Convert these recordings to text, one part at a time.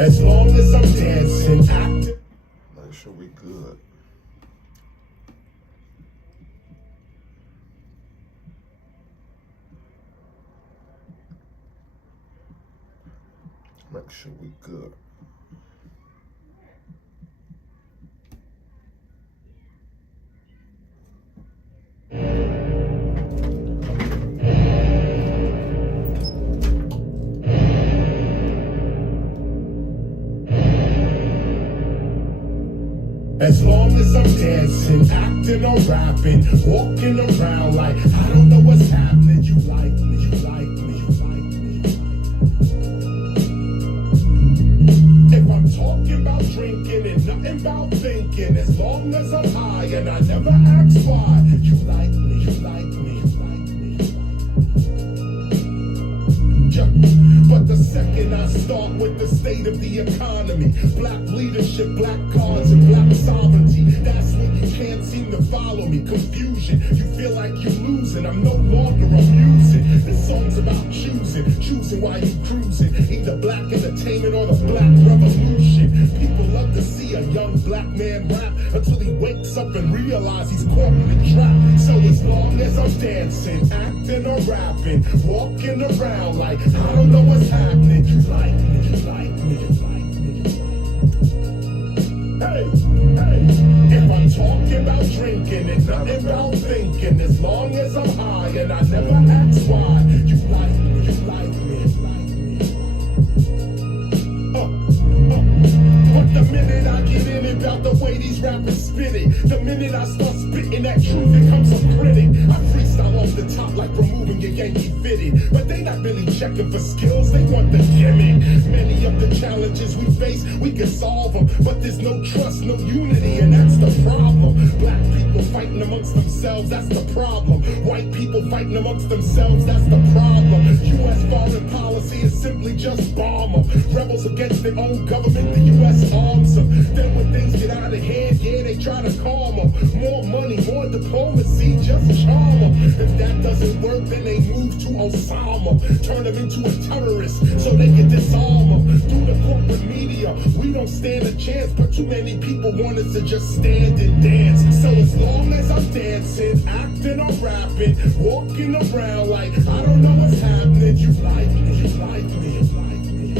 As long as I'm dancing, acting. Make sure we good. Make sure we good. As long as I'm dancing, acting or rapping, walking around like I don't know what's happening. You like me, you like me, you like me. If I'm talking about drinking and nothing about thinking, as long as I'm high and I never ask why. You like me, you like me, you like me, you like me. But the second I start with the state of the economy, black leadership, black cards, and black sovereignty, that's when you can't seem to follow me. Confusion, you feel like you're losing. I'm no longer amusing. This song's about choosing while you cruising. Either black entertainment or the black revolution. People love to see a young black man rap until he wakes up and realizes he's caught in the trap. So as long as I'm dancing, acting or rapping, walking around like I don't know what's happening. You like me, you like me, you like me, you like me. Hey, if I'm talking about drinking and nothing about thinking, as long as I'm high and I never ask why. You like me, you like me, you like me. But the minute I get in about the way these rappers spit it, the minute I start spitting that truth, it comes a critic. I freestyle off the top like removing your Yankee fitted, but they not really checking for skills, they want the gimmick. Many of the challenges we face, we can solve them, but there's no trust, no unity, and that's the problem. Black people fighting amongst themselves, that's the problem. White people fighting amongst themselves, that's the problem. U.S. foreign policy is simply just bomb them. Rebels against their own government, the U.S. arms them. Then when things get out of hand, yeah, they try to calm them. More money, more diplomacy, just charm them. If that doesn't work, then they move to Osama. Turn them into a terrorist so they can disarm them. Through the corporate media, we don't stand a chance, but too many people want us to just stand and dance. So as long as I'm dancing, acting or rapping, walking around like I don't know what's happening. You like me, you like me, you like me.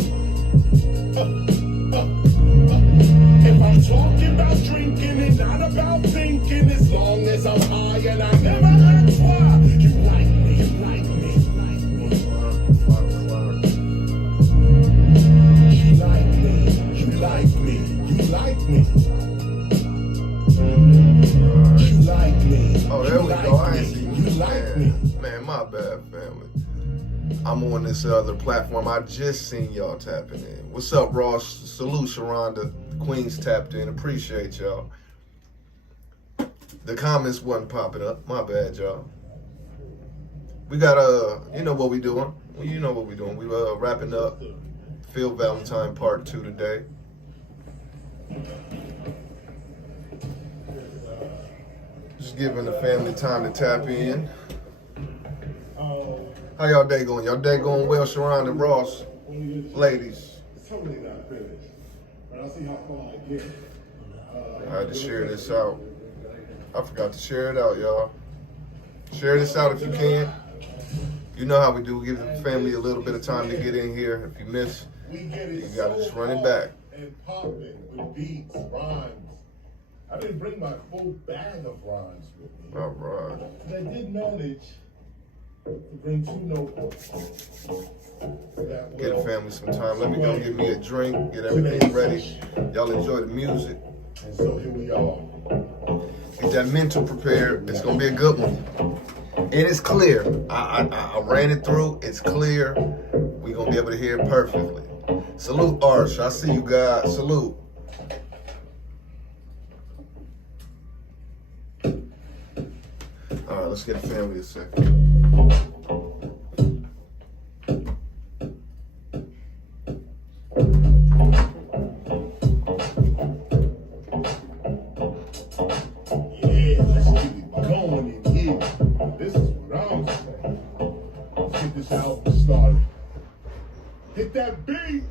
If I'm talking about drinking and not about thinking, as long as I'm high and I never ask why. You like me, you like me, you like me. You like me, you like me, you like me. You like me. Oh, there we go. I ain't me. see you. You like me. Man, my bad, family. I'm on this other platform. I just seen y'all tapping in. What's up, Ross? Salute, Sharonda. The Queen's tapped in. Appreciate y'all. The comments wasn't popping up. My bad, y'all. We got, you know what we doing. You know what we doing. We wrapping up Phil Valentine Part 2 today. Just giving the family time to tap in. How y'all day going? Y'all day going well, Sharon and Ross? Ladies. It's totally not finished, but I'll see how far I get. I had to share this out. I forgot to share it out, y'all. Share this out if you can. You know how we do. Give the family a little bit of time to get in here. If you miss, you gotta just run it back. And pop it with beats, rhymes. I didn't bring my full bag of rhymes with me. All right. But I did manage to bring 2 notebooks. Get the family some time. Let me go get me a drink, get everything ready. Y'all enjoy the music. And so here we are. Get that mental prepared. It's gonna be a good one. And it's clear. I ran it through. It's clear. We're gonna be able to hear it perfectly. Salute, Arch. I see you guys. Salute. All right, let's get the family a second. Yeah, let's get it going in here. This is what I'm saying. Let's get this album started. Hit that beat.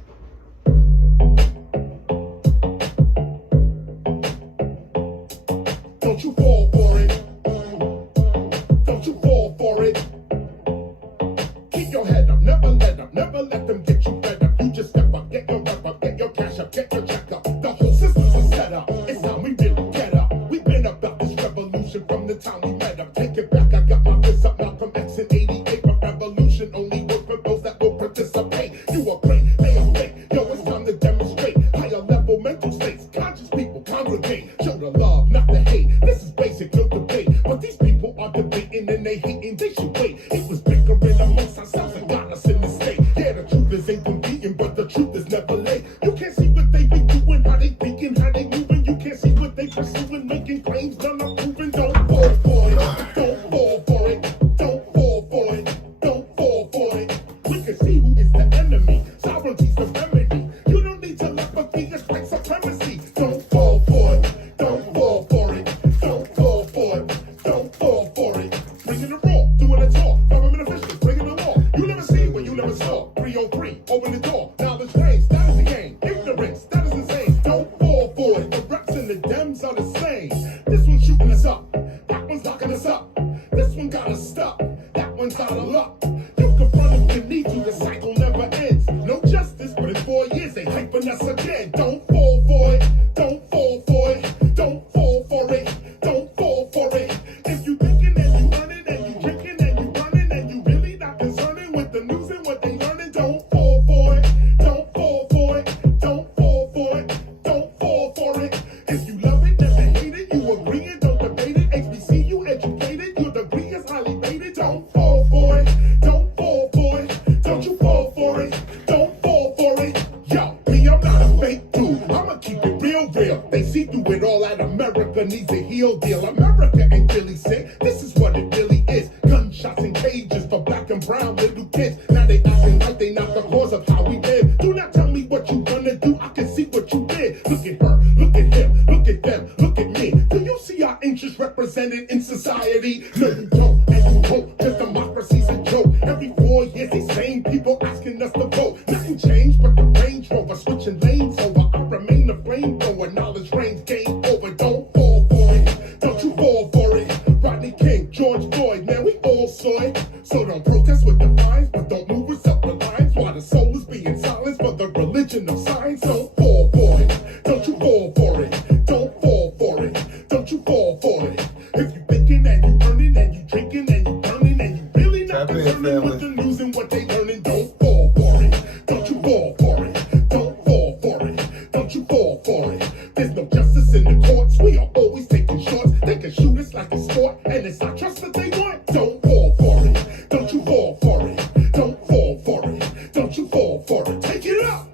out of luck. You confront if you need to, the cycle never ends. No justice, but in 4 years they hyping us again. Don't fall for it, don't fall for it, don't fall for it, don't fall for it. If you thinking and you running and you drinking and you running and you really not concerning with the news and what they learning, don't fall for it, don't fall for it, don't fall for it, don't fall for it. If you love it, never hate it, you agree it, don't debate it. HBCU educated, your degree is highly rated. Don't fall for it, don't fall for it, don't you fall for it, don't fall for it. Yo, me, I'm not a fake dude, I'ma keep it real. They see through it all that America needs a heel deal. America ain't really sick, this is what it really is. Gunshots in cages for black and brown little kids. Now they acting like they not the cause of how we live. Do not tell me what you gonna do, I can see what you did. Look at her, look at him, look at them, look at me. Do you see our interests represented in society? No, you don't, and you won't, cause democracy's a joke. Every 4 years, these same people asking us to vote. Nothing changed but the Range Rover switching lanes over. I remain the flamethrower, knowledge reigns, game over. Don't fall for it, don't you fall for it. Rodney King, George Floyd, man, we all saw it. So don't protest with the fines, but don't move with self-reliance. While the soul is being silenced for the religion of science. Don't fall for it, don't you fall for it, don't fall for it, don't you fall for it. If you thinking and you earning and you drinking and you burning and you really not concerning with the news and what they learning, don't fall for it, don't you fall for it, don't fall for it, don't you fall for it. There's no justice in the courts, we are always taking shorts. They can shoot us like a sport, and it's our trust that they want. Don't fall for it, don't you fall for it, don't fall for it, don't you fall for it. Take it up.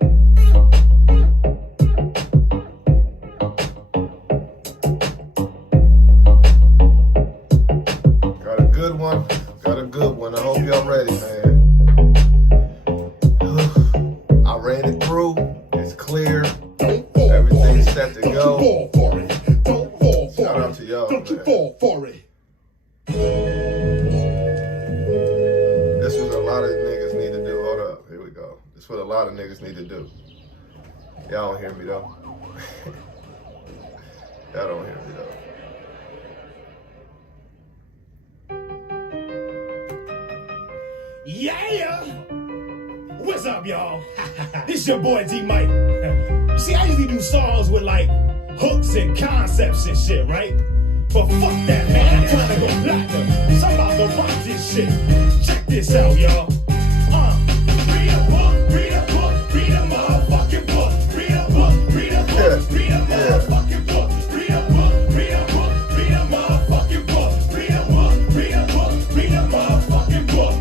Got a good one. Got a good one. I hope y'all ready, man. I ran it through. It's clear. Everything's set to go. Don't you fall for it, don't fall for it. Shout out to y'all, don't you man. fall for it. This is what a lot of niggas need to do. Hold up. Here we go. This is what a lot of niggas need to do. Y'all don't hear me, though. Y'all don't hear me, though. Yeah! What's up, y'all? This your boy D Mike. See, I usually do songs with like hooks and concepts and shit, right? But fuck that, man. I'm trying to go platinum. So I'm about to rock this shit. Check this out, y'all. Read a book, read a book, read a motherfucking book. Read a book, read a book, read a motherfucking book. Read a book, read a book, read a motherfucking book. Read a book, read a book, read a motherfucking book.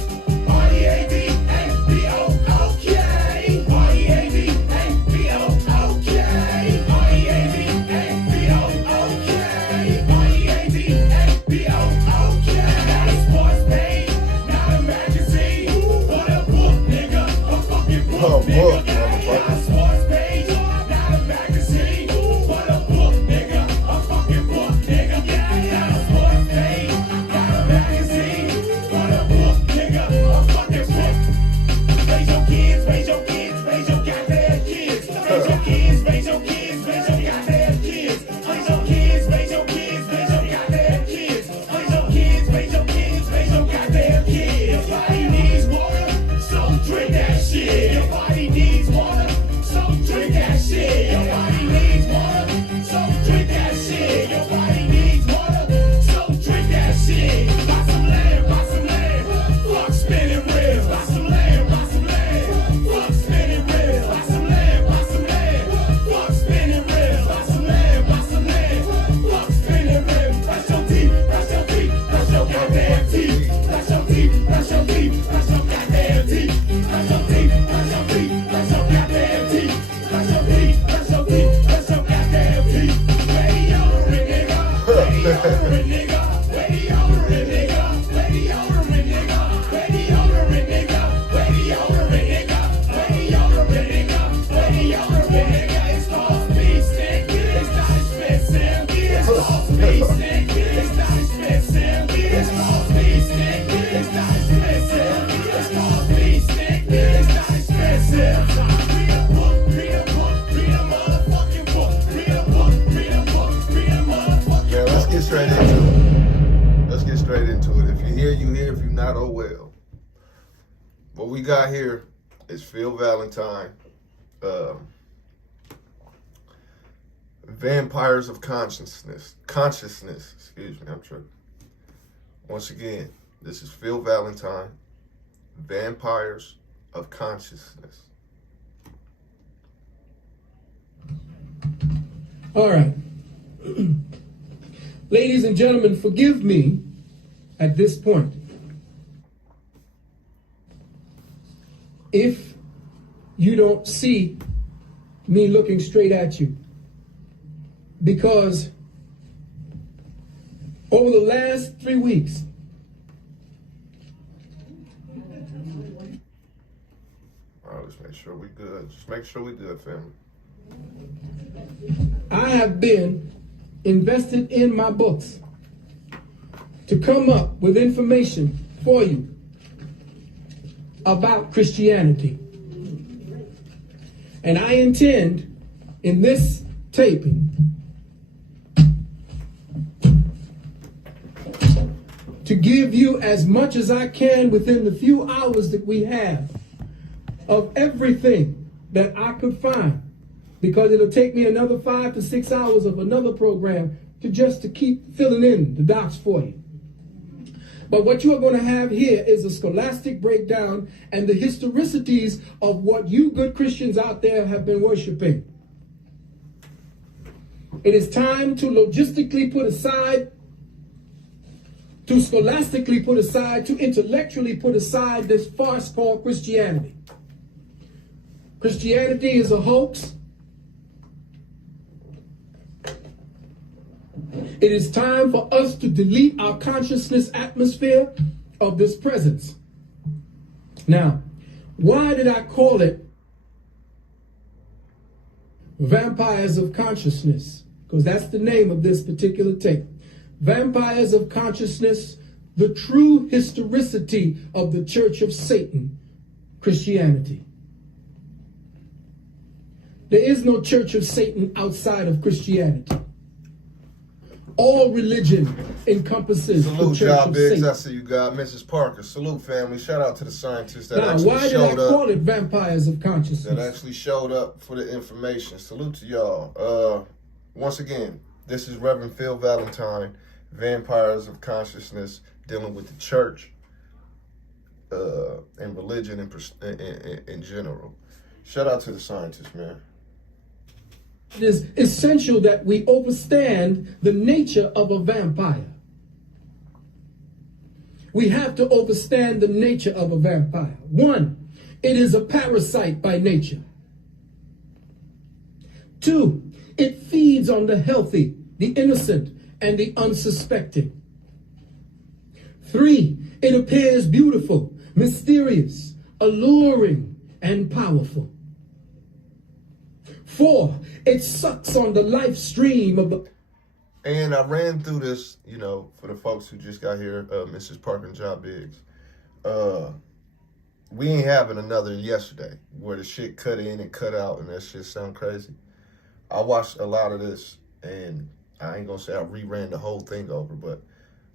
Sports page, not a magazine. what we got here is Phil Valentine, Vampires of Consciousness, excuse me, I'm tripping. Once again, this is Phil Valentine, Vampires of Consciousness. All right. Ladies and gentlemen, forgive me at this point if you don't see me looking straight at you, because over the last 3 weeks, all right, let's make sure we good. Just make sure we good, family. I have been invested in my books to come up with information for you about Christianity. And I intend in this taping to give you as much as I can within the few hours that we have of everything that I could find, because it'll take me another 5 to 6 hours of another program to keep filling in the dots for you. But what you are going to have here is a scholastic breakdown and the historicities of what you good Christians out there have been worshiping. It is time to logistically put aside, to scholastically put aside, to intellectually put aside this farce called Christianity. Christianity is a hoax. It is time for us to delete our consciousness atmosphere of this presence. Now, why did I call it Vampires of Consciousness? Because that's the name of this particular tape. Vampires of Consciousness, the true historicity of the Church of Satan, Christianity. There is no Church of Satan outside of Christianity. All religion encompasses Salute, the Church y'all, of Biggs. Satan. I see you got Mrs. Parker. Salute, family. Shout out to the scientists that Now, actually why did I showed up. call it Vampires of Consciousness? That actually showed up for the information. Salute to y'all. Once again, this is Reverend Phil Valentine, Vampires of Consciousness, dealing with the church and religion in general. Shout out to the scientists, man. It is essential that we understand the nature of a vampire. We have to understand the nature of a vampire. One, it is a parasite by nature. Two, it feeds on the healthy, the innocent, and the unsuspecting. Three, it appears beautiful, mysterious, alluring, and powerful. Four, it sucks on the life stream of the... And I ran through this, you know, for the folks who just got here, Mrs. Parker and Job Biggs. We ain't having another yesterday where the shit cut in and cut out and that shit sound crazy. I watched a lot of this, and I ain't gonna say I reran the whole thing over, but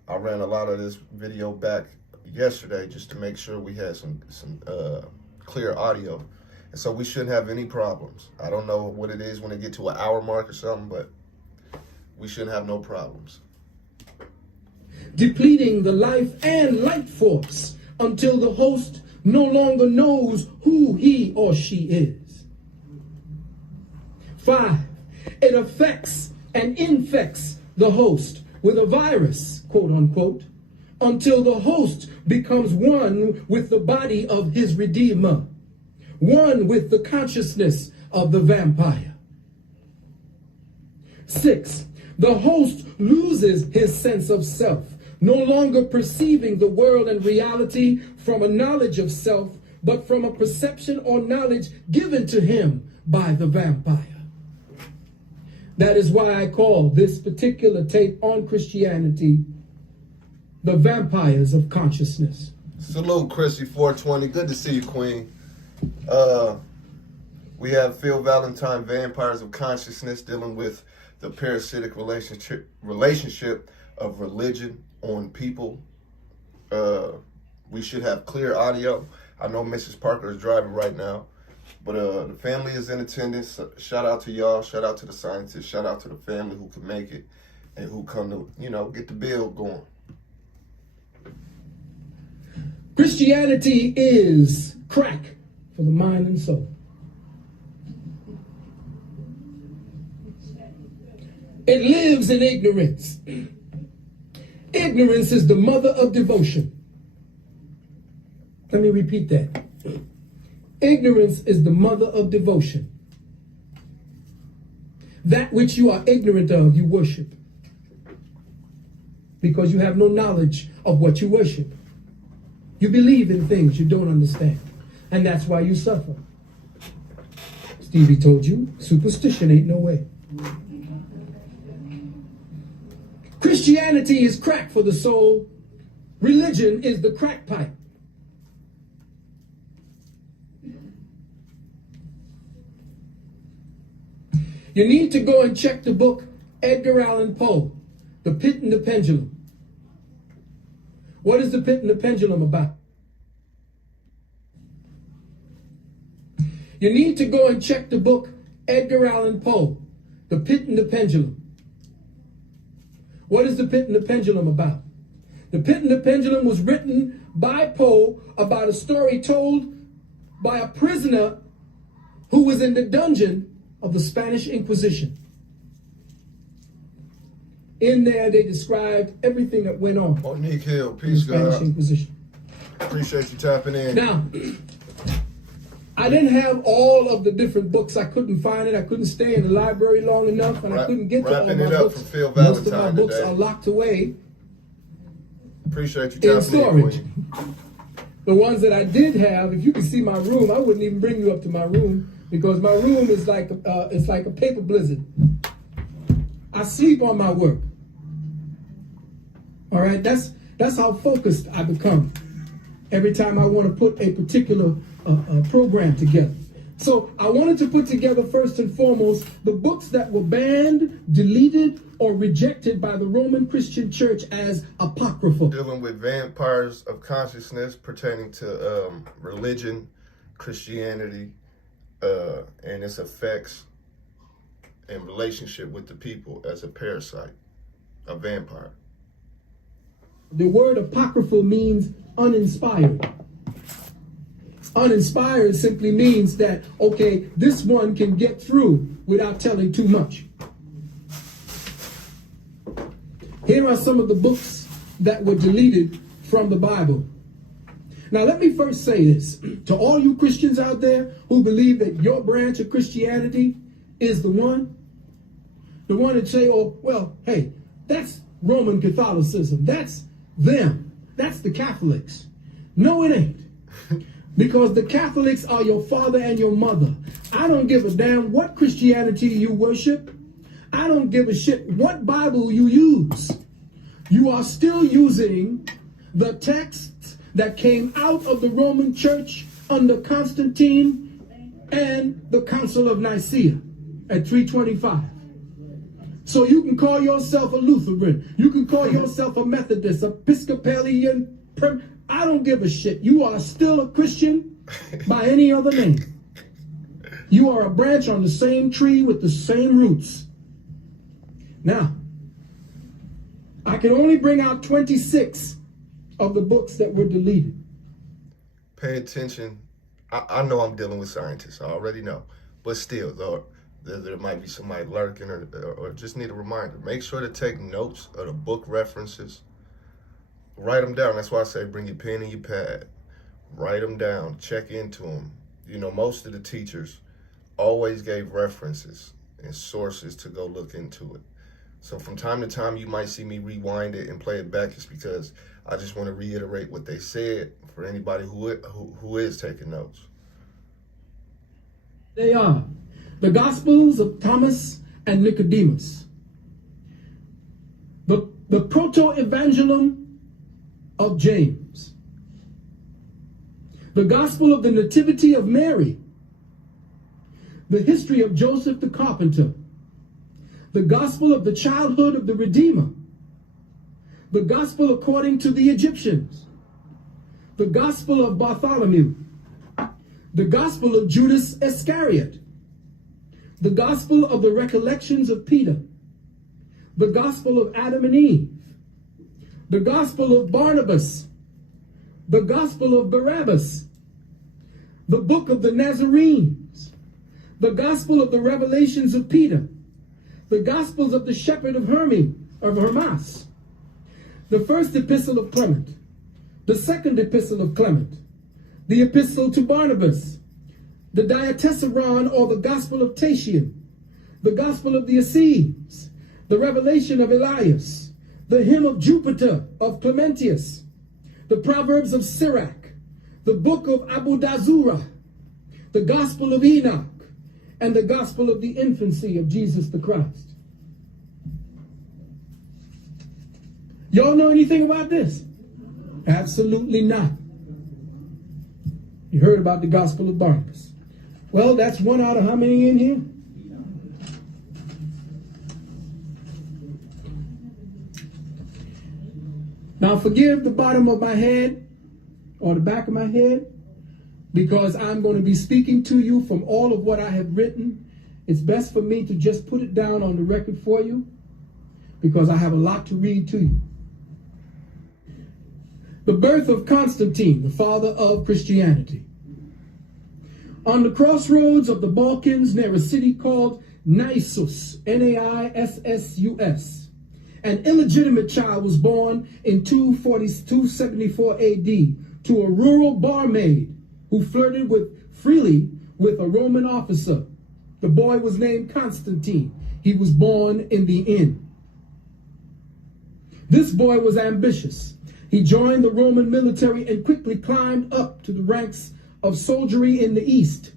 I ran a lot of this video back yesterday just to make sure we had some clear audio. And so we shouldn't have any problems. I don't know what it is when it get to an hour mark or something, but we shouldn't have no problems. Depleting the life and light force until the host no longer knows who he or she is. 5, it affects and infects the host with a virus, quote unquote, until the host becomes one with the body of his Redeemer, one with the consciousness of the vampire. 6, the host loses his sense of self, no longer perceiving the world and reality from a knowledge of self, but from a perception or knowledge given to him by the vampire. That is why I call this particular tape on Christianity the Vampires of Consciousness. Salute, Chrissy 420. Good to see you, Queen. We have Phil Valentine, Vampires of Consciousness, dealing with the parasitic relationship of religion on people. We should have clear audio. I know Mrs. Parker is driving right now, but the family is in attendance. Shout out to y'all. Shout out to the scientists. Shout out to the family who can make it and who come to, get the bill going. Christianity is crack for the mind and soul. It lives in ignorance. Ignorance is the mother of devotion. Let me repeat that. Ignorance is the mother of devotion. That which you are ignorant of, you worship. Because you have no knowledge of what you worship. You believe in things you don't understand. And that's why you suffer. Stevie told you, superstition ain't no way. Christianity is crack for the soul. Religion is the crack pipe. You need to go and check the book Edgar Allan Poe, The Pit and the Pendulum. What is The Pit and the Pendulum about? You need to go and check the book Edgar Allan Poe, The Pit and the Pendulum. What is The Pit and the Pendulum about? The Pit and the Pendulum was written by Poe about a story told by a prisoner who was in the dungeon of the Spanish Inquisition. In there, they described everything that went on. Monique Hill, in the peace, Spanish God. Inquisition. Appreciate you tapping in. Now, I didn't have all of the different books. I couldn't find it. I couldn't stay in the library long enough, and I couldn't get to all Wrapping my it up books. for Phil Most of my Valentine books today. are locked away Appreciate you in tapping storage. in, Queen. The ones that I did have, if you could see my room, I wouldn't even bring you up to my room because my room is like it's like a paper blizzard. I sleep on my work. All right, that's how focused I become every time I want to put a particular program together. So I wanted to put together first and foremost the books that were banned, deleted, or rejected by the Roman Christian Church as apocryphal. Dealing with vampires of consciousness pertaining to religion, Christianity, and its effects in relationship with the people as a parasite, a vampire. The word apocryphal means uninspired. Uninspired simply means that, okay, this one can get through without telling too much. Here are some of the books that were deleted from the Bible. Now, let me first say this. To all you Christians out there who believe that your branch of Christianity is the one that say, oh, well, hey, that's Roman Catholicism. That's them. That's the Catholics. No, it ain't. Because the Catholics are your father and your mother. I don't give a damn what Christianity you worship. I don't give a shit what Bible you use. You are still using the texts that came out of the Roman Church under Constantine and the Council of Nicaea at 325. So you can call yourself a Lutheran. You can call yourself a Methodist, Episcopalian. I don't give a shit. You are still a Christian by any other name. You are a branch on the same tree with the same roots. Now, I can only bring out 26 of the books that were deleted. Pay attention. I know I'm dealing with scientists. I already know. But still, though, there might be somebody lurking or just need a reminder. Make sure to take notes of the book references. Write them down. That's why I say bring your pen and your pad. Write them down. Check into them. You know, most of the teachers always gave references and sources to go look into it. So from time to time, you might see me rewind it and play it back just because I just want to reiterate what they said for anybody who is taking notes. They are the Gospels of Thomas and Nicodemus, the Proto-Evangelium of James, the Gospel of the Nativity of Mary, the history of Joseph the Carpenter, the Gospel of the childhood of the Redeemer, the Gospel according to the Egyptians, the Gospel of Bartholomew, the Gospel of Judas Iscariot, the Gospel of the Recollections of Peter, the Gospel of Adam and Eve, the Gospel of Barnabas, the Gospel of Barabbas, the Book of the Nazarenes, the Gospel of the Revelations of Peter, the Gospels of the Shepherd of Hermas, the first epistle of Clement, the second epistle of Clement, the epistle to Barnabas, the Diatessaron or the Gospel of Tatian, the Gospel of the Essenes, the Revelation of Elias, the Hymn of Jupiter of Clementius, the Proverbs of Sirach, the Book of Abu Dazura, the Gospel of Enoch, and the Gospel of the Infancy of Jesus the Christ. Y'all know anything about this? Absolutely not. You heard about the Gospel of Barnabas. Well, that's one out of how many in here? Now forgive the bottom of my head or the back of my head, because I'm going to be speaking to you from all of what I have written. It's best for me to just put it down on the record for you, because I have a lot to read to you. The birth of Constantine, the father of Christianity. On the crossroads of the Balkans near a city called Naissus, Naissus, an illegitimate child was born in 274 AD to a rural barmaid who flirted freely with a Roman officer. The boy was named Constantine. He was born in the inn. This boy was ambitious. He joined the Roman military and quickly climbed up to the ranks of soldiery in the east.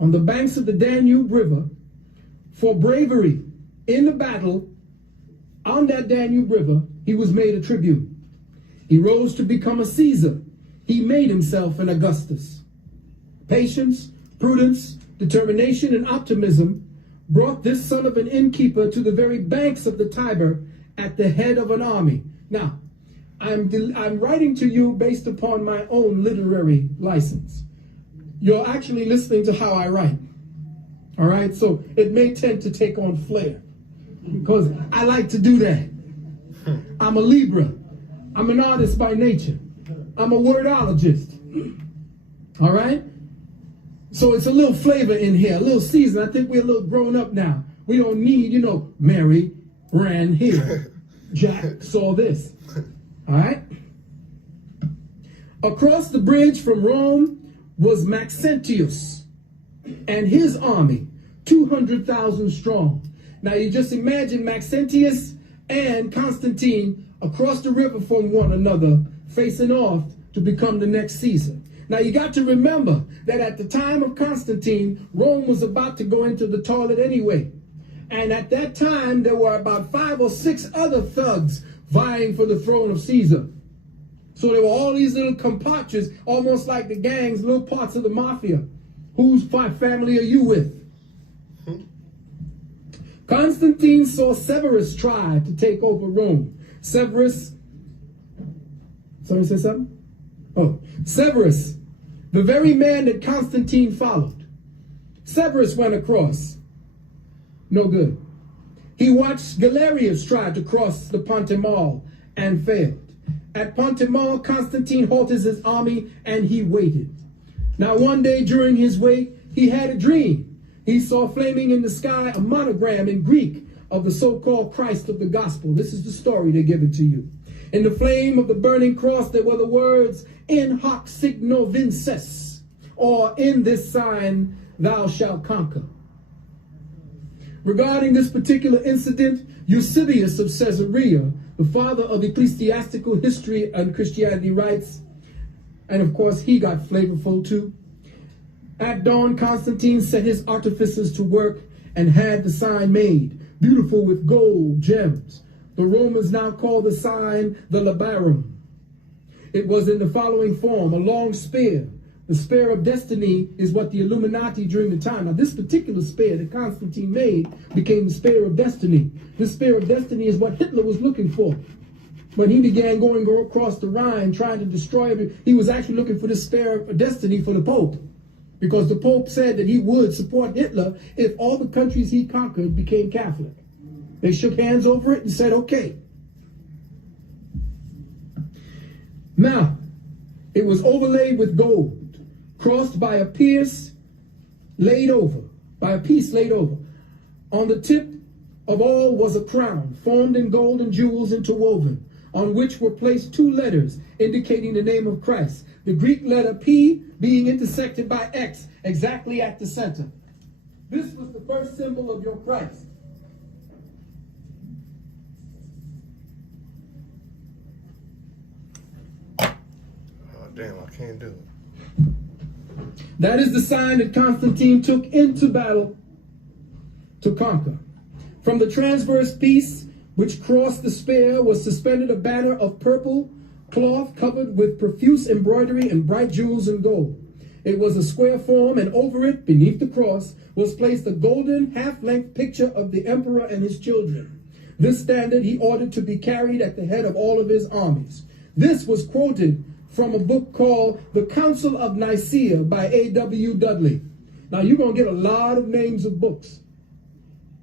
On the banks of the Danube River, for bravery in the battle on that Danube River, he was made a tribune. He rose to become a Caesar. He made himself an Augustus. Patience, prudence, determination, and optimism brought this son of an innkeeper to the very banks of the Tiber at the head of an army. Now, I'm writing to you based upon my own literary license. You're actually listening to how I write. All right, so it may tend to take on flair, because I like to do that. I'm a Libra. I'm an artist by nature. I'm a wordologist. All right? So it's a little flavor in here, a little season. I think we're a little grown up now. We don't need, Mary ran here. Jack saw this. All right? Across the bridge from Rome was Maxentius and his army, 200,000 strong. Now you just imagine Maxentius and Constantine across the river from one another, facing off to become the next Caesar. Now you got to remember that at the time of Constantine, Rome was about to go into the toilet anyway. And at that time, there were about 5 or 6 other thugs vying for the throne of Caesar. So there were all these little compatriots, almost like the gangs, little parts of the mafia. Whose family are you with? Constantine saw Severus try to take over Rome. Severus, the very man that Constantine followed. Severus went across. No good. He watched Galerius try to cross the Pontemal and failed. At Pontemal, Constantine halted his army and he waited. Now one day during his wait, he had a dream. He saw flaming in the sky a monogram in Greek of the so-called Christ of the gospel. This is the story they're giving to you. In the flame of the burning cross, there were the words, "In hoc signo vinces," or "In this sign thou shalt conquer." Regarding this particular incident, Eusebius of Caesarea, the father of ecclesiastical history and Christianity, writes, and of course he got flavorful too. At dawn, Constantine set his artificers to work and had the sign made, beautiful with gold, gems. The Romans now call the sign the labarum. It was in the following form: a long spear. The spear of destiny is what the Illuminati during the time. Now this particular spear that Constantine made became the spear of destiny. This spear of destiny is what Hitler was looking for. When he began going across the Rhine trying to destroy everything, he was actually looking for this spear of destiny for the Pope. because the Pope said that he would support Hitler if all the countries he conquered became Catholic. They shook hands over it and said, okay. Now, it was overlaid with gold, crossed by a piece laid over. On the tip of all was a crown, formed in gold and jewels interwoven, on which were placed two letters indicating the name of Christ, the Greek letter P being intersected by X exactly at the center. This was the first symbol of your Christ. Damn, I can't do it. That is the sign that Constantine took into battle to conquer. From the transverse piece which crossed the spear was suspended a banner of purple cloth covered with profuse embroidery and bright jewels and gold. It was a square form, and over it, beneath the cross, was placed a golden half-length picture of the emperor and his children. This standard he ordered to be carried at the head of all of his armies. This was quoted from a book called The Council of Nicaea by A.W. Dudley. Now, you're going to get a lot of names of books,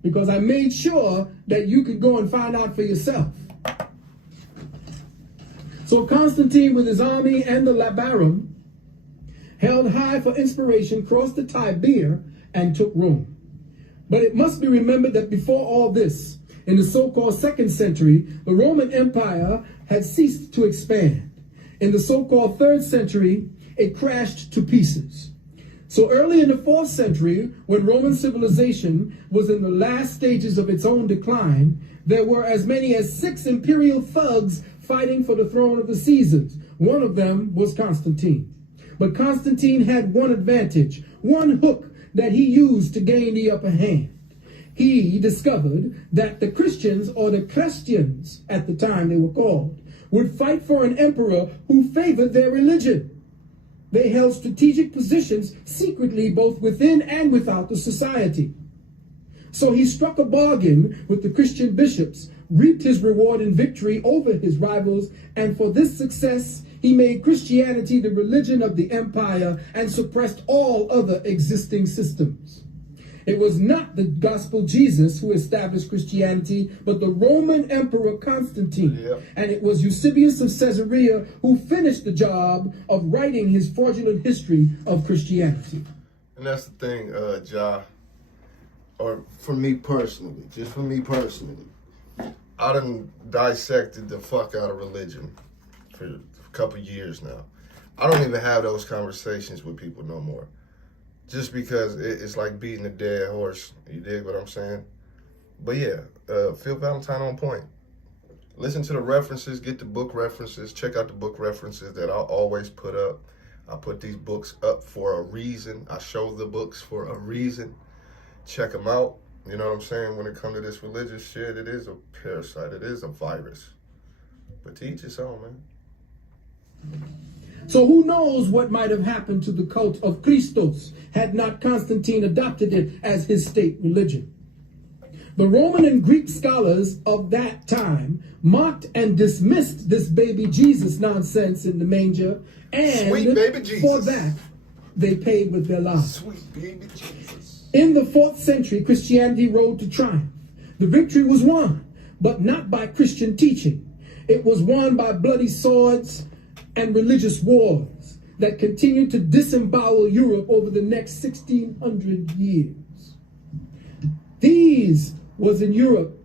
because I made sure that you could go and find out for yourself. So Constantine, with his army and the Labarum, held high for inspiration, crossed the Tiber, and took Rome. But it must be remembered that before all this, in the so-called 2nd century, the Roman Empire had ceased to expand. In the so-called 3rd century, it crashed to pieces. So early in the 4th century, when Roman civilization was in the last stages of its own decline, there were as many as 6 imperial thugs fighting for the throne of the Caesars. One of them was Constantine. But Constantine had one advantage, one hook that he used to gain the upper hand. He discovered that the Christians, or the Christians at the time they were called, would fight for an emperor who favored their religion. They held strategic positions secretly both within and without the society. So he struck a bargain with the Christian bishops, reaped his reward in victory over his rivals, and for this success he made Christianity the religion of the empire and suppressed all other existing systems. It was not the gospel Jesus who established Christianity, but the Roman Emperor Constantine. Yep. And it was Eusebius of Caesarea who finished the job of writing his fraudulent history of Christianity. And that's the thing, Ja, or for me personally, just for me personally, I done dissected the fuck out of religion for a couple years now. I don't even have those conversations with people no more. Just because it's like beating a dead horse. You dig what I'm saying? But yeah, Phil Valentine on point. Listen to the references, get the book references, check out the book references that I'll always put up. I put these books up for a reason. I show the books for a reason. Check them out. You know what I'm saying? When it comes to this religious shit, it is a parasite. It is a virus. But to each its own, man. So who knows what might have happened to the cult of Christos had not Constantine adopted it as his state religion. The Roman and Greek scholars of that time mocked and dismissed this baby Jesus nonsense in the manger, and Sweet baby Jesus. For that they paid with their lives. Sweet baby Jesus. In the 4th century, Christianity rode to triumph. The victory was won, but not by Christian teaching. It was won by bloody swords and religious wars that continued to disembowel Europe over the next 1600 years. These wars in Europe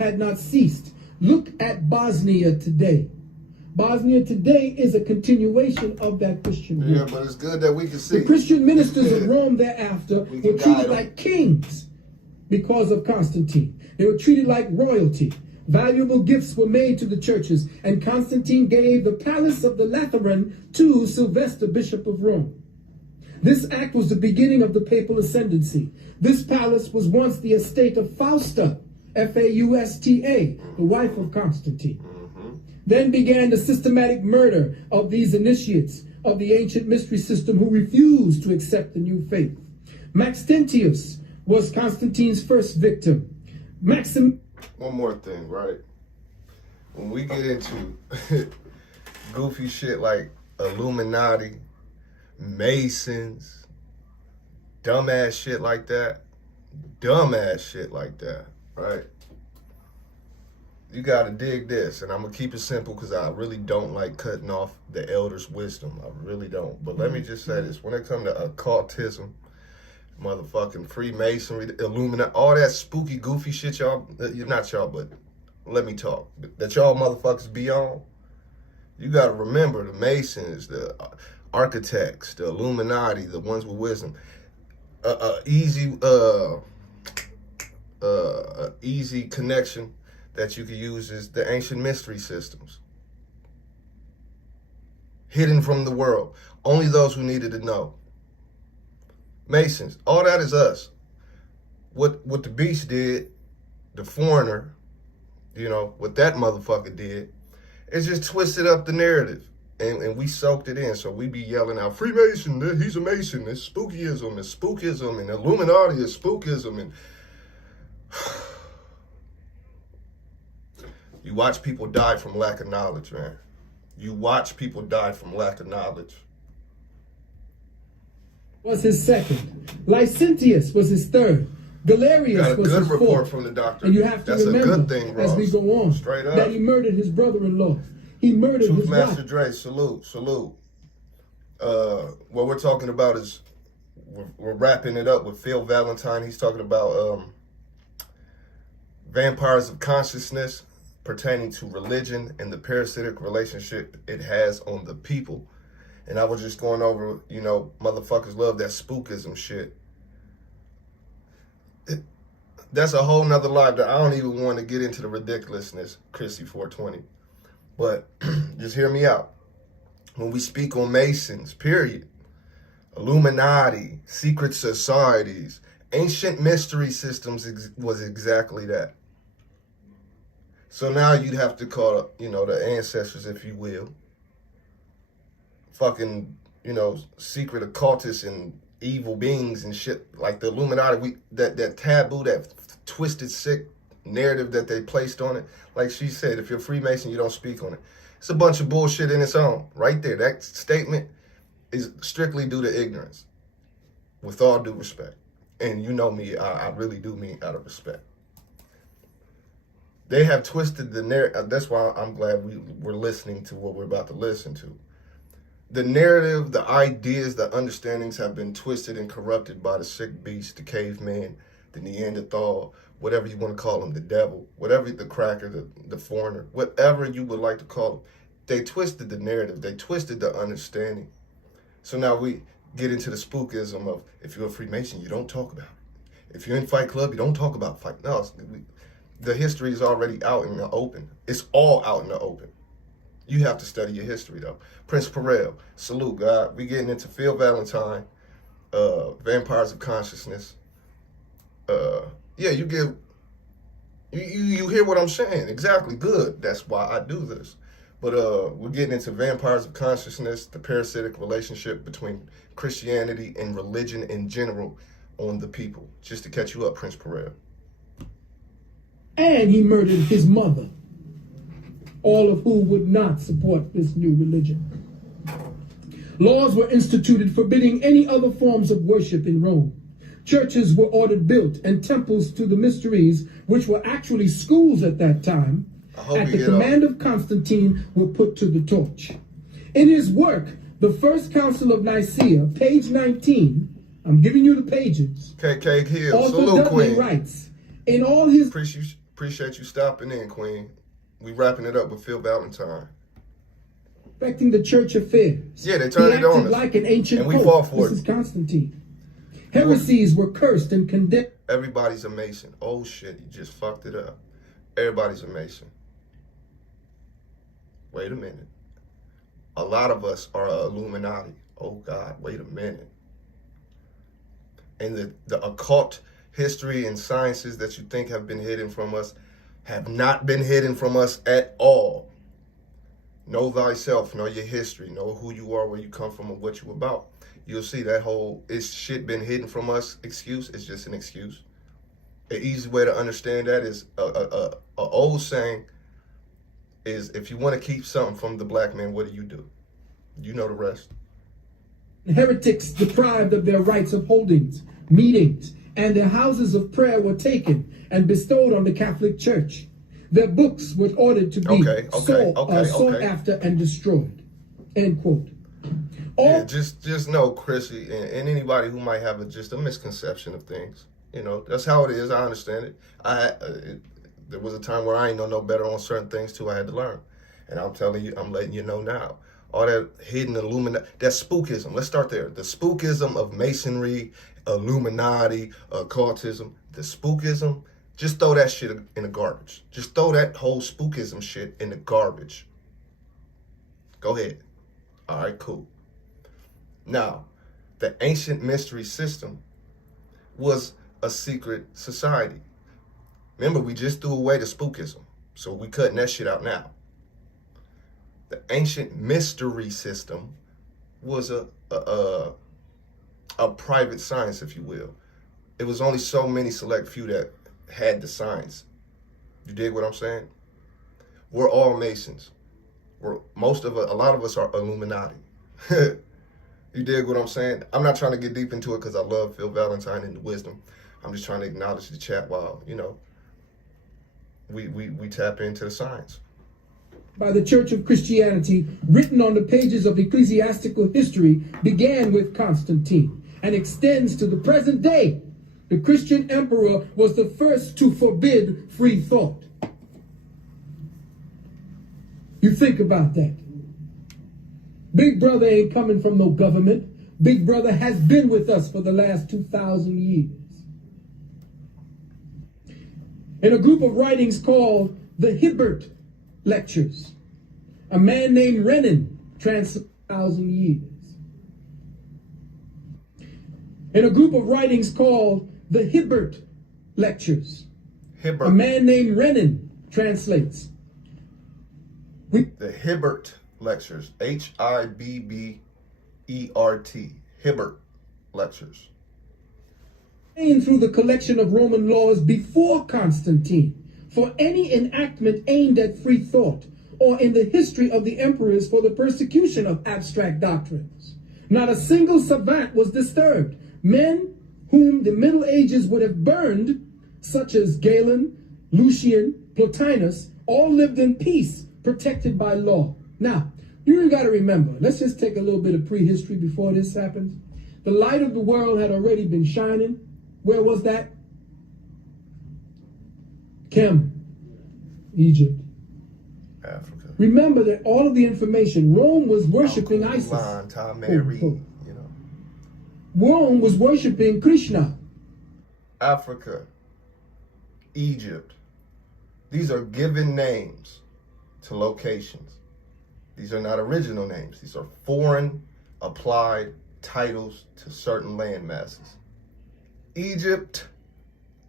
had not ceased. Look at Bosnia today. Bosnia today is a continuation of that Christian war. Yeah, but it's good that we can see. The Christian ministers of Rome thereafter were treated like kings because of Constantine. They were treated like royalty. Valuable gifts were made to the churches, and Constantine gave the palace of the Lateran to Sylvester, Bishop of Rome. This act was the beginning of the papal ascendancy. This palace was once the estate of Fausta, F-A-U-S-T-A, the wife of Constantine. Then began the systematic murder of these initiates of the ancient mystery system who refused to accept the new faith. Maxentius was Constantine's first victim. One more thing, right? When we get into goofy shit like Illuminati, Masons, dumbass shit like that, right? You gotta dig this, and I'm gonna keep it simple because I really don't like cutting off the elders' wisdom. I really don't. But let me just say this: when it comes to occultism, motherfucking Freemasonry, Illuminati, all that spooky, goofy shit, y'all, not y'all, but let me talk, that y'all motherfuckers be on, you gotta remember the Masons, the architects, the Illuminati, the ones with wisdom. Easy connection that you could use is the ancient mystery systems. Hidden from the world. Only those who needed to know. Masons, all that is us. What the beast did, the foreigner, you know, what that motherfucker did, it just twisted up the narrative. And we soaked it in. So we be yelling out, Freemason, he's a Mason, it's spookism, and Illuminati is spookism. And you watch people die from lack of knowledge, man. You watch people die from lack of knowledge. Was his second. Licentius was his third. Galerius was his fourth. Got a good report from the doctor. And you have to remember, a good thing, Ross, as we go on, straight up, that he murdered his brother-in-law. He murdered his wife. Master Dre, salute. What we're talking about is, we're wrapping it up with Phil Valentine. He's talking about vampires of consciousness pertaining to religion and the parasitic relationship it has on the people. And I was just going over, you know, motherfuckers love that spookism shit. That's a whole nother life that I don't even want to get into the ridiculousness, Chrissy 420. But just hear me out. When we speak on Masons, period, Illuminati, secret societies, ancient mystery systems was exactly that. So now you'd have to call, you know, the ancestors, if you will, fucking, you know, secret occultists and evil beings and shit like the Illuminati. That taboo, that twisted, sick narrative that they placed on it. Like she said, if you're a Freemason, you don't speak on it. It's a bunch of bullshit in its own. Right there. That statement is strictly due to ignorance. With all due respect. And you know me, I really do mean out of respect. They have twisted the narrative. That's why I'm glad we're listening to what we're about to listen to. The narrative, the ideas, the understandings have been twisted and corrupted by the sick beast, the caveman, the Neanderthal, whatever you want to call him, the devil, whatever, the cracker, the foreigner, whatever you would like to call him. They twisted the narrative. They twisted the understanding. So now we get into the spookism of, if you're a Freemason, you don't talk about it. If you're in Fight Club, you don't talk about fight. No, the history is already out in the open. It's all out in the open. You have to study your history, though. Prince Perel, salute, God. We getting into Phil Valentine, Vampires of Consciousness. Yeah, you hear what I'm saying. Exactly, good. That's why I do this. But we're getting into Vampires of Consciousness, the parasitic relationship between Christianity and religion in general on the people. Just to catch you up, Prince Perel. And he murdered his mother, all of who would not support this new religion. Laws were instituted forbidding any other forms of worship in Rome. Churches were ordered built, and temples to the mysteries, which were actually schools at that time, at the command of Constantine, were put to the torch. In his work, The First Council of Nicaea, page 19, I'm giving you the pages. KK Hill, Author salute, Dudley Queen. writes, in all his... Appreciate you stopping in, Queen. We wrapping it up with Phil Valentine. Respecting the church affairs. Yeah, they turned it on us. Like an ancient and we fought for it. This is Constantine. Heresies were cursed and condemned. Everybody's a Mason. Oh shit, you just fucked it up. Everybody's a Mason. Wait a minute. A lot of us are Illuminati. Oh God, wait a minute. And the occult history and sciences that you think have been hidden from us have not been hidden from us at all. Know thyself, know your history, know who you are, where you come from, and what you about. You'll see that whole "it's shit been hidden from us" excuse is just an excuse. An easy way to understand that is a old saying is if you want to keep something from the black man, what do? You know the rest. Heretics deprived of their rights of holdings, meetings, and their houses of prayer were taken and bestowed on the Catholic Church. Their books were ordered to be sought after and destroyed. End quote. Yeah, just know, Chrissy, and anybody who might have just a misconception of things. You know, that's how it is. I understand it. There was a time where I ain't know no better on certain things too. I had to learn, and I'm telling you, I'm letting you know now. All that hidden Illuminati, that spookism. Let's start there. The spookism of Masonry, Illuminati, occultism. The spookism. Just throw that shit in the garbage. Just throw that whole spookism shit in the garbage. Go ahead. All right, cool. Now, the ancient mystery system was a secret society. Remember, we just threw away the spookism, so we cutting that shit out now. The ancient mystery system was a private science, if you will. It was only so many select few that had the science. You dig what I'm saying? We're all Masons. A lot of us are Illuminati. You dig what I'm saying? I'm not trying to get deep into it because I love Phil Valentine and the wisdom. I'm just trying to acknowledge the chat while, you know, we tap into the science. By the Church of Christianity, written on the pages of ecclesiastical history, began with Constantine and extends to the present day. The Christian emperor was the first to forbid free thought. You think about that. Big Brother ain't coming from no government. Big Brother has been with us for the last 2,000 years. In a group of writings called the Hibbert Lectures, a man named Renan translated 1,000 years. In a group of writings called the Hibbert Lectures, a man named Renan translates. The Hibbert Lectures, Hibbert, Hibbert Lectures. Through the collection of Roman laws before Constantine for any enactment aimed at free thought, or in the history of the emperors for the persecution of abstract doctrines. Not a single savant was disturbed. Men whom the Middle Ages would have burned, such as Galen, Lucian, Plotinus, all lived in peace, protected by law. Now, you got to remember, let's just take a little bit of prehistory before this happens. The light of the world had already been shining. Where was that? Egypt. Africa. Remember that all of the information, Rome was worshiping Isis. Rome was worshiping Krishna. Africa, Egypt. These are given names to locations. These are not original names. These are foreign applied titles to certain land masses. Egypt,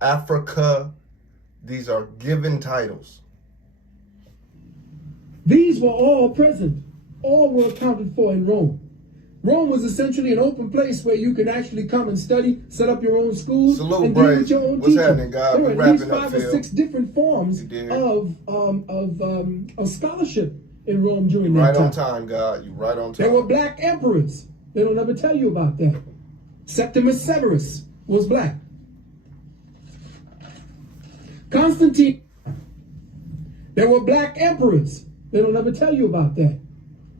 Africa, these are given titles. These were all present. All were accounted for in Rome. Rome was essentially an open place where you could actually come and study, set up your own schools, Salute, and deal with your own What's teaching. happening, guys? There We're were at least wrapping up, 5 or 6 different forms of scholarship in Rome during that time. Right on time, God. You right on time. There were black emperors. They don't ever tell you about that. Septimus Severus was black. Constantine. There were black emperors. They don't ever tell you about that.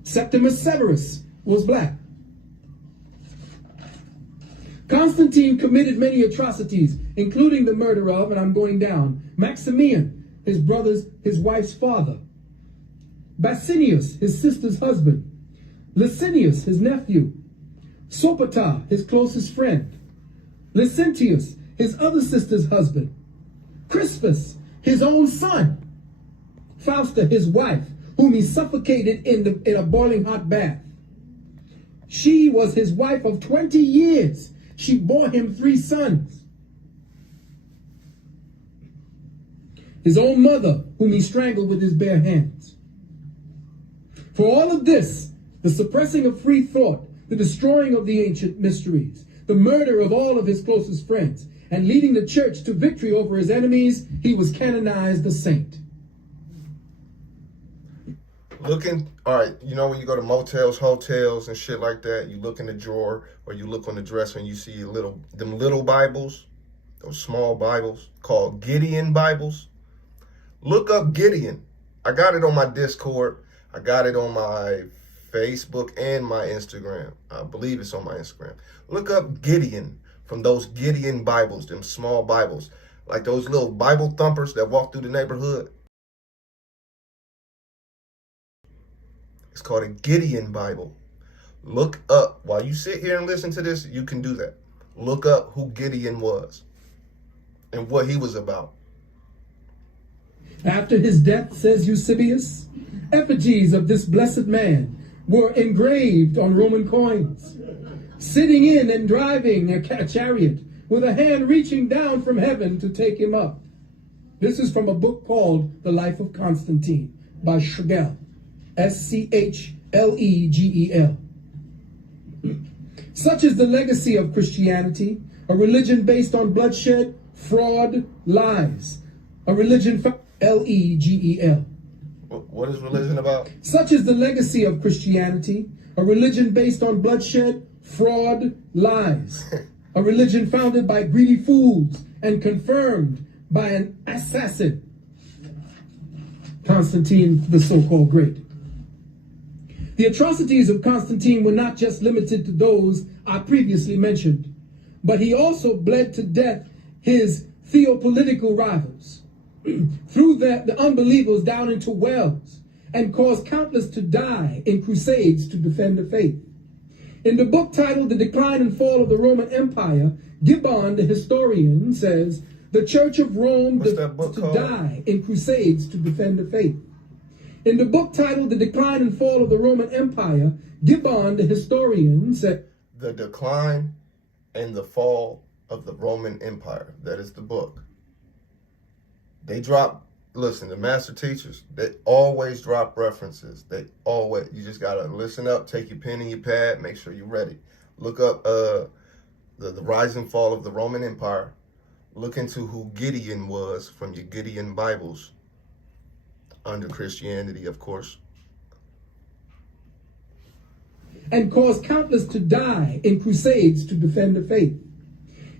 Septimus Severus was black. Constantine committed many atrocities, including the murder of, and I'm going down, Maximian, his wife's father. Basinius, his sister's husband. Licinius, his nephew. Sopater, his closest friend. Licentius, his other sister's husband. Crispus, his own son. Fausta, his wife, whom he suffocated in a boiling hot bath. She was his wife of 20 years. She bore him 3 sons. His own mother, whom he strangled with his bare hands. For all of this, the suppressing of free thought, the destroying of the ancient mysteries, the murder of all of his closest friends, and leading the church to victory over his enemies, he was canonized a saint. All right, you know when you go to motels, hotels, and shit like that, you look in the drawer or you look on the dresser and you see them little Bibles, those small Bibles called Gideon Bibles. Look up Gideon. I got it on my Discord. I got it on my Facebook and my Instagram. I believe it's on my Instagram. Look up Gideon from those Gideon Bibles, them small Bibles, like those little Bible thumpers that walk through the neighborhood. It's called a Gideon Bible. Look up, while you sit here and listen to this, you can do that. Look up who Gideon was and what he was about. After his death, says Eusebius, effigies of this blessed man were engraved on Roman coins, sitting in and driving a chariot with a hand reaching down from heaven to take him up. This is from a book called The Life of Constantine by Schlegel, Schlegel. Such is the legacy of Christianity, a religion based on bloodshed, fraud, lies. A religion Legel. What is religion about? Such is the legacy of Christianity, a religion based on bloodshed, fraud, lies. A religion founded by greedy fools and confirmed by an assassin, Constantine the so-called Great. The atrocities of Constantine were not just limited to those I previously mentioned, but he also bled to death his theopolitical rivals, threw the unbelievers down into wells, and caused countless to die in crusades to defend the faith. In the book titled The Decline and Fall of the Roman Empire, Gibbon, the historian, says, the Church of Rome die in crusades to defend the faith. In the book titled The Decline and Fall of the Roman Empire, Gibbon, the historian, said, The Decline and the Fall of the Roman Empire. That is the book. They drop, listen, the master teachers, they always drop references. You just got to listen up, take your pen and your pad, make sure you're ready. Look up the rise and fall of the Roman Empire. Look into who Gideon was from your Gideon Bibles. Under Christianity, of course. And caused countless to die in crusades to defend the faith.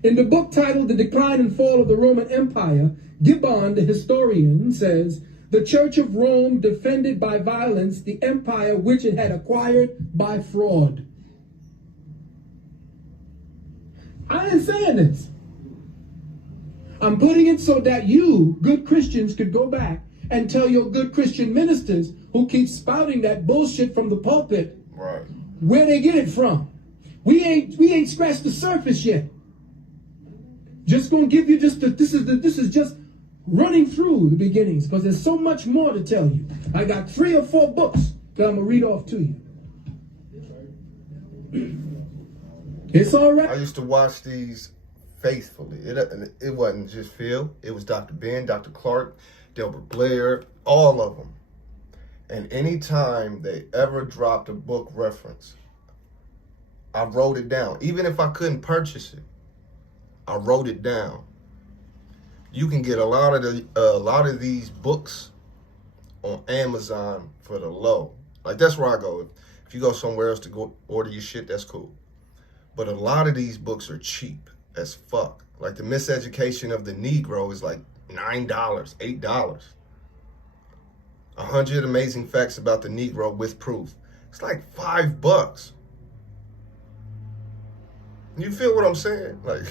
In the book titled The Decline and Fall of the Roman Empire, Gibbon, the historian, says, the Church of Rome defended by violence the empire which it had acquired by fraud. I ain't saying this. I'm putting it so that you, good Christians, could go back and tell your good Christian ministers who keep spouting that bullshit from the pulpit, right, where they get it from. We ain't scratched the surface yet. Just gonna give you this is just running through the beginnings, because there's so much more to tell you. I got 3 or 4 books that I'm gonna read off to you. It's all right. I used to watch these faithfully. It wasn't just Phil. It was Dr. Ben, Dr. Clark, Delbert Blair, all of them. And anytime they ever dropped a book reference, I wrote it down. Even if I couldn't purchase it, I wrote it down. You can get a lot of these books on Amazon for the low. Like, that's where I go. If you go somewhere else to go order your shit, that's cool. But a lot of these books are cheap as fuck. Like The Miseducation of the Negro is like $9, $8. 100 Amazing Facts About the Negro with Proof. It's like $5. You feel what I'm saying? Like,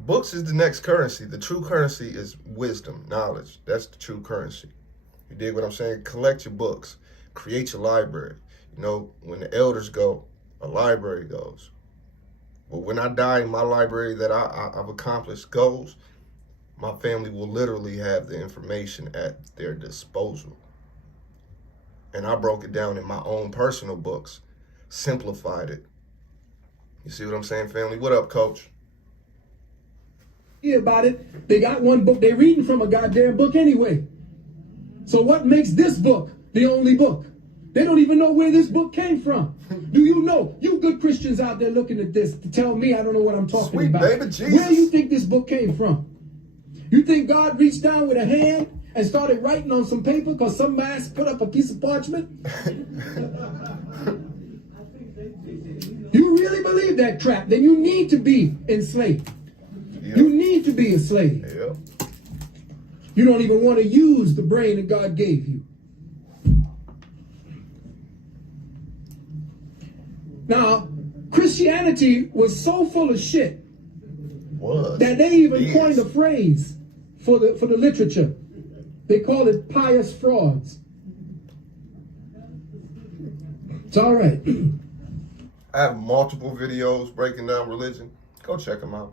books is the next currency. The true currency is wisdom, knowledge. That's the true currency. You dig what I'm saying? Collect your books. Create your library. You know, when the elders go, a library goes. But when I die, my library that I've accomplished goes, my family will literally have the information at their disposal. And I broke it down in my own personal books, simplified it. You see what I'm saying, family? What up, Coach? Hear about it. They got one book. They're reading from a goddamn book anyway. So what makes this book the only book? They don't even know where this book came from. Do you know? You good Christians out there looking at this to tell me I don't know what I'm talking Sweet about. baby Jesus. Where do you think this book came from? You think God reached down with a hand and started writing on some paper because some ass put up a piece of parchment? You really believe that crap? Then you need to be enslaved. Yep. You need to be a slave. Yep. You don't even want to use the brain that God gave you. Now, Christianity was so full of shit that they even coined a phrase for the literature. They call it pious frauds. It's all right. I have multiple videos breaking down religion. Go check them out.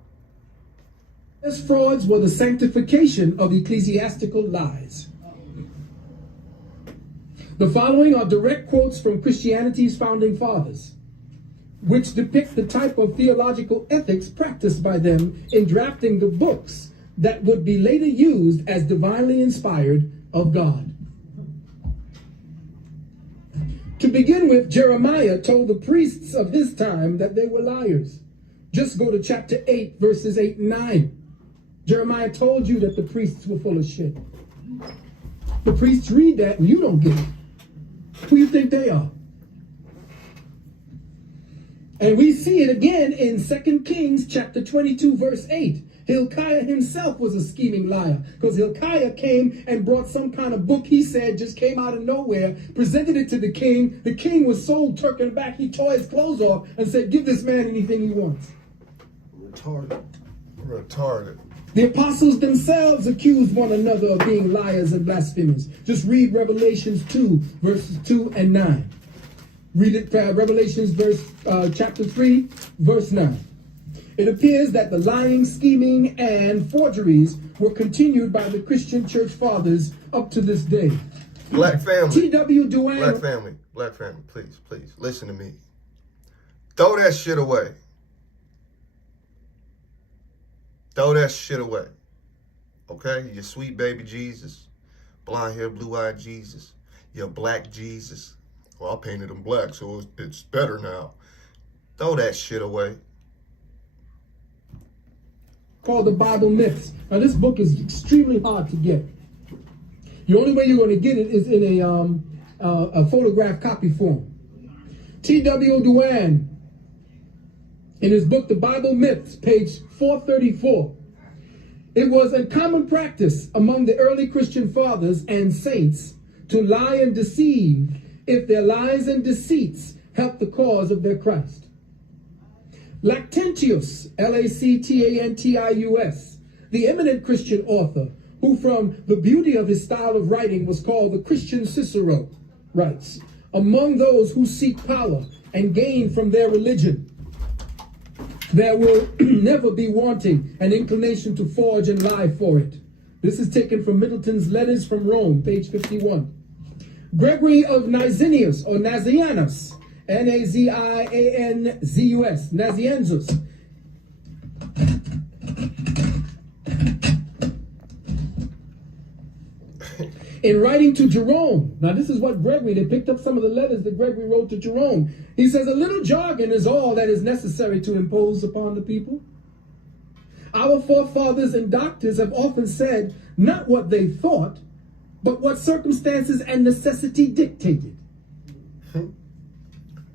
Pious frauds were the sanctification of ecclesiastical lies. The following are direct quotes from Christianity's founding fathers, which depict the type of theological ethics practiced by them in drafting the books that would be later used as divinely inspired of God. To begin with, Jeremiah told the priests of his time that they were liars. Just go to chapter 8, verses 8 and 9. Jeremiah told you that the priests were full of shit. The priests read that and you don't get it. Who you think they are? And we see it again in 2 Kings chapter 22, verse 8. Hilkiah himself was a scheming liar, because Hilkiah came and brought some kind of book he said just came out of nowhere, presented it to the king. The king was so taken aback, he tore his clothes off and said, give this man anything he wants. Retarded. The apostles themselves accused one another of being liars and blasphemers. Just read Revelations 2, verses 2 and 9. Read it, Revelations chapter 3, verse 9. It appears that the lying, scheming, and forgeries were continued by the Christian church fathers up to this day. Black family. T.W. Duane. Black family, please, listen to me. Throw that shit away. Throw that shit away. Okay? Your sweet baby Jesus. Blonde hair, blue-eyed Jesus. Your black Jesus. Well, I painted him black, so it's better now. Throw that shit away. Called the Bible Myths. Now, this book is extremely hard to get. The only way you're going to get it is in a photograph copy form. T.W. Duane, in his book, The Bible Myths, page 434, it was a common practice among the early Christian fathers and saints to lie and deceive if their lies and deceits helped the cause of their Christ. Lactantius, Lactantius, the eminent Christian author, who from the beauty of his style of writing was called the Christian Cicero, writes, among those who seek power and gain from their religion, there will never be wanting an inclination to forge and lie for it. This is taken from Middleton's Letters from Rome, page 51. Gregory of Nazianzus, or Nazianzus, Nazianzus, Nazianzus. In writing to Jerome, now this is what Gregory, they picked up some of the letters that Gregory wrote to Jerome. He says, a little jargon is all that is necessary to impose upon the people. Our forefathers and doctors have often said not what they thought, but what circumstances and necessity dictated.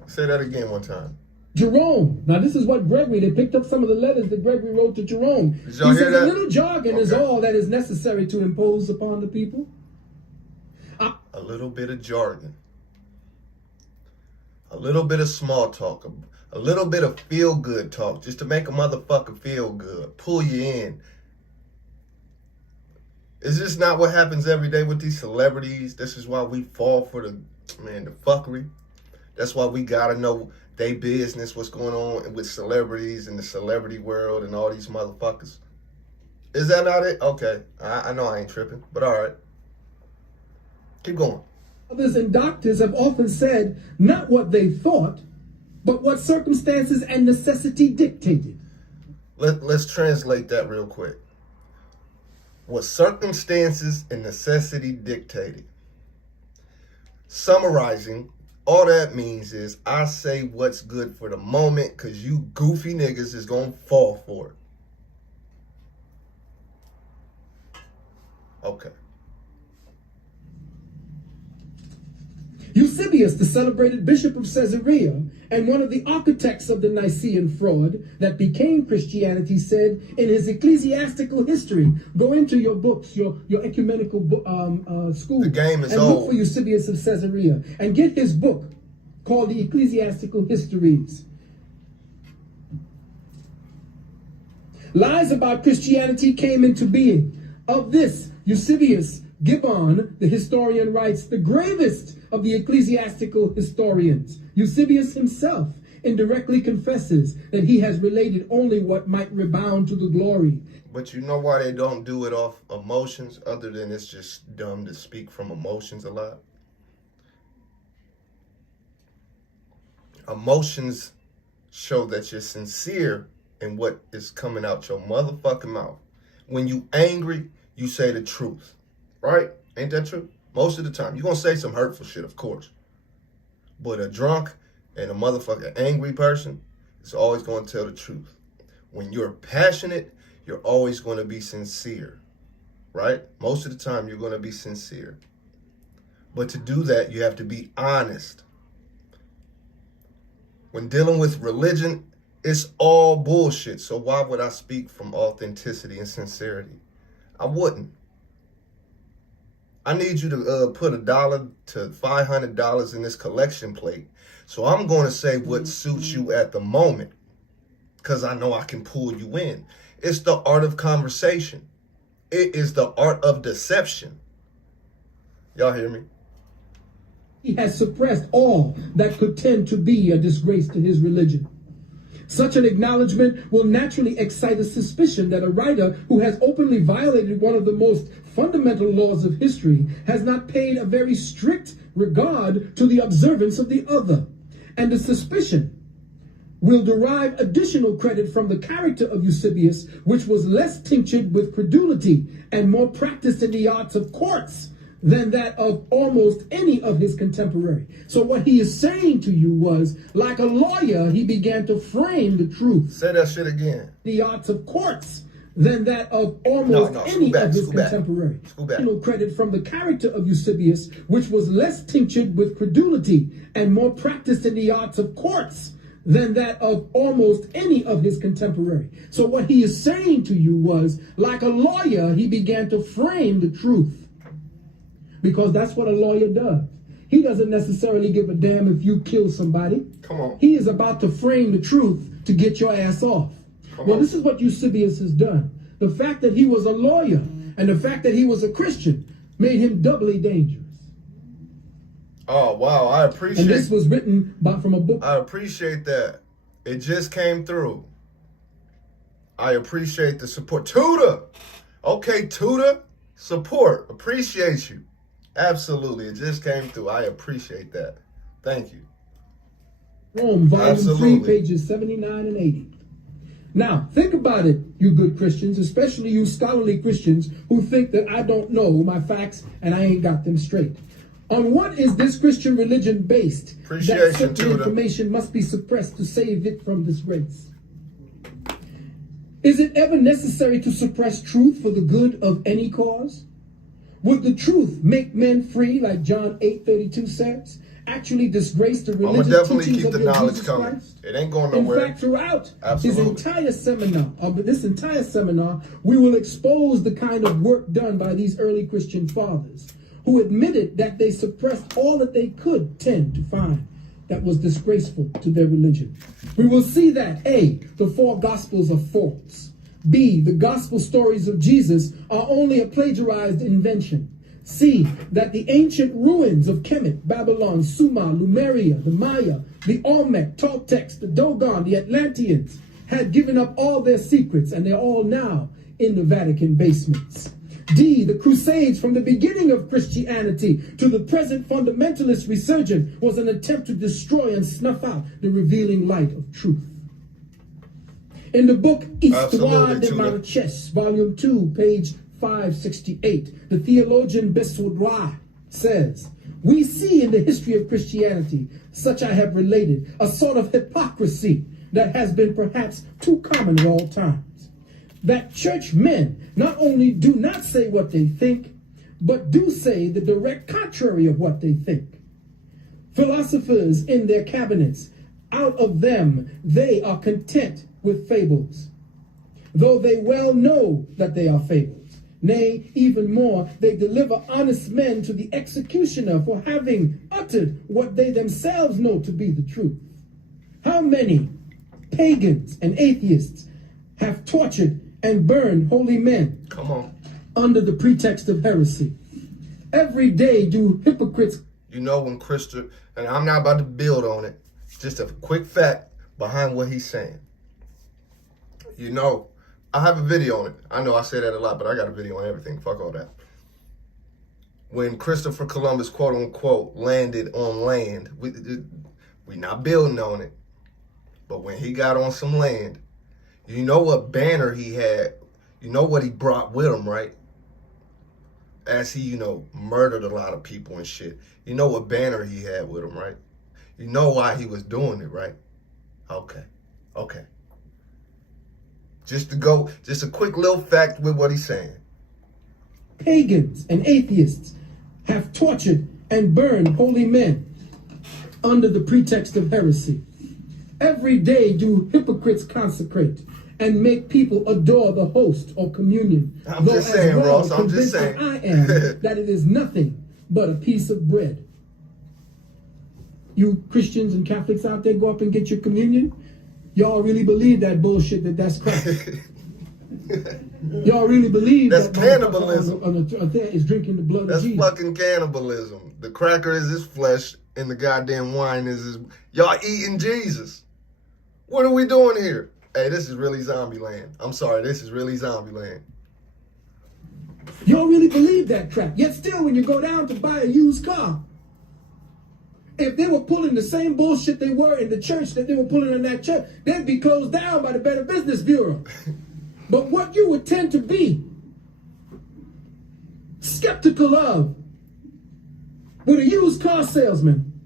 Say that again one time. Jerome. Now this is what Gregory, they picked up some of the letters that Gregory wrote to Jerome. Did y'all hear that? A little jargon is all that is necessary to impose upon the people. A little bit of jargon. A little bit of small talk. A little bit of feel-good talk, just to make a motherfucker feel good. Pull you in. Is this not what happens every day with these celebrities? This is why we fall for the fuckery. That's why we gotta know they business, what's going on with celebrities in the celebrity world and all these motherfuckers. Is that not it? Okay, I know I ain't tripping, but all right. Keep going. Others and doctors have often said not what they thought, but what circumstances and necessity dictated. Let's translate that real quick. What circumstances and necessity dictated. Summarizing, all that means is I say what's good for the moment because you goofy niggas is going to fall for it. Okay. Eusebius, the celebrated bishop of Caesarea and one of the architects of the Nicene fraud that became Christianity, said in his ecclesiastical history, go into your books, your ecumenical school, The game is and old. look for Eusebius of Caesarea and get his book called the Ecclesiastical Histories. Lies about Christianity came into being. Of this, Eusebius Gibbon, the historian, writes, the gravest of the ecclesiastical historians, Eusebius himself, indirectly confesses that he has related only what might rebound to the glory. But you know why they don't do it off emotions, other than it's just dumb to speak from emotions a lot? Emotions show that you're sincere in what is coming out your motherfucking mouth. When you angry, you say the truth, right? Ain't that true? Most of the time. You're going to say some hurtful shit, of course. But a drunk and a motherfucking angry person is always going to tell the truth. When you're passionate, you're always going to be sincere, right? Most of the time, you're going to be sincere. But to do that, you have to be honest. When dealing with religion, it's all bullshit. So why would I speak from authenticity and sincerity? I wouldn't. I need you to put $1 to $500 in this collection plate. So I'm going to say what suits you at the moment, because I know I can pull you in. It's the art of conversation. It is the art of deception. Y'all hear me? He has suppressed all that could tend to be a disgrace to his religion. Such an acknowledgement will naturally excite a suspicion that a writer who has openly violated one of the most fundamental laws of history has not paid a very strict regard to the observance of the other. And the suspicion will derive additional credit from the character of Eusebius, which was less tinctured with credulity and more practiced in the arts of courts than that of almost any of his contemporary. So what he is saying to you was, like a lawyer, he began to frame the truth. Say that shit again. The arts of courts than that of almost any of his contemporary. No credit from the character of Eusebius, which was less tinctured with credulity and more practiced in the arts of courts than that of almost any of his contemporary. So what he is saying to you was, like a lawyer, he began to frame the truth. Because that's what a lawyer does. He doesn't necessarily give a damn if you kill somebody. Come on. He is about to frame the truth to get your ass off. Well, this is what Eusebius has done. The fact that he was a lawyer and the fact that he was a Christian made him doubly dangerous. Oh, wow. I appreciate And this was written from a book. I appreciate that. It just came through. I appreciate the support. Tudor. Okay, Tudor. Support. Appreciate you. Absolutely. It just came through. I appreciate that. Thank you. Rome, volume Absolutely. 3, pages 79 and 80. Now, think about it, you good Christians, especially you scholarly Christians who think that I don't know my facts and I ain't got them straight. On what is this Christian religion based? That certain information must be suppressed to save it from disgrace. Is it ever necessary to suppress truth for the good of any cause? Would the truth make men free, like John 8:32 says, actually disgrace the religious teachings of Jesus Christ? It ain't going nowhere. In fact, throughout this entire seminar, we will expose the kind of work done by these early Christian fathers who admitted that they suppressed all that they could tend to find that was disgraceful to their religion. We will see that A, the four gospels are false. B, the gospel stories of Jesus are only a plagiarized invention. C, that the ancient ruins of Kemet, Babylon, Sumer, Lemuria, the Maya, the Olmec, Toltecs, the Dogon, the Atlanteans had given up all their secrets and they're all now in the Vatican basements. D, the Crusades from the beginning of Christianity to the present fundamentalist resurgence was an attempt to destroy and snuff out the revealing light of truth. In the book Histoire de Marches, volume 2, page 568, the theologian Bessoudroit says, we see in the history of Christianity, such I have related, a sort of hypocrisy that has been perhaps too common at all times. That church men not only do not say what they think, but do say the direct contrary of what they think. Philosophers in their cabinets, out of them they are content with fables, though they well know that they are fables. Nay, even more, they deliver honest men to the executioner for having uttered what they themselves know to be the truth. How many pagans and atheists have tortured and burned holy men Come on. under the pretext of heresy? Every day do hypocrites. You know when Christopher, and I'm not about to build on it, just a quick fact behind what he's saying. You know, I have a video on it. I know I say that a lot, but I got a video on everything. Fuck all that. When Christopher Columbus, quote unquote, landed on land, we not building on it, but when he got on some land, you know what banner he had, you know what he brought with him, right? As he, murdered a lot of people and shit. You know what banner he had with him, right? You know why he was doing it, right? Okay. Just a quick little fact with what he's saying. Pagans and atheists have tortured and burned holy men under the pretext of heresy. Every day do hypocrites consecrate and make people adore the host or communion. I'm just saying, Ross, I'm just saying. I am that it is nothing but a piece of bread. You Christians and Catholics out there, go up and get your communion. Y'all really believe that bullshit that's Christ? Y'all really believe that's that cannibalism? There is drinking the blood of Jesus? That's fucking cannibalism. The cracker is his flesh and the goddamn wine is his. Y'all eating Jesus. What are we doing here? Hey, this is really zombie land. I'm sorry, this is really zombie land. Y'all really believe that crap. Yet still, when you go down to buy a used car, if they were pulling the same bullshit they were in the church that they were pulling in that church, they'd be closed down by the Better Business Bureau. But what you would tend to be skeptical of with a used car salesman,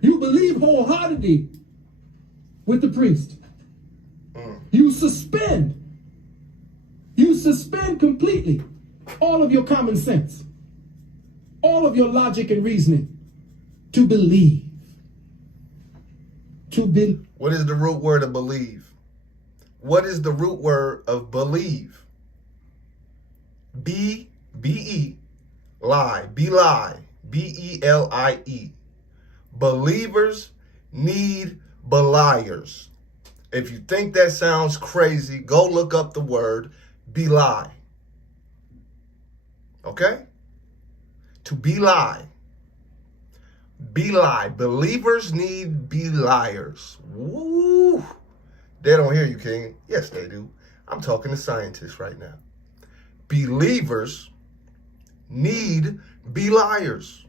you believe wholeheartedly with the priest. You suspend completely all of your common sense, all of your logic and reasoning to believe. What is the root word of believe? What is the root word of believe? B-E, lie, belie, B-E-L-I-E. Believers need beliers. If you think that sounds crazy, go look up the word belie. Okay? To belie. Belie. Believers need beliers. Woo! They don't hear you, King. Yes, they do. I'm talking to scientists right now. Believers need beliers.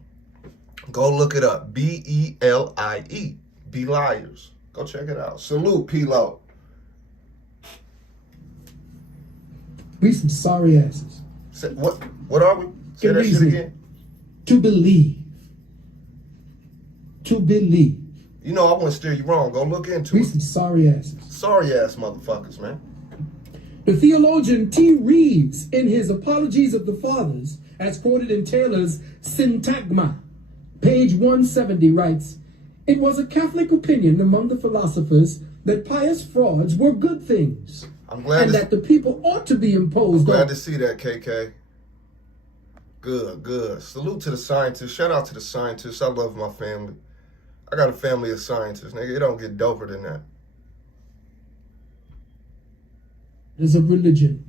Go look it up. B-E-L-I-E. Beliers. Go check it out. Salute, P-Lo. We some sorry asses. What are we? Say that shit again. To believe. To believe. You know, I wouldn't steer you wrong. Go look into We it. some sorry asses. Sorry ass motherfuckers, man. The theologian T. Reeves, in his Apologies of the Fathers, as quoted in Taylor's Syntagma, page 170, writes, "It was a Catholic opinion among the philosophers that pious frauds were good things, and that the people ought to be imposed on." Glad to see that, KK. Good. Salute to the scientists. Shout out to the scientists. I love my family. I got a family of scientists, nigga. It don't get doper than that. Is of religion.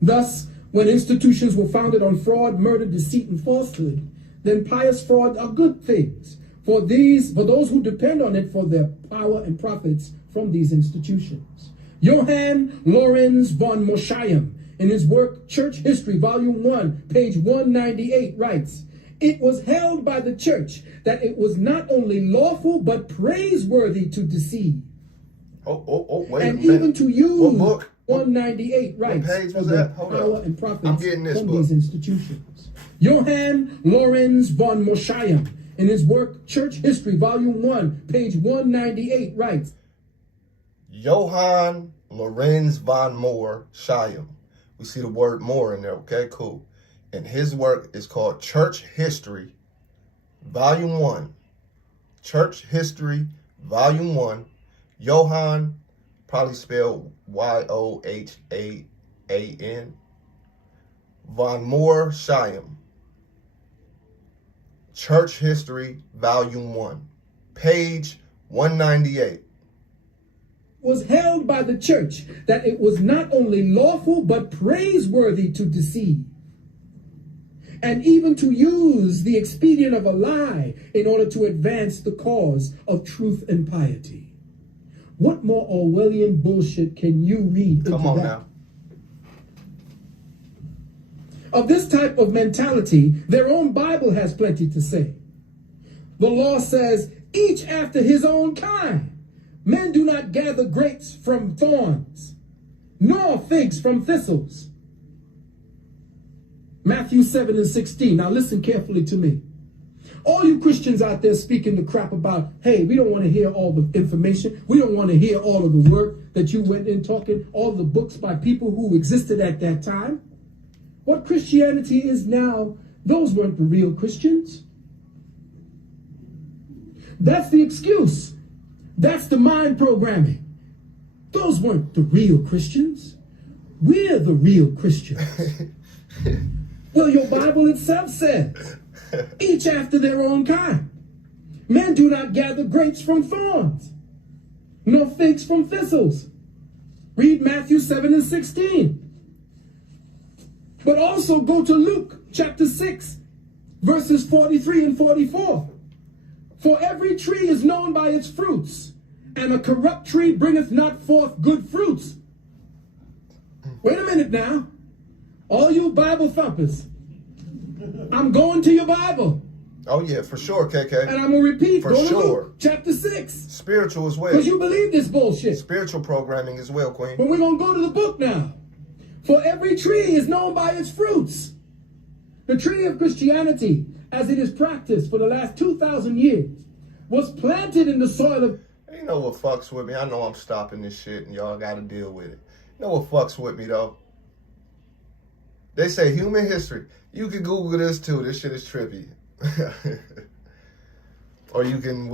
Thus, when institutions were founded on fraud, murder, deceit, and falsehood, then pious frauds are good things for those who depend on it for their power and profits from these institutions. Johann Lorenz von Moschayem, in his work Church History, Volume 1, page 198, writes, "It was held by the church that it was not only lawful but praiseworthy to deceive." Wait and a minute. even to use What book? 198 rights What page was of the that? Hold power up. and I'm profits getting this from book. these institutions. Johann Lorenz von Moschayem, in his work Church History, Volume 1, page 198, writes, Johann Lorenz von Moschayem. We see the word more in there, okay? Cool. And his work is called Church History, Volume 1. Church History, Volume 1. Johann, probably spelled Yohan, von Moor Schaim. Church History, Volume 1. Page 198. Was held by the church that it was not only lawful but praiseworthy to deceive, and even to use the expedient of a lie in order to advance the cause of truth and piety. What more Orwellian bullshit can you read into Come on that? now. Of this type of mentality, their own Bible has plenty to say. The law says, each after his own kind. Men do not gather grapes from thorns, nor figs from thistles. Matthew 7:16. Now listen carefully to me. All you Christians out there speaking the crap about, hey, we don't want to hear all the information. We don't want to hear all of the work that you went in talking, all the books by people who existed at that time. What Christianity is now, those weren't the real Christians. That's the excuse. That's the mind programming. Those weren't the real Christians. We're the real Christians. Well, your Bible itself says, each after their own kind. Men do not gather grapes from thorns, nor figs from thistles. Read Matthew 7:16. But also go to Luke chapter 6, verses 43 and 44. For every tree is known by its fruits, and a corrupt tree bringeth not forth good fruits. Wait a minute now. All you Bible thumpers, I'm going to your Bible. Oh, yeah, for sure, KK. And I'm going to repeat. For go to sure. Luke chapter 6. Spiritual as well. Because you believe this bullshit. Spiritual programming as well, Queen. But we're going to go to the book now. For every tree is known by its fruits. The tree of Christianity, as it is practiced for the last 2,000 years, was planted in the soil of... You know what fucks with me? I know I'm stopping this shit and y'all got to deal with it. You know what fucks with me, though? They say human history. You can Google this, too. This shit is trippy. Or you can,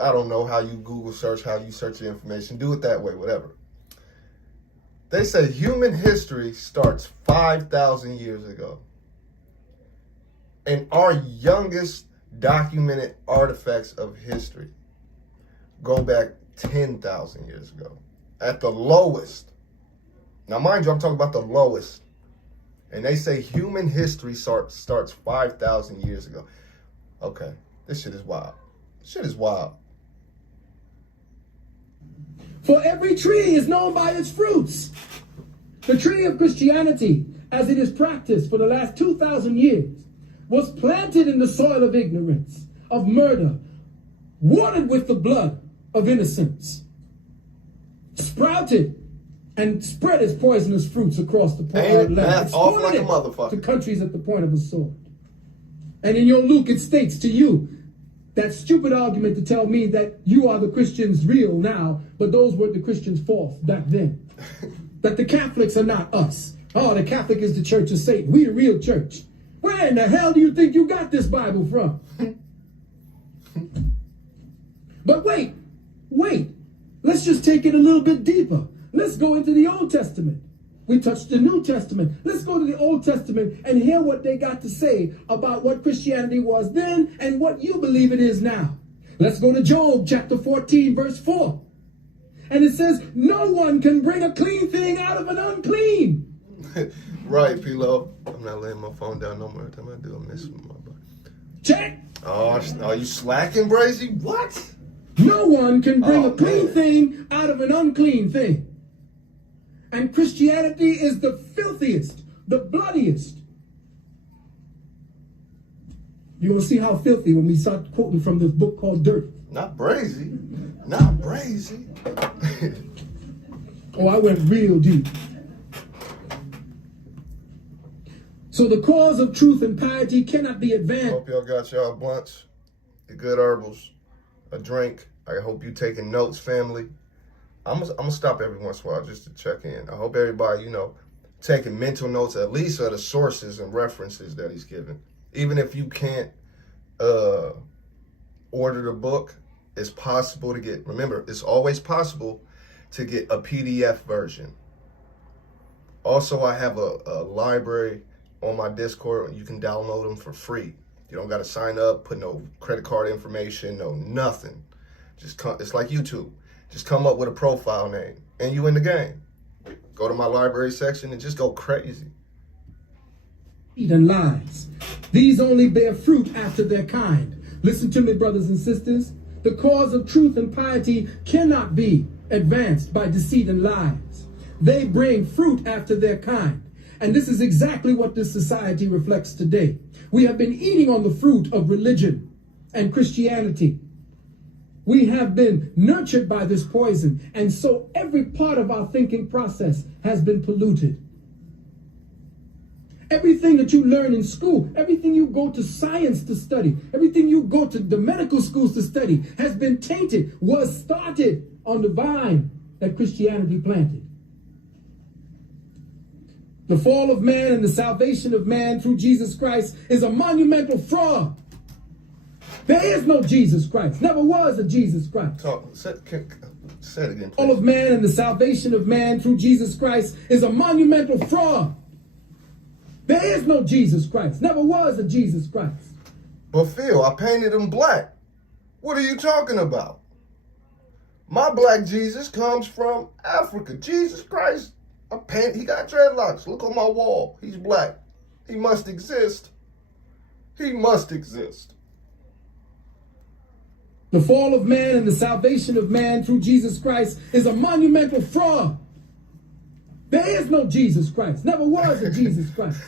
I don't know how you Google search, how you search the information. Do it that way, whatever. They say human history starts 5,000 years ago. And our youngest documented artifacts of history go back 10,000 years ago. At the lowest. Now, mind you, I'm talking about the lowest. And they say human history starts 5,000 years ago. Okay, this shit is wild. Shit is wild. For every tree is known by its fruits. The tree of Christianity, as it is practiced for the last 2,000 years, was planted in the soil of ignorance, of murder, watered with the blood of innocents, sprouted and spread its poisonous fruits across the land, off like a exported motherfucker to countries at the point of a sword. And in your Luke, it states to you that stupid argument to tell me that you are the Christians real now, but those were the Christians false back then. That the Catholics are not us. Oh, the Catholic is the Church of Satan. We the real church. Where in the hell do you think you got this Bible from? But wait. Let's just take it a little bit deeper. Let's go into the Old Testament. We touched the New Testament. Let's go to the Old Testament and hear what they got to say about what Christianity was then and what you believe it is now. Let's go to Job chapter 14, verse 4. And it says, no one can bring a clean thing out of an unclean. Right, P-Lo. I'm not laying my phone down no more. Every time I do, I'm messing with my butt. Check. Oh, are you slacking, Brazy? What? No one can bring a clean man. thing out of an unclean thing. And Christianity is the filthiest, the bloodiest. You're going to see how filthy when we start quoting from this book called Dirt. Not Brazy. Not Brazy. Oh, I went real deep. So the cause of truth and piety cannot be advanced. Hope y'all got y'all blunts, the good herbals, a drink. I hope you taking notes, family. I'm gonna stop every once in a while just to check in. I hope everybody, taking mental notes at least of the sources and references that he's giving. Even if you can't order the book, it's possible to get, remember, it's always possible to get a PDF version. Also, I have a library on my Discord. You can download them for free. You don't got to sign up, put no credit card information, no nothing. Just come, it's like YouTube. Just come up with a profile name and you in the game. Go to my library section and just go crazy. And lies. These only bear fruit after their kind. Listen to me, brothers and sisters. The cause of truth and piety cannot be advanced by deceit and lies. They bring fruit after their kind. And this is exactly what this society reflects today. We have been eating on the fruit of religion and Christianity. We have been nurtured by this poison, and so every part of our thinking process has been polluted. Everything that you learn in school, everything you go to science to study, everything you go to the medical schools to study has been tainted, was started on the vine that Christianity planted. The fall of man and the salvation of man through Jesus Christ is a monumental fraud. There is no Jesus Christ. Never was a Jesus Christ. Say it again, please. All of man and the salvation of man through Jesus Christ is a monumental fraud. There is no Jesus Christ. Never was a Jesus Christ. But Phil, I painted him black. What are you talking about? My black Jesus comes from Africa. Jesus Christ, he got dreadlocks. Look on my wall. He's black. He must exist. He must exist. The fall of man and the salvation of man through Jesus Christ is a monumental fraud. There is no Jesus Christ. Never was a Jesus Christ.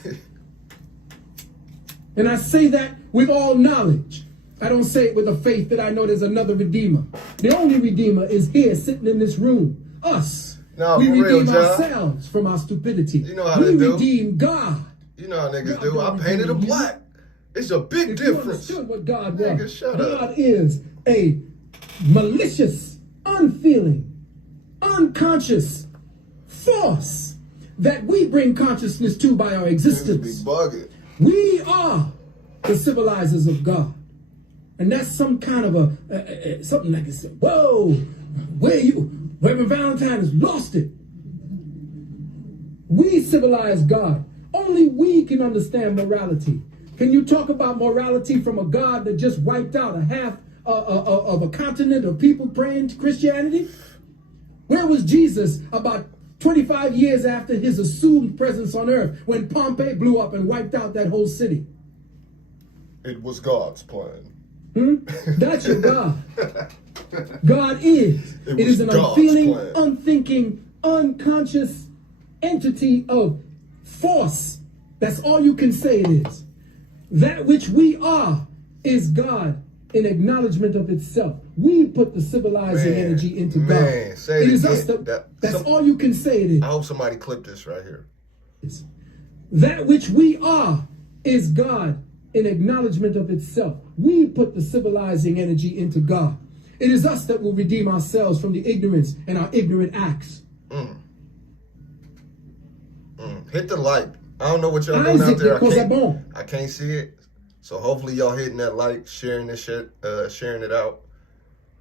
And I say that with all knowledge. I don't say it with a faith that I know there's another Redeemer. The only Redeemer is here sitting in this room. Us. No, we redeem real, ourselves from our stupidity. You know how we they do. redeem God. You know how niggas God do. I painted him black. It's a big If you difference. understood what God Nigga, was, shut God up. is a malicious, unfeeling, unconscious force that we bring consciousness to by our Niggas be existence. bugging. We are the civilizers of God. And that's some kind of something like this. Whoa, where you? Reverend Valentine has lost it. We civilize God. Only we can understand morality. Can you talk about morality from a God that just wiped out a half of a continent of people praying to Christianity? Where was Jesus about 25 years after his assumed presence on earth when Pompeii blew up and wiped out that whole city? It was God's plan. That's your God. God is. It is an God's unfeeling, plan. unthinking, unconscious entity of force. That's all you can say it is. That which we are is God in acknowledgement of itself. We put the civilizing energy into God. Say It it is us again. that's all you can say it is. I hope somebody clipped this right here. That which we are is God in acknowledgement of itself. We put the civilizing energy into God. It is us that will redeem ourselves from the ignorance and our ignorant acts. Hit the like. I don't know what y'all doing out there. Isaac, I can't see it. So hopefully y'all hitting that like, sharing this shit, sharing it out.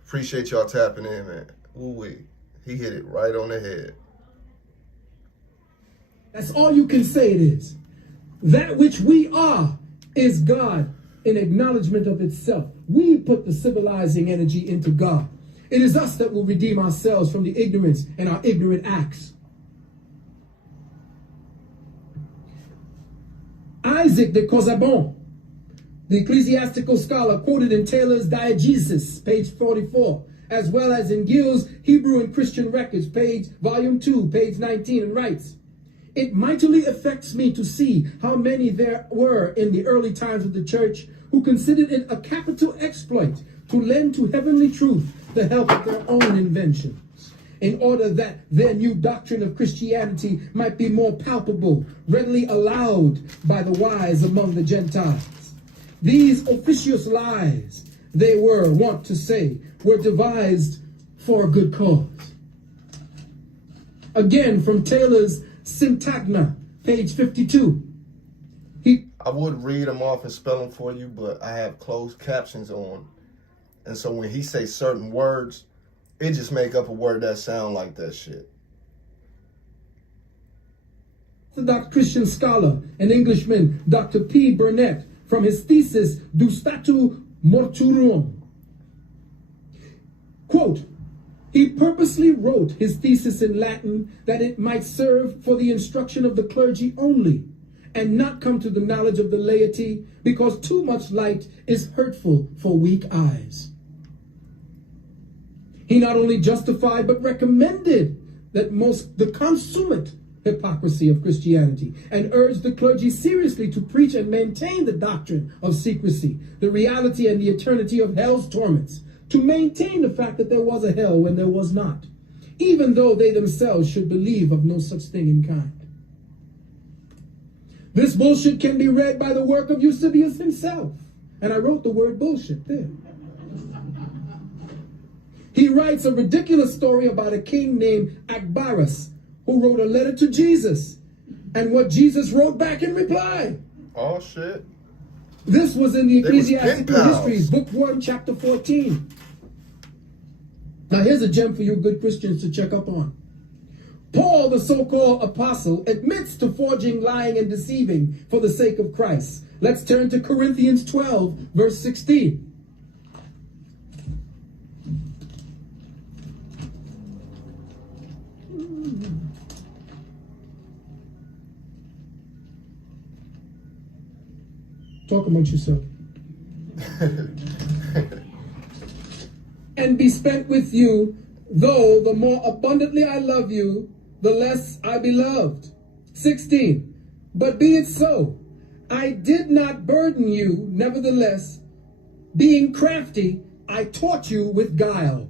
Appreciate y'all tapping in, man. Ooh-wee. He hit it right on the head. That's all you can say it is. That which we are is God in acknowledgement of itself. We put the civilizing energy into God. It is us that will redeem ourselves from the ignorance and our ignorant acts. Isaac de Causabon, the ecclesiastical scholar, quoted in Taylor's Diegesis, page 44, as well as in Gill's Hebrew and Christian Records, volume 2, page 19, and writes, "It mightily affects me to see how many there were in the early times of the church who considered it a capital exploit to lend to heavenly truth the help of their own inventions, in order that their new doctrine of Christianity might be more palpable, readily allowed by the wise among the Gentiles. These officious lies, they were wont to say, were devised for a good cause." Again, from Taylor's Syntagma, page 52. I would read them off and spell them for you, but I have closed captions on. And so when he say certain words, it just make up a word that sound like that shit. Orthodox Christian scholar and Englishman Dr. P. Burnett from his thesis De Statu Mortuorum. Quote, he purposely wrote his thesis in Latin that it might serve for the instruction of the clergy only and not come to the knowledge of the laity, because too much light is hurtful for weak eyes. He not only justified but recommended the consummate hypocrisy of Christianity and urged the clergy seriously to preach and maintain the doctrine of secrecy, the reality and the eternity of hell's torments, to maintain the fact that there was a hell when there was not, even though they themselves should believe of no such thing in kind. This bullshit can be read by the work of Eusebius himself, and I wrote the word bullshit there. He writes a ridiculous story about a king named Agabus who wrote a letter to Jesus and what Jesus wrote back in reply. Oh, shit. This was in the Ecclesiastical pen pals. Histories, Book 1, Chapter 14. Now here's a gem for you good Christians to check up on. Paul, the so-called apostle, admits to forging, lying, and deceiving for the sake of Christ. Let's turn to Corinthians 12, verse 16. Talk amongst yourself. And be spent with you, though the more abundantly I love you, the less I be loved. 16. But be it so, I did not burden you, nevertheless, being crafty, I taught you with guile.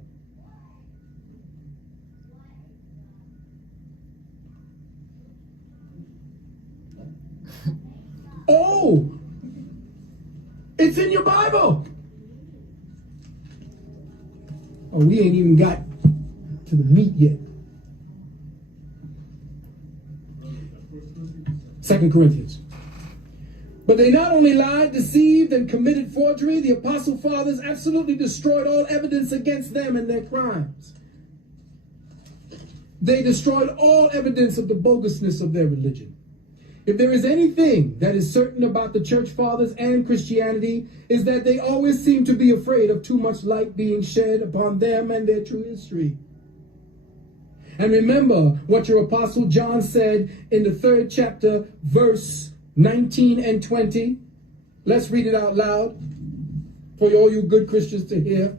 Oh, it's in your Bible. Oh, we ain't even got to the meat yet. 2 Corinthians. But they not only lied, deceived, and committed forgery, the apostle fathers absolutely destroyed all evidence against them and their crimes. They destroyed all evidence of the bogusness of their religion. If there is anything that is certain about the church fathers and Christianity, is that they always seem to be afraid of too much light being shed upon them and their true history. And remember what your apostle John said in the 3rd chapter, verse 19 and 20. Let's read it out loud for all you good Christians to hear.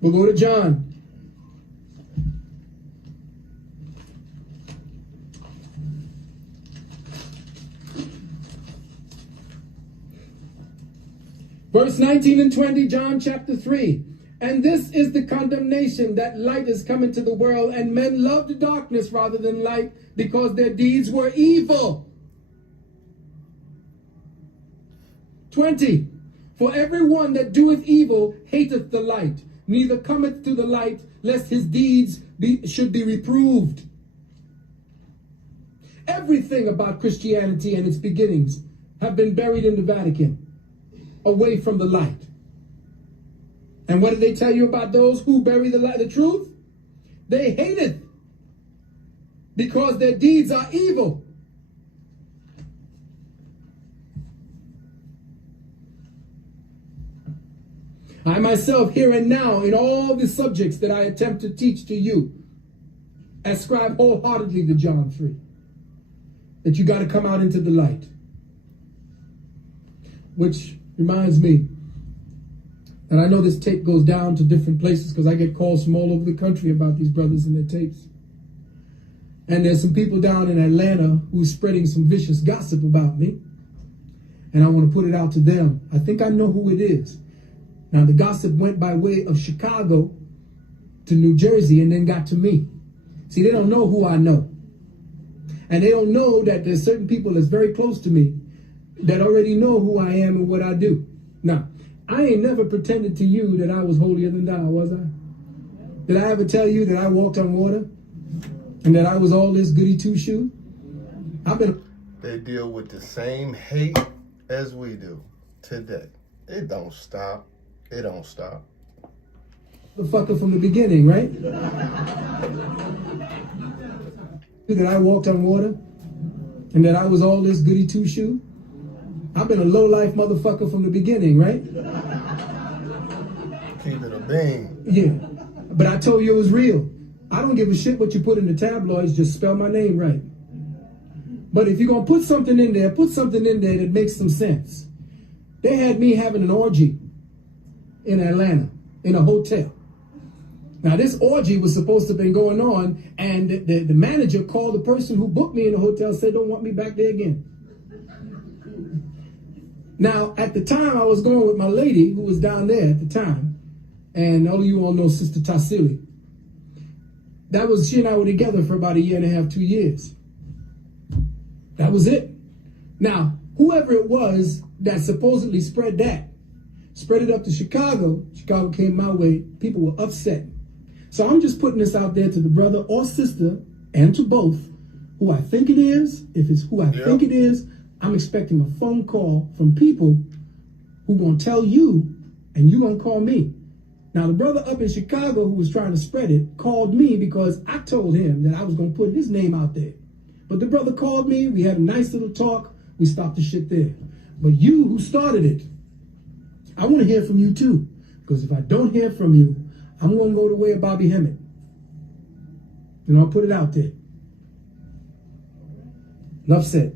We'll go to John. Verse 19 and 20, John chapter 3. And this is the condemnation, that light is come into the world, and men loved darkness rather than light, because their deeds were evil. 20. For everyone that doeth evil hateth the light, neither cometh to the light, lest his deeds should be reproved. Everything about Christianity and its beginnings have been buried in the Vatican, away from the light. And what did they tell you about those who bury the light, the truth? They hate it because their deeds are evil. I myself, here and now, in all the subjects that I attempt to teach to you, ascribe wholeheartedly to John 3. That you got to come out into the light. Which reminds me, and I know this tape goes down to different places because I get calls from all over the country about these brothers and their tapes. And there's some people down in Atlanta who's spreading some vicious gossip about me. And I want to put it out to them. I think I know who it is. Now, the gossip went by way of Chicago to New Jersey and then got to me. See, they don't know who I know. And they don't know that there's certain people that's very close to me that already know who I am and what I do. Now, I ain't never pretended to you that I was holier than thou, was I? Did I ever tell you that I walked on water? And that I was all this goody two-shoe? I've been They deal with the same hate as we do today. It don't stop. It don't stop. The fucker from the beginning, right? That I walked on water and that I was all this goody two-shoe. I've been a low-life motherfucker from the beginning, right? Keep it a bean. Yeah, but I told you it was real. I don't give a shit what you put in the tabloids, just spell my name right. But if you're gonna put something in there that makes some sense. They had me having an orgy in Atlanta, in a hotel. Now this orgy was supposed to have been going on, and the manager called the person who booked me in the hotel, said don't want me back there again. Now, at the time, I was going with my lady, who was down there at the time, and all of you all know Sister Tassili. She and I were together for about 1.5 years, 2 years. That was it. Now, whoever it was that supposedly spread it up to Chicago. Chicago came my way. People were upset. So I'm just putting this out there to the brother or sister, and to both, who I think it is. If it's who I think it is, I'm expecting a phone call from people who gonna tell you, and you gonna call me. Now the brother up in Chicago who was trying to spread it called me because I told him that I was gonna put his name out there. But the brother called me, we had a nice little talk, we stopped the shit there. But you who started it, I wanna hear from you too. Because if I don't hear from you, I'm gonna go the way of Bobby Hemmett. And I'll put it out there. Enough said.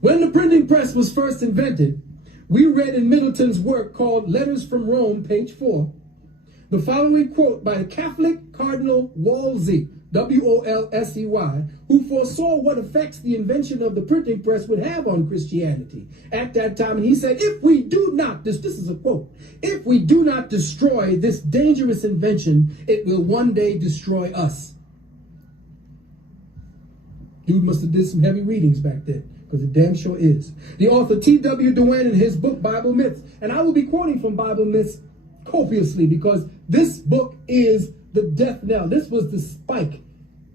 When the printing press was first invented, we read in Middleton's work called Letters from Rome, page 4, the following quote by the Catholic Cardinal Wolsey, W-O-L-S-E-Y, who foresaw what effects the invention of the printing press would have on Christianity at that time. And he said, if we do not, this is a quote, if we do not destroy this dangerous invention, it will one day destroy us. Dude must have did some heavy readings back then, because it damn sure is. The author T.W. Duane in his book, Bible Myths, and I will be quoting from Bible Myths copiously because this book is the death knell. This was the spike.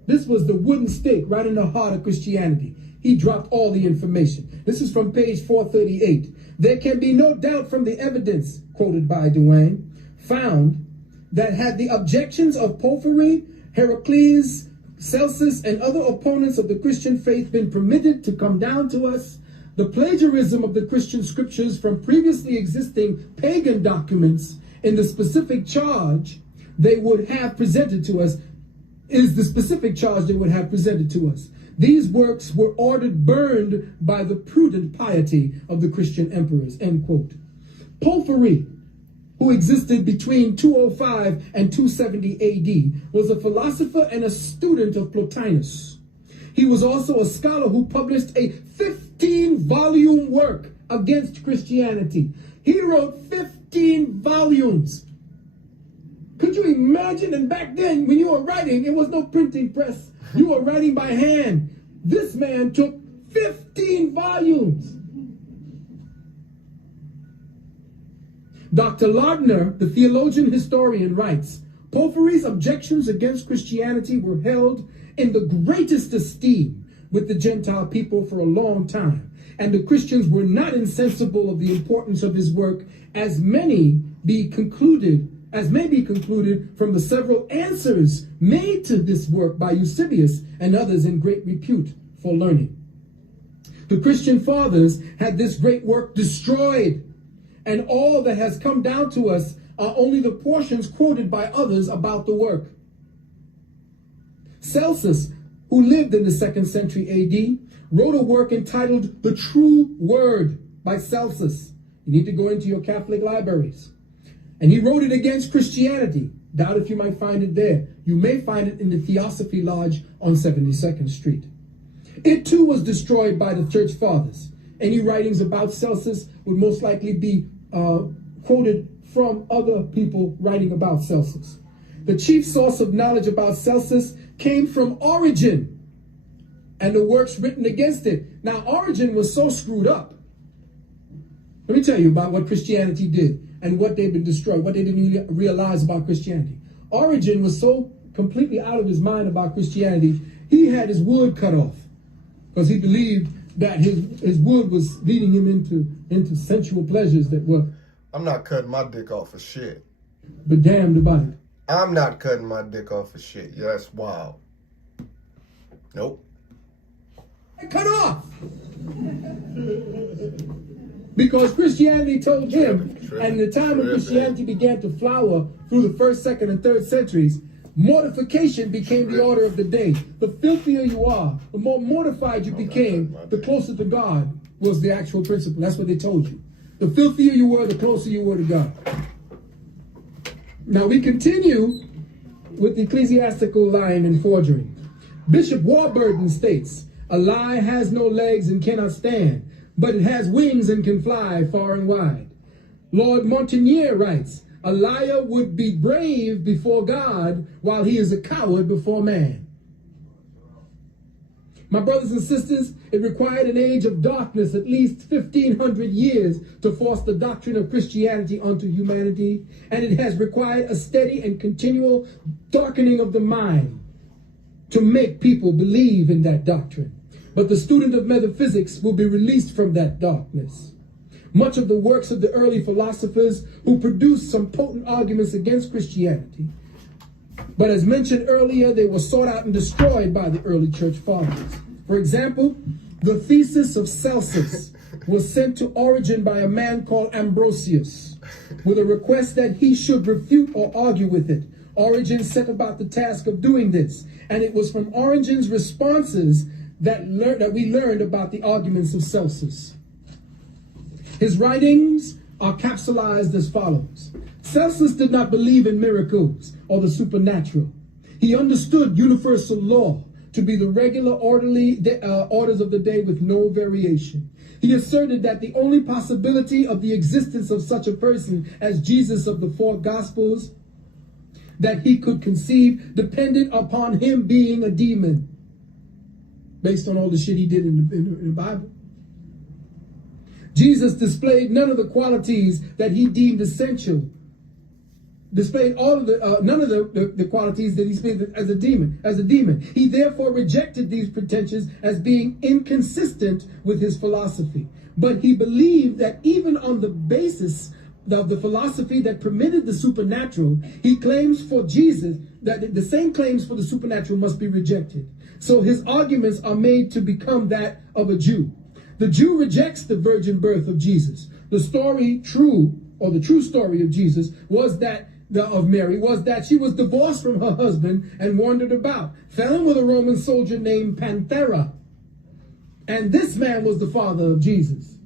This was the wooden stake right in the heart of Christianity. He dropped all the information. This is from page 438. There can be no doubt from the evidence, quoted by Duane, found that had the objections of Porphyry, Heracles, Celsus, and other opponents of the Christian faith been permitted to come down to us, the plagiarism of the Christian scriptures from previously existing pagan documents in the specific charge they would have presented to us is the specific charge they would have presented to us. These works were ordered burned by the prudent piety of the Christian emperors, end quote. Porphyry, who existed between 205 and 270 AD, was a philosopher and a student of Plotinus. He was also a scholar who published a 15-volume work against Christianity. He wrote 15 volumes. Could you imagine? And back then, when you were writing, it was no printing press. You were writing by hand. This man took 15 volumes. Dr. Lardner, the theologian historian, writes, Porphyry's objections against Christianity were held in the greatest esteem with the Gentile people for a long time, and the Christians were not insensible of the importance of his work, as may be concluded from the several answers made to this work by Eusebius and others in great repute for learning. The Christian fathers had this great work destroyed, and all that has come down to us are only the portions quoted by others about the work. Celsus, who lived in the 2nd century AD, wrote a work entitled The True Word by Celsus. You need to go into your Catholic libraries. And he wrote it against Christianity. Doubt if you might find it there. You may find it in the Theosophy Lodge on 72nd Street. It too was destroyed by the church fathers. Any writings about Celsus would most likely be quoted from other people writing about Celsus. The chief source of knowledge about Celsus came from Origen and the works written against it. Now, Origen was so screwed up. Let me tell you about what Christianity did and what they've been destroyed, what they didn't realize about Christianity. Origen was so completely out of his mind about Christianity, he had his wood cut off. because he believed that his wood was leading him into sensual pleasures that were. I'm not cutting my dick off for shit. But damned about it. I'm not cutting my dick off for shit. Yeah, that's wild. Nope. Cut off. Because Christianity told him, and the time when Christianity began to flower through the 1st, 2nd, and 3rd centuries, mortification became the order of the day. The filthier you are, the more mortified you became, the closer to God was the actual principle. That's what they told you. The filthier you were, the closer you were to God. Now we continue with ecclesiastical lying and forgery. Bishop Warburton states, a lie has no legs and cannot stand, but it has wings and can fly far and wide. Lord Montagnier writes, a liar would be brave before God while he is a coward before man. My brothers and sisters, it required an age of darkness, at least 1,500 years, to force the doctrine of Christianity onto humanity, and it has required a steady and continual darkening of the mind to make people believe in that doctrine. But the student of metaphysics will be released from that darkness. Much of the works of the early philosophers who produced some potent arguments against Christianity, but as mentioned earlier, they were sought out and destroyed by the early church fathers. For example, the thesis of Celsus was sent to Origen by a man called Ambrosius with a request that he should refute or argue with it. Origen set about the task of doing this, and it was from Origen's responses that we learned about the arguments of Celsus. His writings are capsulized as follows. Celsus did not believe in miracles or the supernatural. He understood universal law to be the regular orderly orders of the day with no variation. He asserted that the only possibility of the existence of such a person as Jesus of the 4 Gospels that he could conceive depended upon him being a demon, based on all the shit he did in the Bible. Jesus displayed none of the qualities that he deemed essential. Displayed all of none of the qualities that he displayed as a demon. He therefore rejected these pretensions as being inconsistent with his philosophy. But he believed that even on the basis of the philosophy that permitted the supernatural, he claims for Jesus that the same claims for the supernatural must be rejected. So his arguments are made to become that of a Jew. The Jew rejects the virgin birth of Jesus. The true story of Jesus was that of Mary was that she was divorced from her husband and wandered about, fell in with a Roman soldier named Panthera. And this man was the father of Jesus.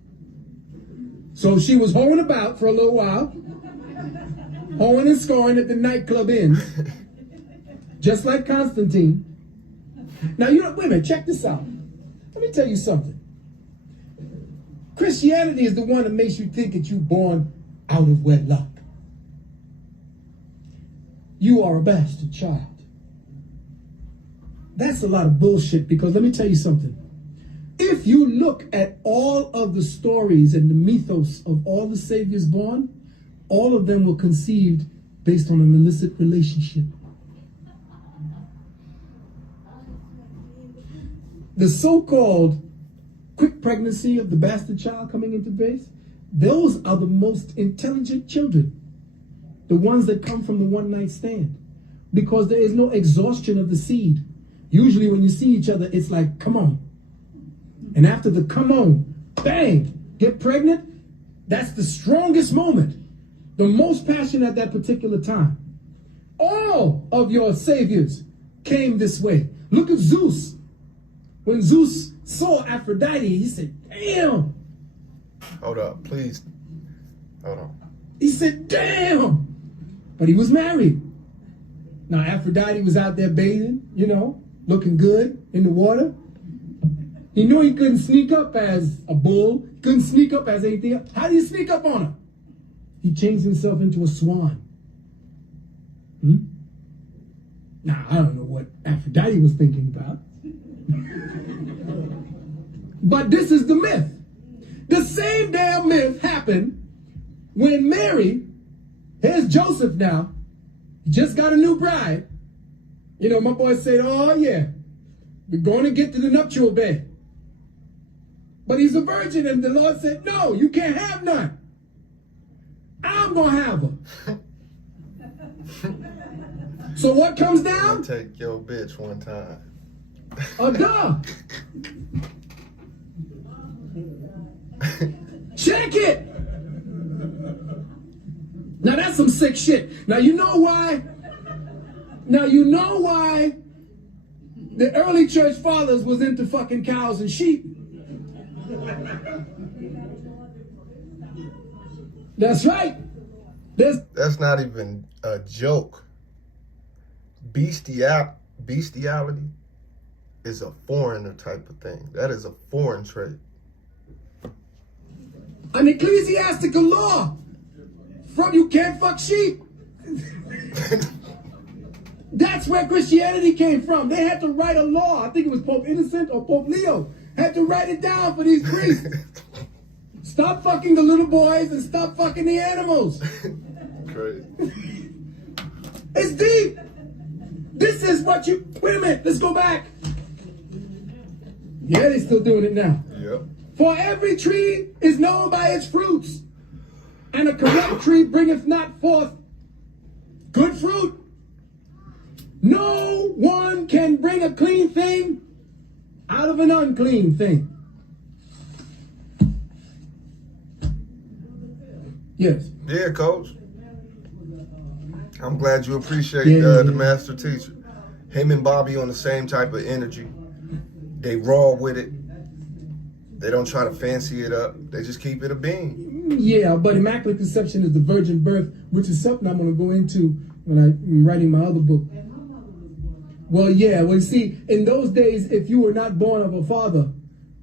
So she was hoeing about for a little while, hoeing and scoring at the nightclub inn, just like Constantine. Now, wait a minute, check this out. Let me tell you something. Christianity is the one that makes you think that you're born out of wedlock. You are a bastard child. That's a lot of bullshit, because let me tell you something. If you look at all of the stories and the mythos of all the saviors born, all of them were conceived based on an illicit relationship. The so-called quick pregnancy of the bastard child coming into base, those are the most intelligent children. The ones that come from the one-night stand. Because there is no exhaustion of the seed. Usually when you see each other, it's like, come on. And after the come on, bang, get pregnant, that's the strongest moment. The most passion at that particular time. All of your saviors came this way. Look at Zeus. When Zeus saw Aphrodite, he said, damn. Hold up, please. Hold on. He said, damn. But he was married. Now, Aphrodite was out there bathing, looking good in the water. He knew he couldn't sneak up as a bull, couldn't sneak up as anything else. How do you sneak up on her? He changed himself into a swan. Now, I don't know what Aphrodite was thinking about. But this is the myth. The same damn myth happened when Mary, here's Joseph now, he just got a new bride. My boy said, oh yeah, we're going to get to the nuptial bed. But he's a virgin, and the Lord said, no, you can't have none. I'm going to have her. So what comes down? Take your bitch one time. A dove. Check it. Now that's some sick shit. Now you know why? The early church fathers was into fucking cows and sheep. That's right. That's not even a joke. Bestiality is a foreigner type of thing. That is a foreign trait. An ecclesiastical law from you can't fuck sheep. That's where Christianity came from. They had to write a law. I think it was Pope Innocent or Pope Leo had to write it down for these priests. Stop fucking the little boys and stop fucking the animals. Crazy. It's deep. This is what you... Wait a minute. Let's go back. Yeah, they're still doing it now. Yep. For every tree is known by its fruits, and a corrupt tree bringeth not forth good fruit. No one can bring a clean thing out of an unclean thing. Yes. Yeah, Coach. I'm glad you appreciate Yeah. the master teacher. Him and Bobby on the same type of energy. They raw with it. They don't try to fancy it up. They just keep it a bean. Yeah, but Immaculate Conception is the virgin birth, which is something I'm going to go into when I'm writing my other book. Well, yeah. Well, see, in those days, if you were not born of a father,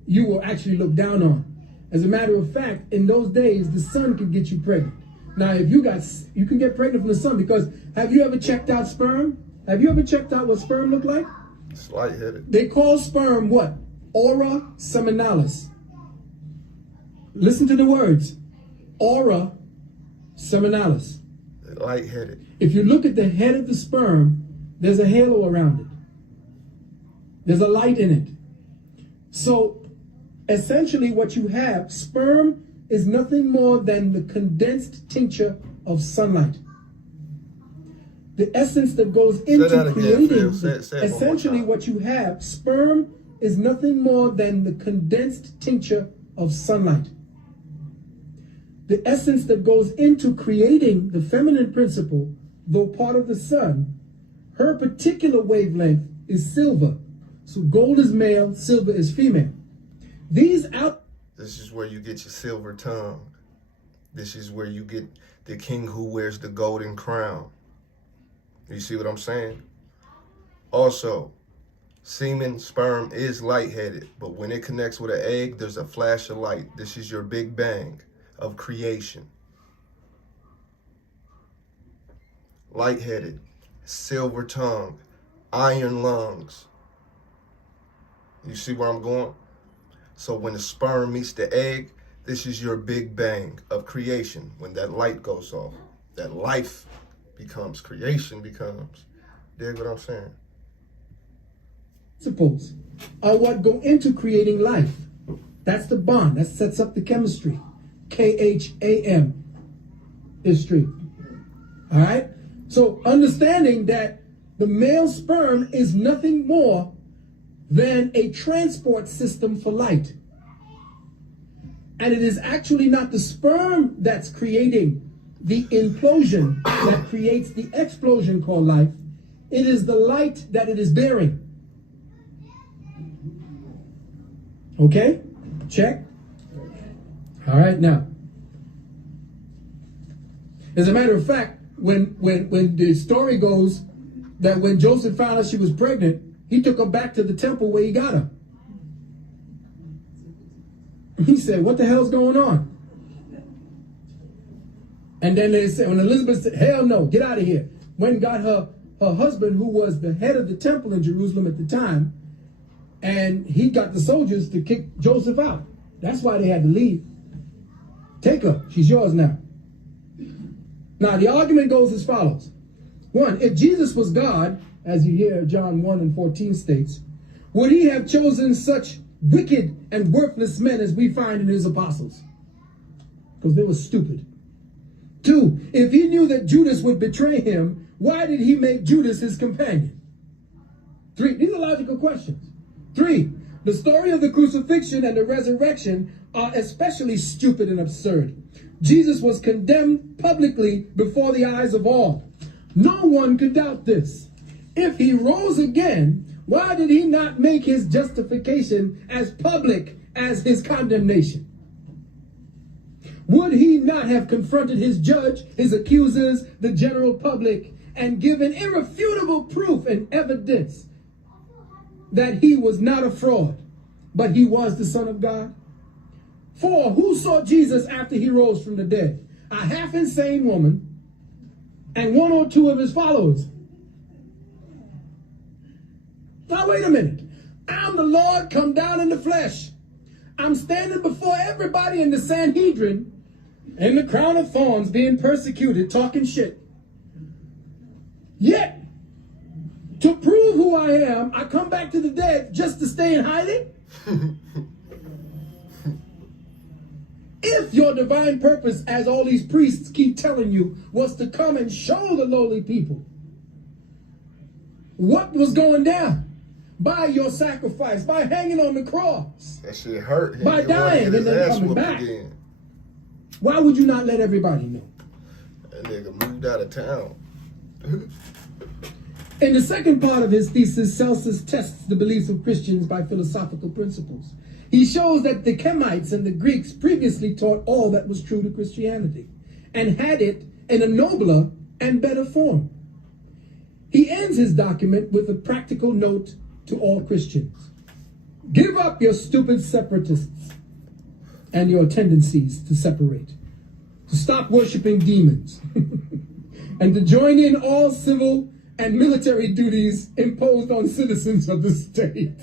you were actually looked down on. As a matter of fact, in those days, the sun could get you pregnant. Now, if you can get pregnant from the sun, because have you ever checked out sperm? Have you ever checked out what sperm look like? It's lightheaded. They call sperm what? Aura seminalis. Listen to the words. Aura seminalis. Lightheaded. If you look at the head of the sperm, there's a halo around it. There's a light in it. So, essentially what you have, sperm is nothing more than the condensed tincture of sunlight. The essence that goes into creating, essentially what you have, sperm is nothing more than the condensed tincture of sunlight. The essence that goes into creating the feminine principle, though part of the sun, her particular wavelength is silver. So gold is male, silver is female. This is where you get your silver tongue. This is where you get the king who wears the golden crown. You see what I'm saying? Also, semen, sperm is lightheaded, but when it connects with an egg, there's a flash of light. This is your big bang of creation. Lightheaded, silver tongue, iron lungs. You see where I'm going? So when the sperm meets the egg, this is your big bang of creation. When that light goes off, that life becomes, creation becomes. Dig what I'm saying? Principles are what go into creating life. That's the bond. That sets up the chemistry. KHAM history. All right? So understanding that the male sperm is nothing more than a transport system for light. And it is actually not the sperm that's creating the implosion that creates the explosion called life. It is the light that it is bearing. Okay? Check. All right, now. As a matter of fact, when the story goes that when Joseph found out she was pregnant, he took her back to the temple where he got her. He said, what the hell's going on? And then they said, when Elizabeth said, hell no, get out of here. When got her husband, who was the head of the temple in Jerusalem at the time, and he got the soldiers to kick Joseph out. That's why they had to leave. Take her. She's yours now. Now, the argument goes as follows. One, if Jesus was God, as you hear John 1 and 14 states, would he have chosen such wicked and worthless men as we find in his apostles, because they were stupid. 2, if he knew that Judas would betray him, why did he make Judas his companion? 3, these are logical questions. 3, the story of the crucifixion and the resurrection are especially stupid and absurd. Jesus was condemned publicly before the eyes of all. No one could doubt this. If he rose again, why did he not make his justification as public as his condemnation? Would he not have confronted his judge, his accusers, the general public, and given irrefutable proof and evidence that he was not a fraud, but he was the Son of God? 4, who saw Jesus after he rose from the dead? A half-insane woman and 1 or 2 of his followers. Now, wait a minute. I'm the Lord come down in the flesh. I'm standing before everybody in the Sanhedrin in the crown of thorns, being persecuted, talking shit. Yet, to prove who I am, I come back to the dead just to stay in hiding? If your divine purpose, as all these priests keep telling you, was to come and show the lowly people what was going down by your sacrifice, by hanging on the cross, That shit hurt. by dying and then coming back, again. Why would you not let everybody know? That nigga moved out of town. In the second part of his thesis, Celsus tests the beliefs of Christians by philosophical principles. He shows that the Chemites and the Greeks previously taught all that was true to Christianity and had it in a nobler and better form. He ends his document with a practical note to all Christians. Give up your stupid separatists and your tendencies to separate, to stop worshiping demons, and to join in all civil and military duties imposed on citizens of the state.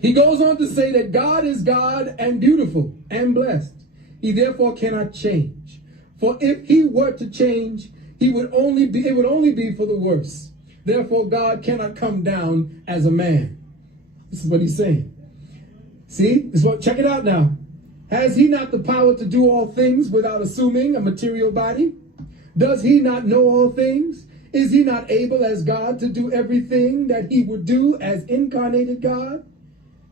He goes on to say that God is God and beautiful and blessed. He therefore cannot change. For if he were to change, it would only be for the worse. Therefore, God cannot come down as a man. This is what he's saying. See? Check it out now. Has he not the power to do all things without assuming a material body? Does he not know all things? Is he not able as God to do everything that he would do as incarnated God?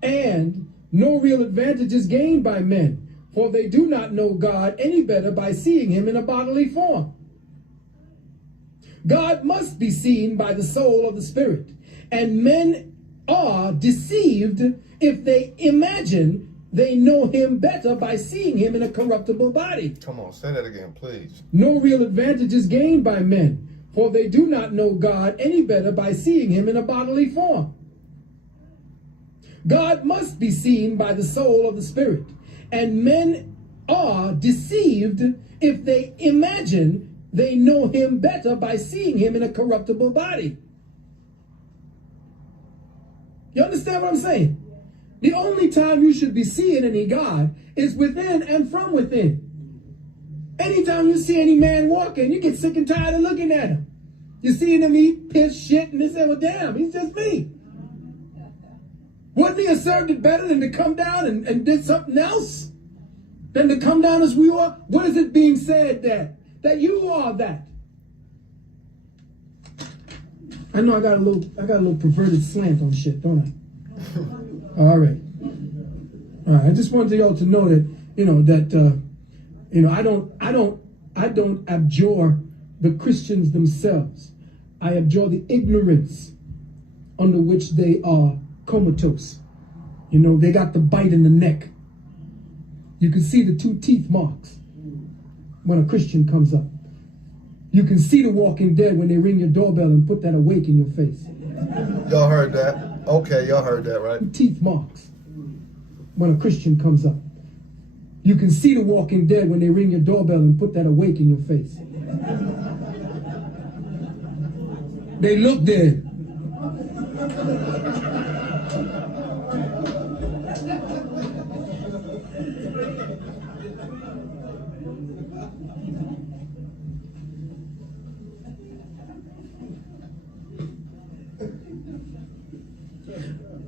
And no real advantage is gained by men, for they do not know God any better by seeing him in a bodily form. God must be seen by the soul of the Spirit, and men are deceived if they imagine they know him better by seeing him in a corruptible body. Come on, say that again, please. No real advantage is gained by men, for they do not know God any better by seeing him in a bodily form. God must be seen by the soul of the Spirit, and men are deceived if they imagine they know him better by seeing him in a corruptible body. You understand what I'm saying? The only time you should be seeing any God is within and from within. Anytime you see any man walking, you get sick and tired of looking at him. You see him eat, piss, shit, and they say, well, damn, he's just me. Wouldn't he have served it better than to come down and did something else? Than to come down as we are? What is it being said that you are that? I know I got a little perverted slant on shit, don't I? All right. I just wanted y'all to know that, I don't abjure the Christians themselves. I abjure the ignorance under which they are comatose. They got the bite in the neck. You can see the 2 teeth marks when a Christian comes up. You can see the walking dead when they ring your doorbell and put that awake in your face. Y'all heard that? Okay, y'all heard that, right? Teeth marks when a Christian comes up. You can see the walking dead when they ring your doorbell and put that awake in your face. They look dead.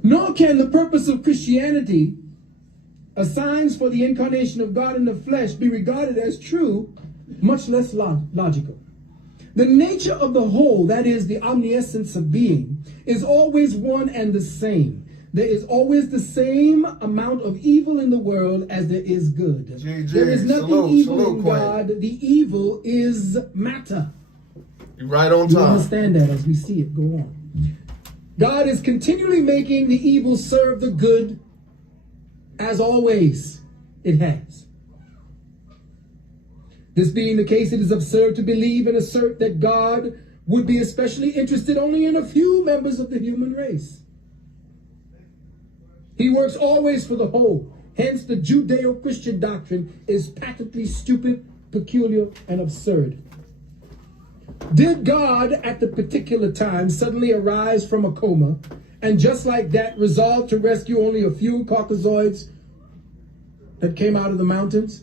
Nor Nor can the purpose of Christianity, a signs for the incarnation of God in the flesh, be regarded as true, much less logical. The nature of the whole, that is, the omniscience of being, is always one and the same. There is always the same amount of evil in the world as there is good. There is nothing evil in God. The evil is matter. You're right on time. You understand that as we see it go on. God is continually making the evil serve the good, as always it has. This being the case, it is absurd to believe and assert that God would be especially interested only in a few members of the human race. He works always for the whole. Hence, the Judeo-Christian doctrine is patently stupid, peculiar, and absurd. Did God, at the particular time, suddenly arise from a coma, and just like that, resolve to rescue only a few Caucasoids that came out of the mountains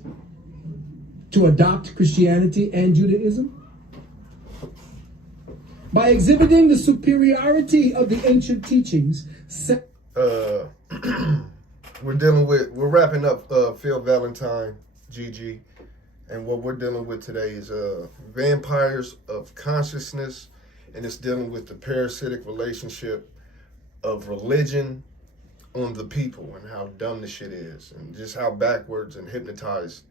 to adopt Christianity and Judaism? By exhibiting the superiority of the ancient teachings, we're wrapping up Phil Valentine, GG, and what we're dealing with today is vampires of consciousness, and it's dealing with the parasitic relationship of religion on the people and how dumb the shit is, and just how backwards and hypnotized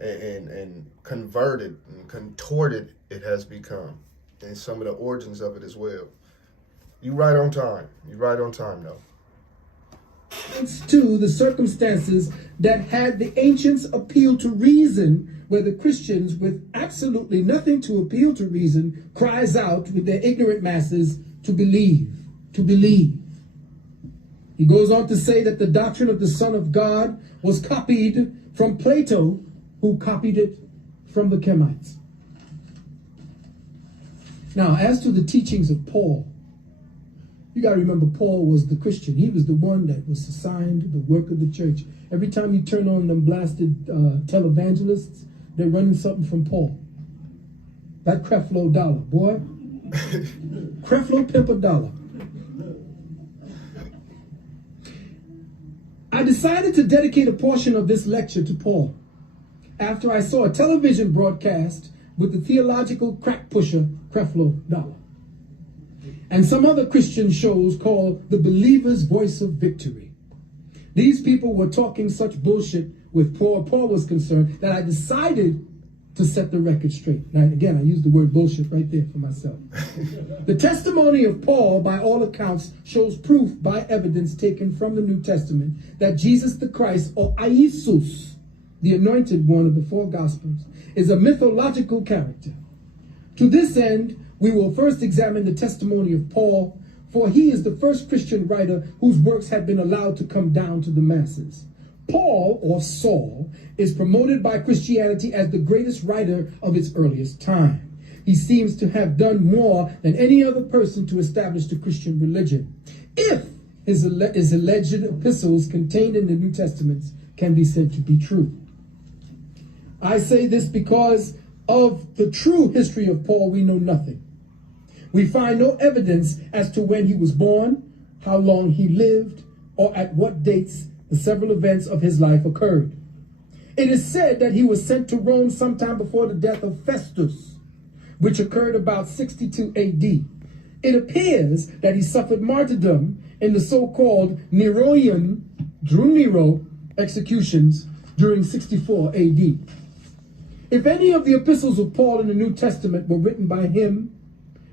and converted and contorted it has become, and some of the origins of it as well. You're right on time. You're right on time, though. To the circumstances that had the ancients appeal to reason, where the Christians, with absolutely nothing to appeal to reason, cries out with their ignorant masses to believe, to believe. He goes on to say that the doctrine of the Son of God was copied from Plato, who copied it from the Chemites. Now, as to the teachings of Paul, you got to remember Paul was the Christian. He was the one that was assigned the work of the church. Every time you turn on them blasted televangelists, they're running something from Paul. That Creflo dollar, boy. Creflo pimp a dollar. I decided to dedicate a portion of this lecture to Paul after I saw a television broadcast with the theological crack pusher Creflo Dollar and some other Christian shows called The Believer's Voice of Victory. These people were talking such bullshit with Paul was concerned that I decided to set the record straight. Now, again, I used the word bullshit right there for myself. The testimony of Paul, by all accounts, shows proof by evidence taken from the New Testament that Jesus the Christ, or Iesus, the anointed one of the four Gospels, is a mythological character. To this end, we will first examine the testimony of Paul, for he is the first Christian writer whose works have been allowed to come down to the masses. Paul, or Saul, is promoted by Christianity as the greatest writer of its earliest time. He seems to have done more than any other person to establish the Christian religion, if his alleged epistles contained in the New Testament can be said to be true. I say this because of the true history of Paul we know nothing. We find no evidence as to when he was born, how long he lived, or at what dates the several events of his life occurred. It is said that he was sent to Rome sometime before the death of Festus, which occurred about 62 AD. It appears that he suffered martyrdom in the so-called Neroian, Drew Nero, executions during 64 AD. If any of the epistles of Paul in the New Testament were written by him,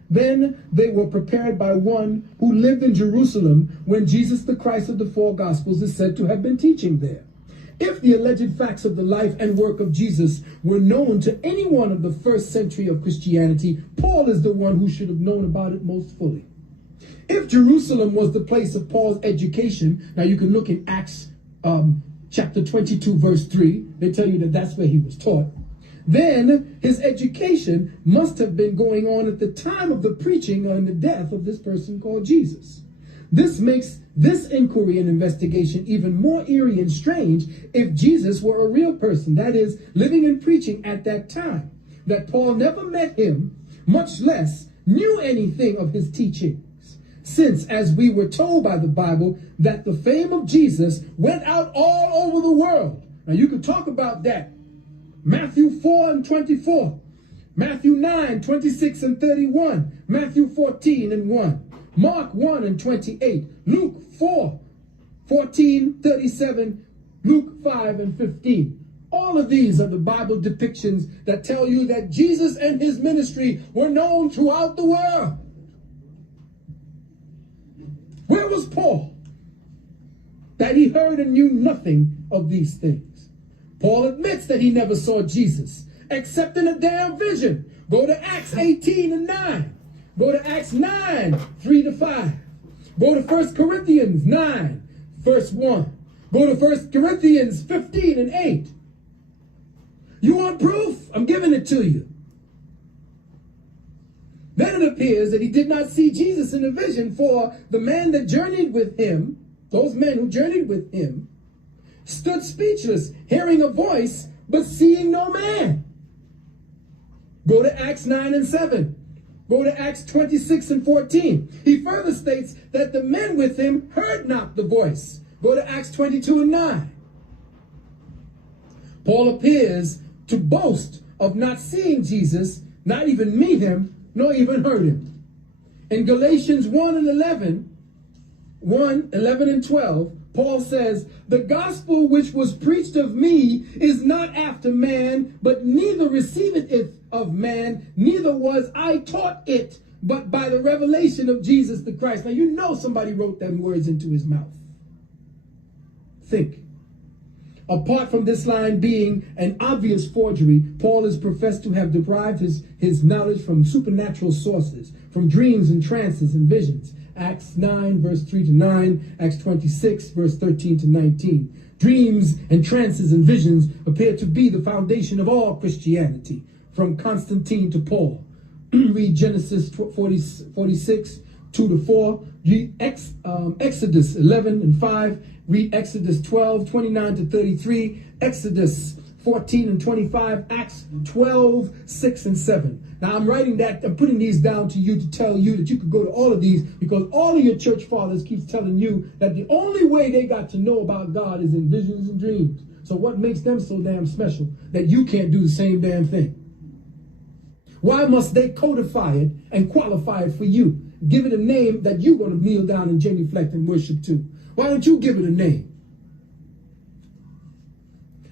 then they were prepared by one who lived in Jerusalem when Jesus the Christ of the four Gospels is said to have been teaching there. If the alleged facts of the life and work of Jesus were known to anyone of the first century of Christianity, Paul is the one who should have known about it most fully. If Jerusalem was the place of Paul's education, now you can look in Acts chapter 22, verse 3. They tell you that that's where he was taught. Then his education must have been going on at the time of the preaching and the death of this person called Jesus. This makes this inquiry and investigation even more eerie and strange if Jesus were a real person, that is, living and preaching at that time, that Paul never met him, much less knew anything of his teachings. since, as we were told by the Bible, that the fame of Jesus went out all over the world. Now you can talk about that. Matthew 4 and 24. Matthew 9, 26 and 31. Matthew 14 and 1. Mark 1 and 28. Luke 4, 14, 37. Luke 5 and 15. All of these are the Bible depictions that tell you that Jesus and his ministry were known throughout the world. Where was Paul? That he heard and knew nothing of these things. Paul admits that he never saw Jesus, except in a damn vision. Go to Acts 18 and 9. Go to Acts 9, 3 to 5. Go to 1 Corinthians 9, verse 1. Go to 1 Corinthians 15 and 8. You want proof? I'm giving it to you. Then it appears that he did not see Jesus in a vision, for the man that journeyed with him, those men who journeyed with him, stood speechless, hearing a voice, but seeing no man. Go to Acts 9 and 7. Go to Acts 26 and 14. He further states that the men with him heard not the voice. Go to Acts 22 and 9. Paul appears to boast of not seeing Jesus, not even meet him, nor even heard him. In Galatians 1 and 11, 11 and 12, Paul says, the gospel which was preached of me is not after man, but neither receiveth it of man, neither was I taught it, but by the revelation of Jesus the Christ. Now you know somebody wrote them words into his mouth. Think. Apart from this line being an obvious forgery, Paul is professed to have derived his knowledge from supernatural sources, from dreams and trances and visions. Acts 9, verse 3 to 9, Acts 26, verse 13 to 19. Dreams and trances and visions appear to be the foundation of all Christianity, from Constantine to Paul. Read Genesis 46, 2 to 4. Read Exodus 11 and 5. Read Exodus 12, 29 to 33. Exodus 14 and 25. Acts 12, 6 and 7. Now I'm writing that, I'm putting these down to you to tell you that you could go to all of these, because all of your church fathers keeps telling you that the only way they got to know about God is in visions and dreams. So what makes them so damn special that you can't do the same damn thing? Why must they codify it and qualify it for you? Give it a name that you're going to kneel down and genuflect and worship to. Why don't you give it a name?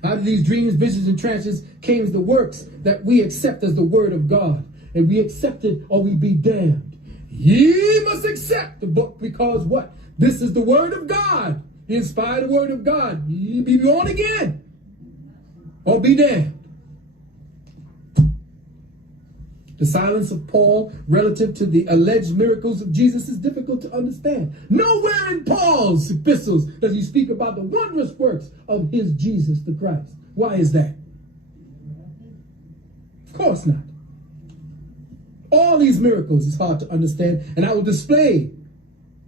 Out of these dreams, visions, and trances came the works that we accept as the word of God. And we accept it or we be damned. Ye must accept the book, because what? This is the word of God. The inspired word of God. Ye be born again or be damned. The silence of Paul relative to the alleged miracles of Jesus is difficult to understand. Nowhere in Paul's epistles does he speak about the wondrous works of his Jesus the Christ. Why is that? Of course not. All these miracles is hard to understand, and I will display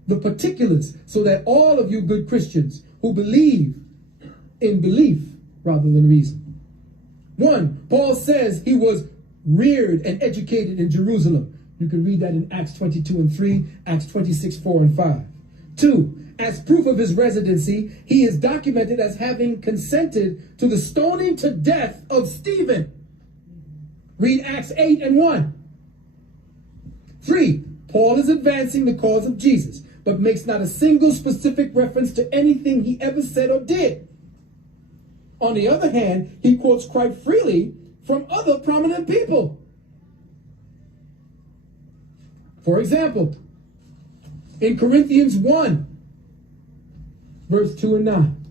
the particulars so that all of you good Christians who believe in belief rather than reason. 1, Paul says he was reared and educated in Jerusalem. You can read that in Acts 22 and 3, Acts 26, 4 and 5. 2, as proof of his residency, he is documented as having consented to the stoning to death of Stephen. Read Acts 8 and 1. 3, Paul is advancing the cause of Jesus, but makes not a single specific reference to anything he ever said or did. On the other hand, he quotes quite freely from other prominent people. For example, in Corinthians 1, verse 2 and 9,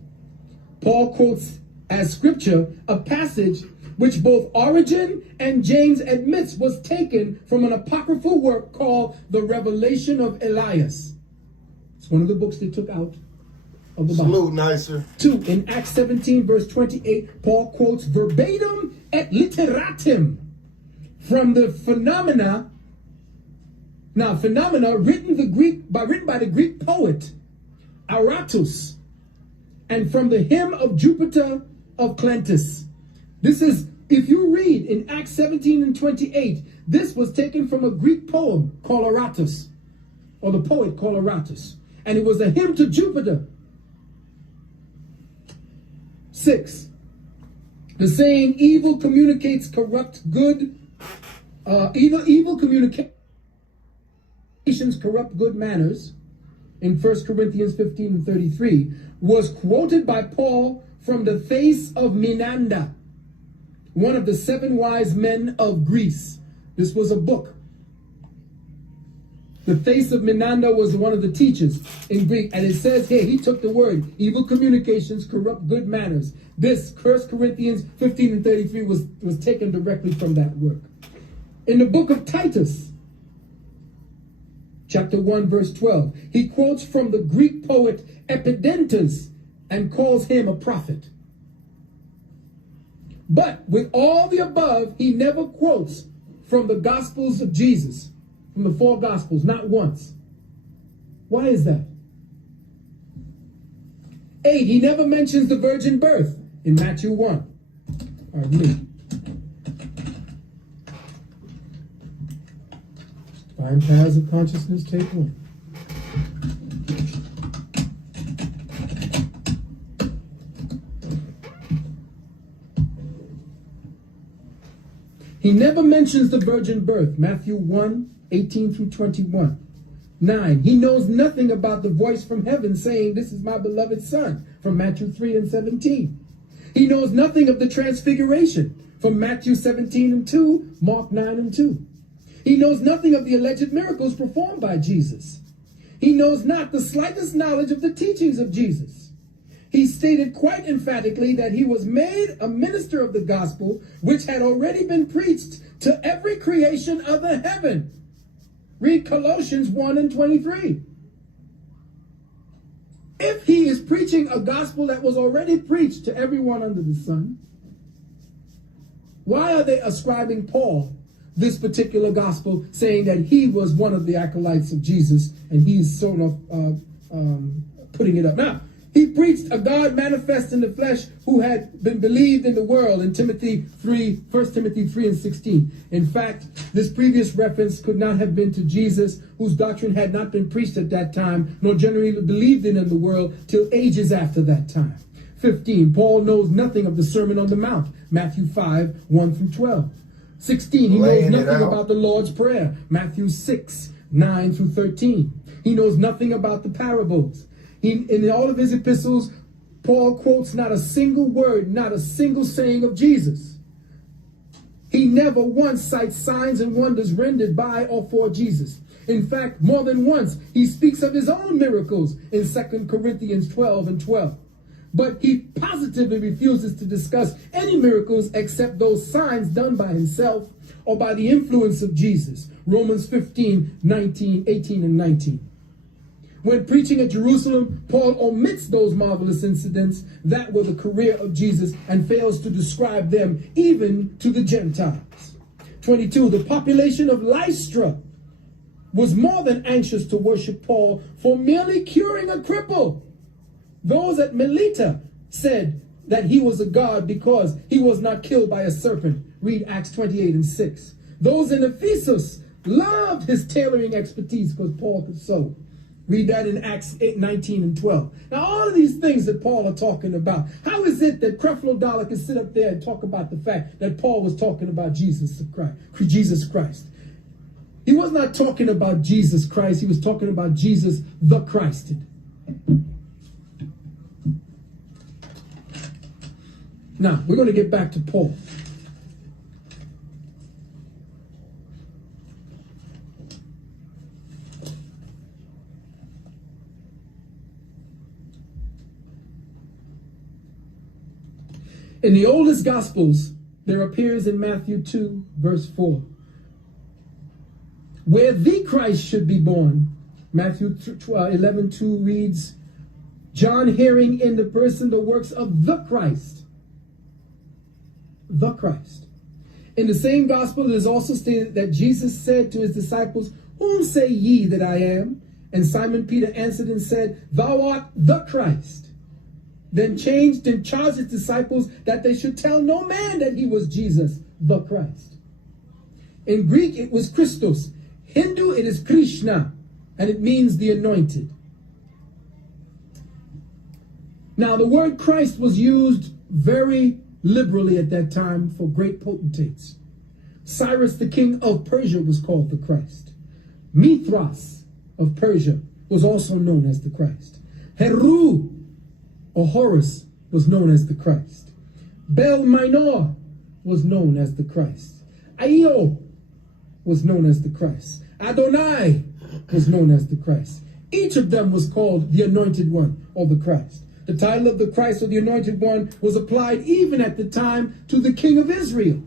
Paul quotes as scripture a passage which both Origen and James admits was taken from an apocryphal work called The Revelation of Elias. It's one of the books they took out of the Bible. Salute, nicer. 2, in Acts 17, verse 28, Paul quotes verbatim et literatim from the phenomena. Now, phenomena written by the Greek poet Aratus, and from the hymn of Jupiter of Clentus. This is, if you read in Acts 17 and 28, this was taken from a Greek poem called Aratus. or the poet Coloratus, and it was a hymn to Jupiter. 6. The saying, evil communicates corrupt good, evil communications corrupt good manners, in 1 Corinthians 15 and 33, was quoted by Paul from the Face of Menander, one of the 7 wise men of Greece. This was a book. The Face of Menander was one of the teachers in Greek, and it says here, he took the word, evil communications corrupt good manners. This, 1 Corinthians 15 and 33, was taken directly from that work. In the book of Titus, chapter 1, verse 12, he quotes from the Greek poet Epidentus and calls him a prophet. But with all the above, he never quotes from the Gospels of Jesus, from the 4 Gospels, not once. Why is that? 8, he never mentions the virgin birth in Matthew 1. Pardon me. Find Paths of Consciousness, take 1. He never mentions the virgin birth, Matthew 1, 18 through 21. 9, he knows nothing about the voice from heaven saying, this is my beloved son, from Matthew 3 and 17. He knows nothing of the transfiguration, from Matthew 17 and 2, Mark 9 and 2. He knows nothing of the alleged miracles performed by Jesus. He knows not the slightest knowledge of the teachings of Jesus. He stated quite emphatically that he was made a minister of the gospel, which had already been preached to every creation of the heaven. Read Colossians 1 and 23. If he is preaching a gospel that was already preached to everyone under the sun, why are they ascribing Paul this particular gospel, saying that he was one of the acolytes of Jesus, and he's sort of putting it up? Now, he preached a God manifest in the flesh who had been believed in the world in Timothy 3, 1 Timothy 3 and 16. In fact, this previous reference could not have been to Jesus, whose doctrine had not been preached at that time, nor generally believed in the world till ages after that time. 15, Paul knows nothing of the Sermon on the Mount, Matthew 5, 1 through 12. 16, he knows nothing about the Lord's Prayer, Matthew 6, 9 through 13. He knows nothing about the parables. In all of his epistles, Paul quotes not a single word, not a single saying of Jesus. He never once cites signs and wonders rendered by or for Jesus. In fact, more than once, he speaks of his own miracles in 2 Corinthians 12 and 12. But he positively refuses to discuss any miracles except those signs done by himself or by the influence of Jesus. Romans 15, 19, 18, and 19. When preaching at Jerusalem, Paul omits those marvelous incidents that were the career of Jesus and fails to describe them even to the Gentiles. 22, the population of Lystra was more than anxious to worship Paul for merely curing a cripple. Those at Melita said that he was a god because he was not killed by a serpent. Read Acts 28 and 6. Those in Ephesus loved his tailoring expertise because Paul could sew. Read that in Acts 8, 19 and 12. Now, all of these things that Paul are talking about, how is it that Creflo Dollar can sit up there and talk about the fact that Paul was talking about Jesus Christ? He was not talking about Jesus Christ. He was talking about Jesus the Christ. Now, we're going to get back to Paul. In the oldest Gospels, there appears in Matthew 2, verse 4, where the Christ should be born. Matthew 11:2 reads, John hearing in the person the works of the Christ. The Christ. In the same Gospel, it is also stated that Jesus said to his disciples, whom say ye that I am? And Simon Peter answered and said, thou art the Christ. Then changed and charged his disciples that they should tell no man that he was Jesus, the Christ. In Greek, it was Christos. Hindu, it is Krishna. and it means the anointed. Now, the word Christ was used very liberally at that time for great potentates. Cyrus, the king of Persia, was called the Christ. Mithras of Persia was also known as the Christ. Heru, or Horus, was known as the Christ. Bel Minor was known as the Christ. Io was known as the Christ. Adonai was known as the Christ. Each of them was called the Anointed One, or the Christ. The title of the Christ, or the Anointed One, was applied even at the time to the King of Israel.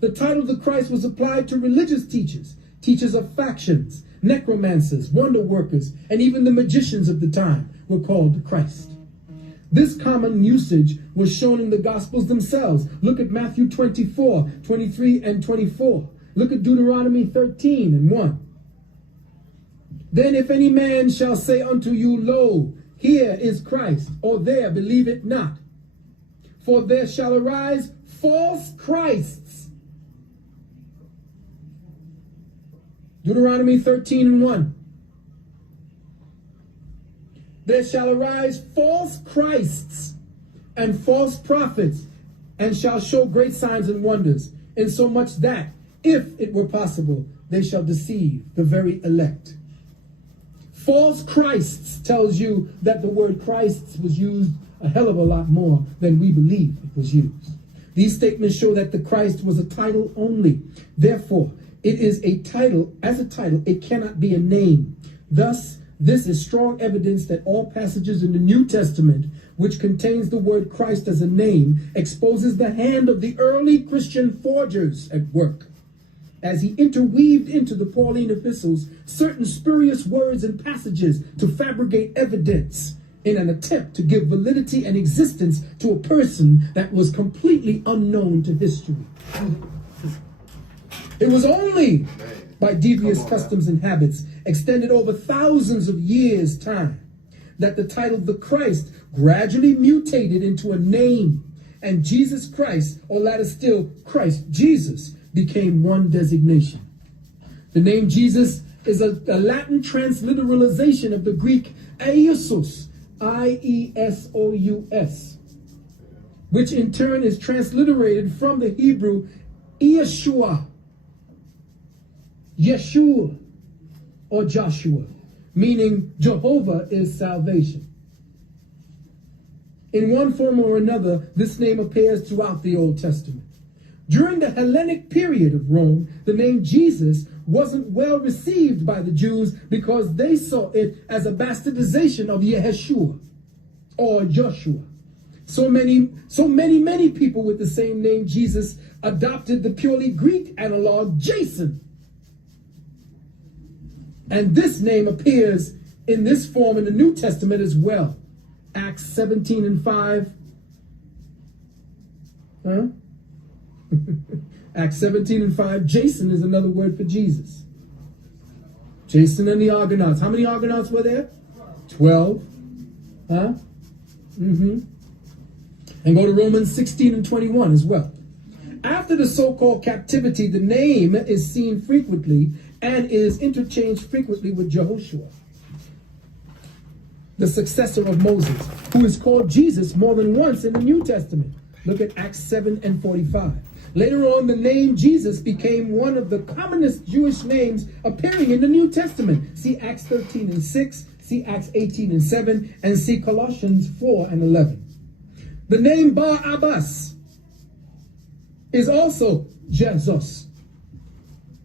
The title of the Christ was applied to religious teachers, teachers of factions, necromancers, wonder workers, and even the magicians of the time were called Christ. This common usage was shown in the Gospels themselves. Look at Matthew 24, 23, and 24. Look at Deuteronomy 13 and 1. Then if any man shall say unto you, Lo, here is Christ, or there, believe it not. For there shall arise false Christs. Deuteronomy 13 and 1. There shall arise false Christs and false prophets, and shall show great signs and wonders, insomuch that, if it were possible, they shall deceive the very elect. False Christs tells you that the word Christs was used a hell of a lot more than we believe it was used. These statements show that the Christ was a title only. Therefore, it is a title. As a title, it cannot be a name. Thus, this is strong evidence that all passages in the New Testament which contains the word Christ as a name exposes the hand of the early Christian forgers at work, as he interweaved into the Pauline epistles certain spurious words and passages to fabricate evidence in an attempt to give validity and existence to a person that was completely unknown to history. It was only by devious customs and habits extended over thousands of years' time that the title of the Christ gradually mutated into a name, and Jesus Christ, or later still Christ Jesus, became one designation. The name Jesus is a Latin transliteralization of the Greek Iesus, I-E-S-O-U-S, which in turn is transliterated from the Hebrew Yeshua, Yeshua, or Joshua, meaning Jehovah is salvation. In one form or another, this name appears throughout the Old Testament. During the Hellenic period of Rome, the name Jesus wasn't well received by the Jews because they saw it as a bastardization of Yeshua or Joshua. So many people with the same name Jesus adopted the purely Greek analog Jason. And this name appears in this form in the New Testament as well. Acts 17 and 5. Acts 17 and 5. Jason is another word for Jesus. Jason and the Argonauts. How many Argonauts were there? 12. And go to Romans 16 and 21 as well. After the so-called captivity, the name is seen frequently and is interchanged frequently with Jehoshua, the successor of Moses, who is called Jesus more than once in the New Testament. Look at Acts 7 and 45. Later on, the name Jesus became one of the commonest Jewish names appearing in the New Testament. See Acts 13 and 6, see Acts 18 and 7, and see Colossians 4 and 11. The name Bar-Abbas is also Jesus,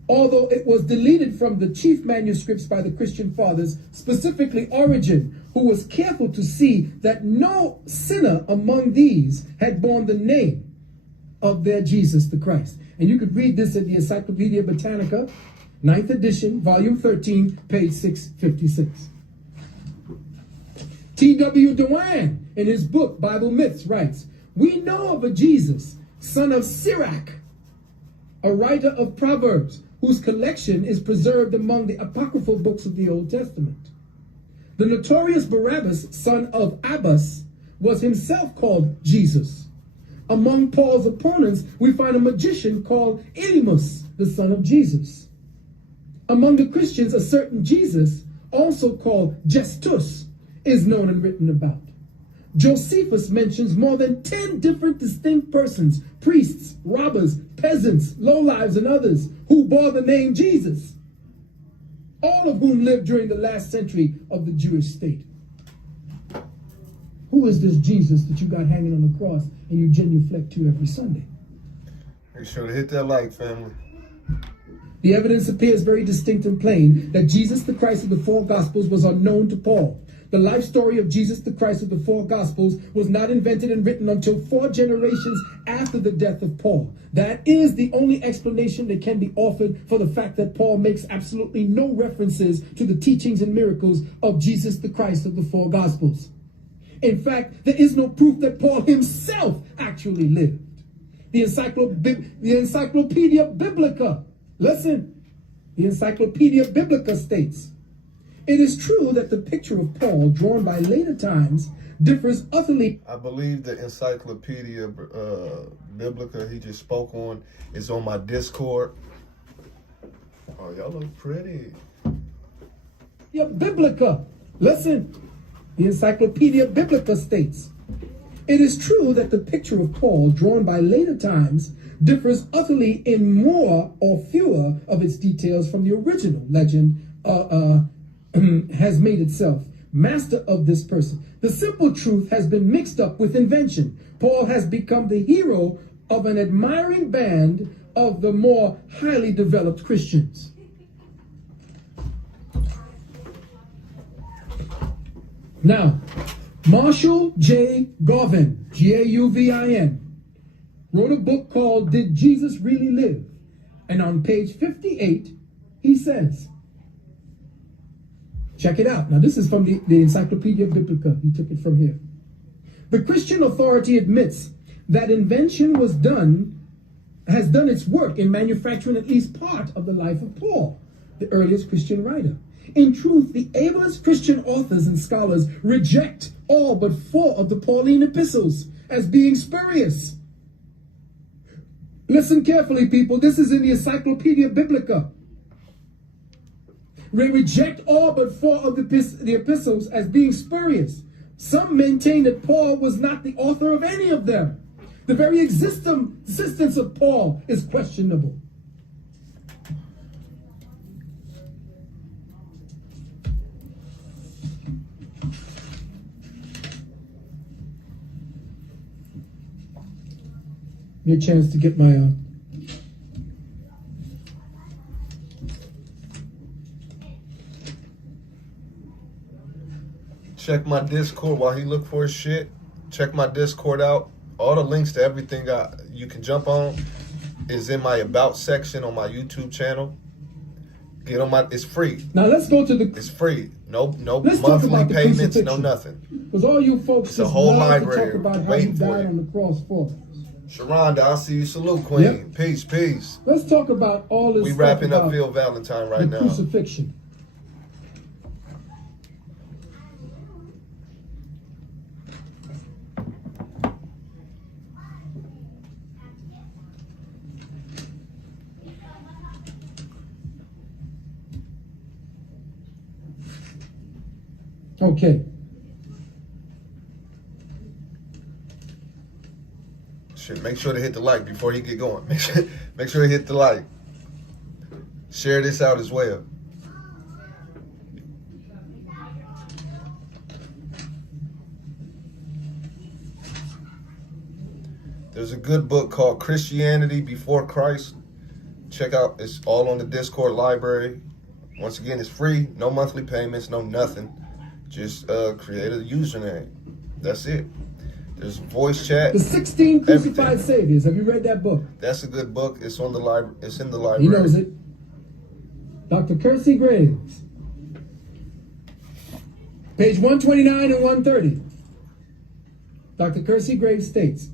although it was deleted from the chief manuscripts by the Christian fathers, specifically Origen, who was careful to see that no sinner among these had borne the name of their Jesus the Christ. And you could read this in the Encyclopedia Britannica, 9th edition, volume 13, page 656. T.W. Dewan, in his book, Bible Myths, writes, "We know of a Jesus, son of Sirach, a writer of Proverbs, whose collection is preserved among the apocryphal books of the Old Testament. The notorious Barabbas, son of Abbas, was himself called Jesus. Among Paul's opponents, we find a magician called Elymas, the son of Jesus. Among the Christians, a certain Jesus, also called Justus, is known and written about. Josephus mentions more than 10 different distinct persons, priests, robbers, peasants, lowlives, and others, who bore the name Jesus, all of whom lived during the last century of the Jewish state. Who is this Jesus that you got hanging on the cross and you genuflect to every Sunday? Make sure to hit that like, family. The evidence appears very distinct and plain that Jesus the Christ of the four Gospels was unknown to Paul. The life story of Jesus the Christ of the four Gospels was not invented and written until 4 generations after the death of Paul. That is the only explanation that can be offered for the fact that Paul makes absolutely no references to the teachings and miracles of Jesus the Christ of the four Gospels. In fact, there is no proof that Paul himself actually lived. The Encyclopedia Biblica, listen, the Encyclopedia Biblica states, it is true that the picture of Paul drawn by later times differs utterly. I believe the Encyclopedia Biblica he just spoke on is on my Discord. Oh, y'all look pretty. Yeah, Biblica, listen, the Encyclopedia Biblica states, it is true that the picture of Paul drawn by later times differs utterly in more or fewer of its details from the original legend has made itself master of this person. The simple truth has been mixed up with invention. Paul has become the hero of an admiring band of the more highly developed Christians. Now, Marshall J. Gauvin, Gauvin, wrote a book called Did Jesus Really Live? And on page 58, he says, check it out. Now, this is from the Encyclopedia Biblica. He took it from here. The Christian authority admits that invention has done its work in manufacturing at least part of the life of Paul, the earliest Christian writer. In truth, the ablest Christian authors and scholars reject all but 4 of the Pauline epistles as being spurious. Listen carefully, people. This is in the Encyclopedia Biblica. They reject all but 4 of the epistles as being spurious. Some maintain that Paul was not the author of any of them. The very existence of Paul is questionable. Give me a chance to get my check my Discord while he look for his shit. Check my Discord out. All the links to everything you can jump on is in my About section on my YouTube channel. Get on it's free. Now let's go to the. It's free. No Let's talk monthly about the payments, crucifixion. no nothing. Because all you folks a just whole love to library talk about how he waiting for died you. on the cross for us. Sharonda, I see you. Salute, Queen. Yep. Peace. Let's talk about all this. We stuff wrapping up about Phil Valentine right the now. Crucifixion. Okay. Shit, make sure to hit the like before he get going. Make sure to hit the like. Share this out as well. There's a good book called Christianity Before Christ. Check out, it's all on the Discord library. Once again, it's free, no monthly payments, no nothing. Just create a username. That's it. There's voice chat. The 16 Crucified everything. Saviors. Have you read that book? That's a good book. It's on the library. It's in the library. He knows it. Dr. Kersey Graves. Page 129 and 130. Dr. Kersey Graves states,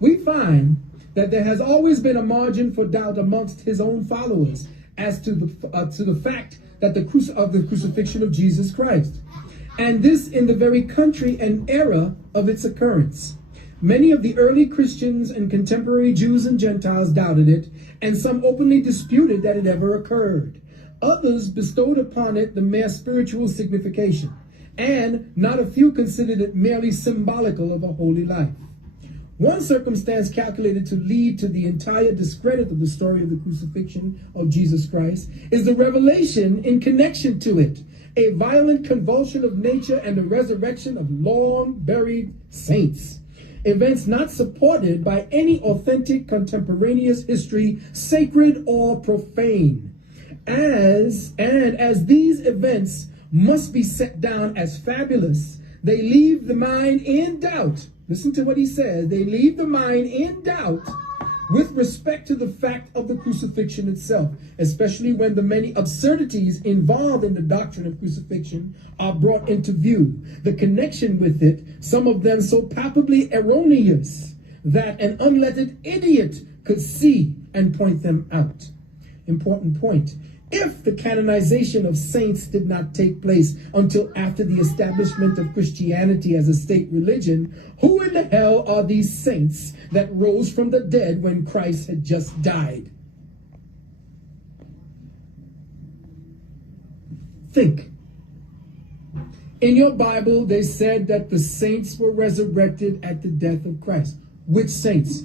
we find that there has always been a margin for doubt amongst his own followers as to the fact that the crucifixion of Jesus Christ, and this in the very country and era of its occurrence. Many of the early Christians and contemporary Jews and Gentiles doubted it, and some openly disputed that it ever occurred. Others bestowed upon it the mere spiritual signification, and not a few considered it merely symbolical of a holy life. One circumstance calculated to lead to the entire discredit of the story of the crucifixion of Jesus Christ is the revelation in connection to it, a violent convulsion of nature and the resurrection of long-buried saints. Events not supported by any authentic contemporaneous history, sacred or profane. As these events must be set down as fabulous, they leave the mind in doubt. Listen to what he says. They leave the mind in doubt with respect to the fact of the crucifixion itself, especially when the many absurdities involved in the doctrine of crucifixion are brought into view. The connection with it, some of them so palpably erroneous that an unlettered idiot could see and point them out. Important point. If the canonization of saints did not take place until after the establishment of Christianity as a state religion, who in the hell are these saints that rose from the dead when Christ had just died? Think. In your Bible, they said that the saints were resurrected at the death of Christ. Which saints?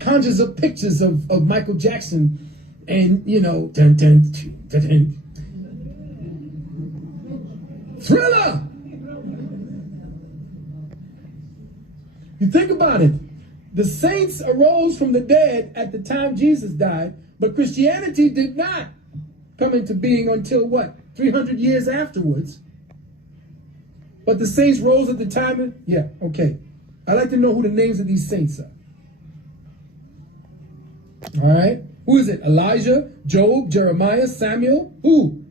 Conjures up pictures of Michael Jackson and, dun, dun, dun, dun. Thriller! You think about it. The saints arose from the dead at the time Jesus died, but Christianity did not come into being until what? 300 years afterwards. But the saints rose at the time. Yeah, okay. I'd like to know who the names of these saints are. All right. Who is it? Elijah, Job, Jeremiah, Samuel? Who?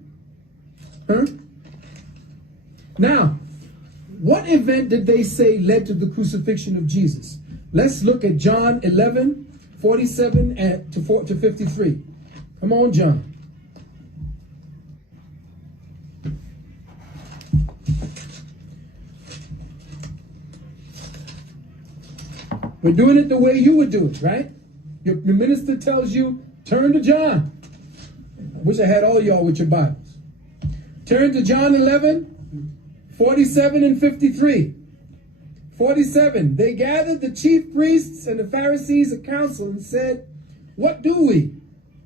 Huh? Now, what event did they say led to the crucifixion of Jesus? Let's look at John 11:47 to 53. Come on, John. We're doing it the way you would do it, right? Your minister tells you, turn to John. I wish I had all y'all with your Bibles. Turn to John 11:47 and 53. 47. They gathered the chief priests and the Pharisees a council and said, what do we?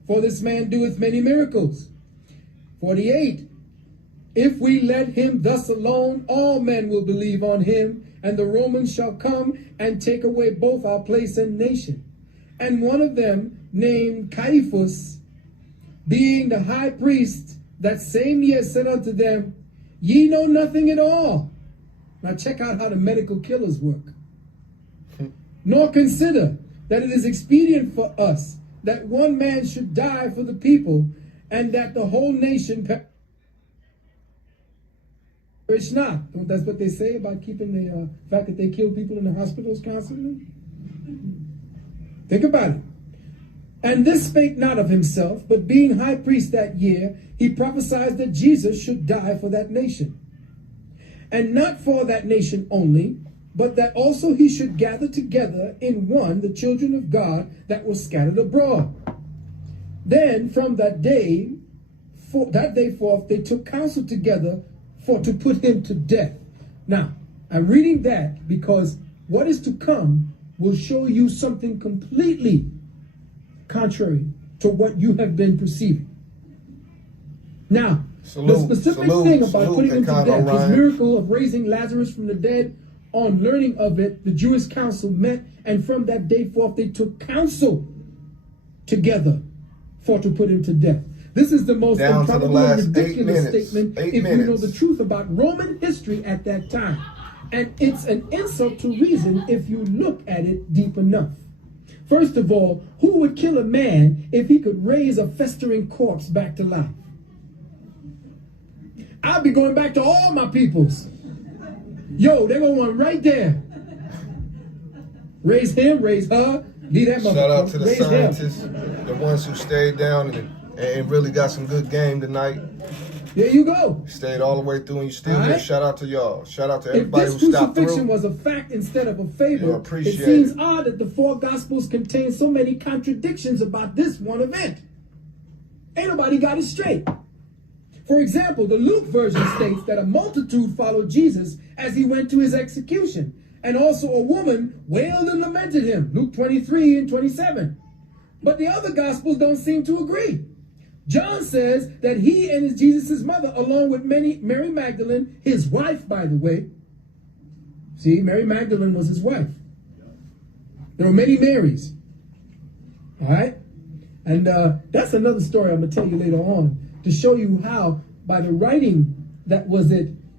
For this man doeth many miracles. 48. If we let him thus alone, all men will believe on him, and the Romans shall come and take away both our place and nation. And one of them, named Caiaphas, being the high priest, that same year said unto them, ye know nothing at all. Now check out how the medical killers work. Nor consider that it is expedient for us that one man should die for the people, and that the whole nation perish not. That's what they say about keeping the fact that they kill people in the hospitals constantly. Think about it. And this spake not of himself, but being high priest that year, he prophesied that Jesus should die for that nation. And not for that nation only, but that also he should gather together in one the children of God that were scattered abroad. Then from that day forth, they took counsel together for to put him to death. Now, I'm reading that because what is to come will show you something completely contrary to what you have been perceiving. Now, the specific thing about putting him to death, his miracle of raising Lazarus from the dead, on learning of it, the Jewish council met, and from that day forth they took counsel together for to put him to death. This is the most improbable and ridiculous statement if you know the truth about Roman history at that time. And it's an insult to reason if you look at it deep enough. First of all, who would kill a man if he could raise a festering corpse back to life? I'll be going back to all my peoples. Yo, they're going to want right there. Raise him, raise her, leave that motherfucker. Shout out to the scientists, the ones who stayed down and really got some good game tonight. There you go. Stayed all the way through and you still here. Shout out to y'all. Shout out to everybody who stopped through. If this crucifixion was a fact instead of a favor, it seems odd that the four Gospels contain so many contradictions about this one event. Ain't nobody got it straight. For example, the Luke version states that a multitude followed Jesus as he went to his execution, and also a woman wailed and lamented him, Luke 23 and 27. But the other Gospels don't seem to agree. John says that he and Jesus' mother, along with Mary Magdalene, his wife, by the way. See, Mary Magdalene was his wife. There were many Marys. All right? And that's another story I'm going to tell you later on, to show you how, by the writing that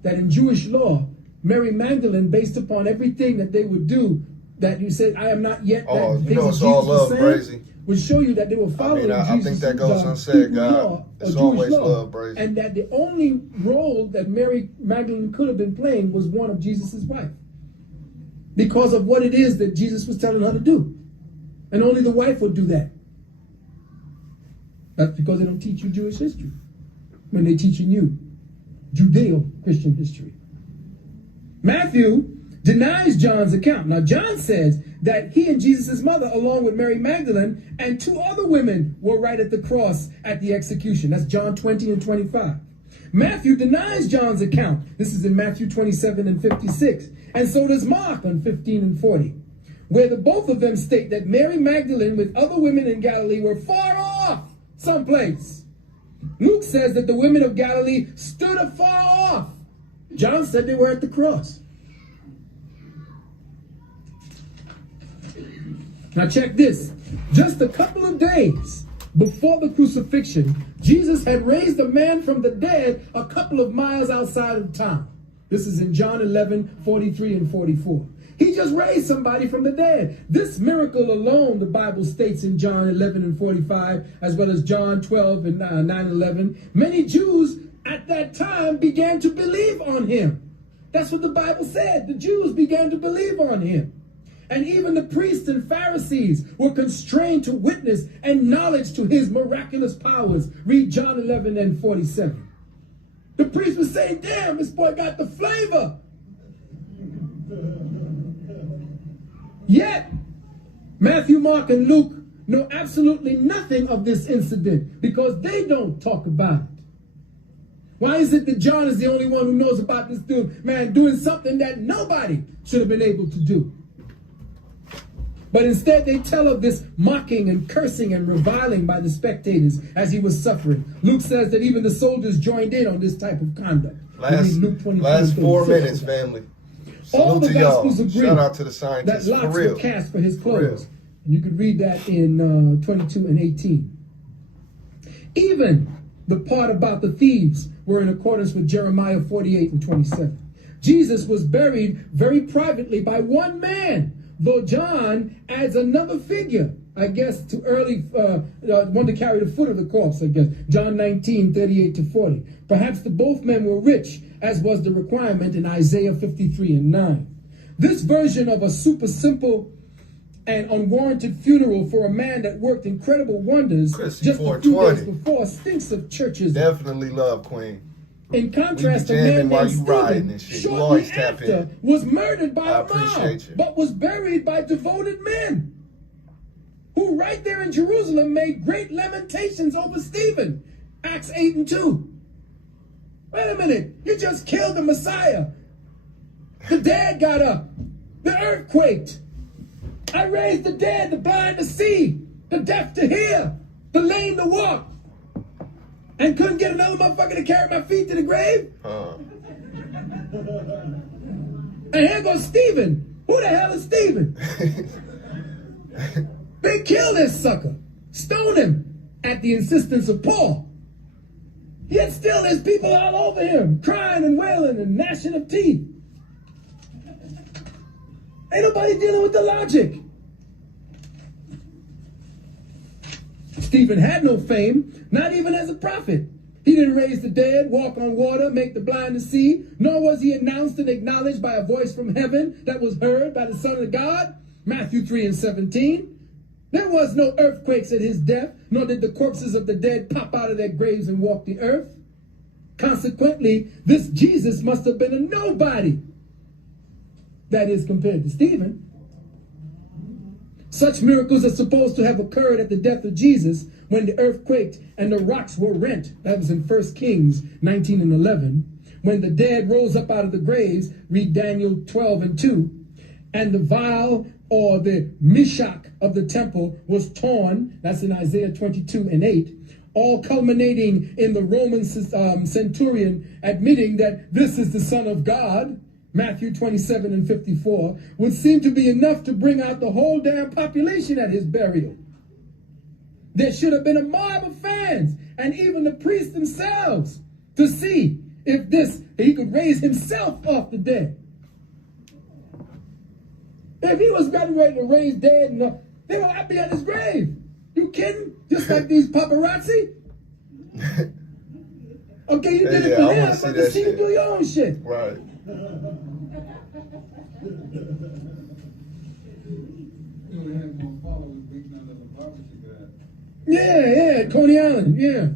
in Jewish law, Mary Magdalene, based upon everything that they would do, that you said, I am not yet. Oh, that you know it's all love, Brazy. Would show you that they were following I think that goes unsaid, God. It's always love, Brazy. And that the only role that Mary Magdalene could have been playing was one of Jesus' wife. Because of what it is that Jesus was telling her to do. And only the wife would do that. That's because they don't teach you Jewish history when they're teaching you Judeo-Christian history. Matthew denies John's account. Now, John says that he and Jesus' mother, along with Mary Magdalene and two other women, were right at the cross at the execution. That's John 20 and 25. Matthew denies John's account. This is in Matthew 27 and 56. And so does Mark on 15 and 40, where the both of them state that Mary Magdalene with other women in Galilee were far off someplace. Luke says that the women of Galilee stood afar off. John said they were at the cross. Now check this. Just a couple of days before the crucifixion, Jesus had raised a man from the dead a couple of miles outside of town. This is in John 11, 43 and 44. He just raised somebody from the dead. This miracle alone, the Bible states in John 11 and 45, as well as John 12 and 9 and 11, many Jews at that time began to believe on him. That's what the Bible said. The Jews began to believe on him. And even the priests and Pharisees were constrained to witness and knowledge to his miraculous powers. Read John 11 and 47. The priest was saying, damn, this boy got the flavor. Yet, Matthew, Mark, and Luke know absolutely nothing of this incident because they don't talk about it. Why is it that John is the only one who knows about this dude, man, doing something that nobody should have been able to do? But instead they tell of this mocking and cursing and reviling by the spectators as he was suffering. Luke says that even the soldiers joined in on this type of conduct. Last 4 minutes, family. All the Gospels agree. Shout out to the scientists. That lots were cast for his clothes. And you could read that in 22 and 18. Even the part about the thieves were in accordance with Jeremiah 48 and 27. Jesus was buried very privately by one man, though John adds another figure, I guess, to one to carry the foot of the corpse, I guess. John 19, 38 to 40. Perhaps the both men were rich, as was the requirement in Isaiah 53 and 9. This version of a super simple and unwarranted funeral for a man that worked incredible wonders just a few days before stinks of churches. Definitely love Queen. In contrast, a man named Stephen, shortly after, was murdered by a mob, but was buried by devoted men who right there in Jerusalem made great lamentations over Stephen. Acts 8 and 2. Wait a minute, you just killed the Messiah. The dead got up. The earth quaked. I raised the dead, the blind to see, the deaf to hear, the lame to walk. And couldn't get another motherfucker to carry my feet to the grave? And here goes Stephen. Who the hell is Stephen? They killed this sucker. Stone him at the insistence of Paul. Yet still there's people all over him, crying and wailing and gnashing of teeth. Ain't nobody dealing with the logic. Stephen had no fame, not even as a prophet. He didn't raise the dead, walk on water, make the blind to see, nor was he announced and acknowledged by a voice from heaven that was heard by the Son of God. Matthew 3 and 17. There was no earthquakes at his death, nor did the corpses of the dead pop out of their graves and walk the earth. Consequently, this Jesus must have been a nobody. That is, compared to Stephen. Such miracles are supposed to have occurred at the death of Jesus when the earth quaked and the rocks were rent. That was in 1 Kings 19 and 11. When the dead rose up out of the graves, read Daniel 12 and 2. And the vial or the mishak of the temple was torn. That's in Isaiah 22 and 8. All culminating in the Roman centurion admitting that this is the Son of God. Matthew 27 and 54, would seem to be enough to bring out the whole damn population at his burial. There should have been a mob of fans and even the priests themselves to see if he could raise himself off the dead. If he was getting ready to raise dead, they would not be at his grave. You kidding? Just like these paparazzi? Okay, you did it for him, but to see you do your own shit. Right. Yeah, Coney Island, yeah.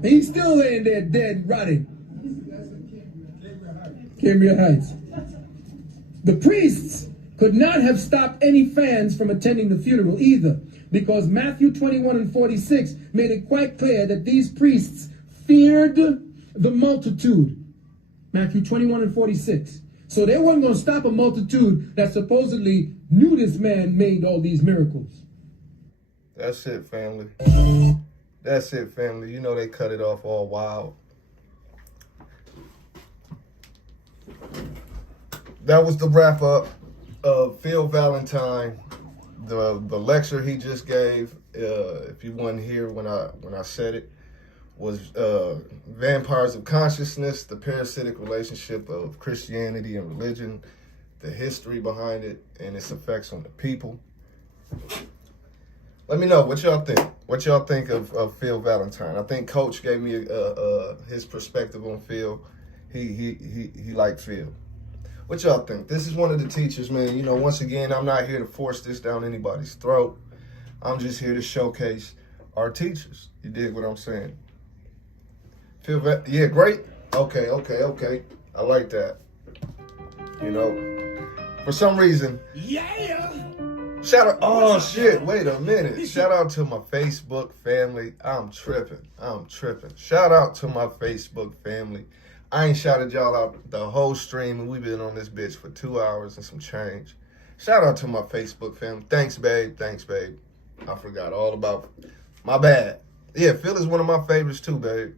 He's still laying there dead, rotting. Cambria Heights. The priests could not have stopped any fans from attending the funeral either, because Matthew 21 and 46 made it quite clear that these priests feared the multitude. Matthew 21 and 46. So they weren't going to stop a multitude that supposedly knew this man made all these miracles. That's it, family. That's it, family. You know they cut it off all wild. That was the wrap up of Phil Valentine, the lecture he just gave. If you weren't here when I said it, was Vampires of Consciousness, the parasitic relationship of Christianity and religion, the history behind it, and its effects on the people. Let me know what y'all think. What y'all think of Phil Valentine? I think Coach gave me his perspective on Phil. He liked Phil. What y'all think? This is one of the teachers, man. You know, once again, I'm not here to force this down anybody's throat. I'm just here to showcase our teachers. You dig what I'm saying? Phil, yeah, great. Okay. I like that. You know, for some reason. Yeah. Shout out. Oh shit! Wait a minute. Shout out to my Facebook family. I'm tripping. Shout out to my Facebook family. I ain't shouted y'all out the whole stream, and we've been on this bitch for 2 hours and some change. Shout out to my Facebook family. Thanks, babe. I forgot all about. My bad. Yeah, Phil is one of my favorites too, babe.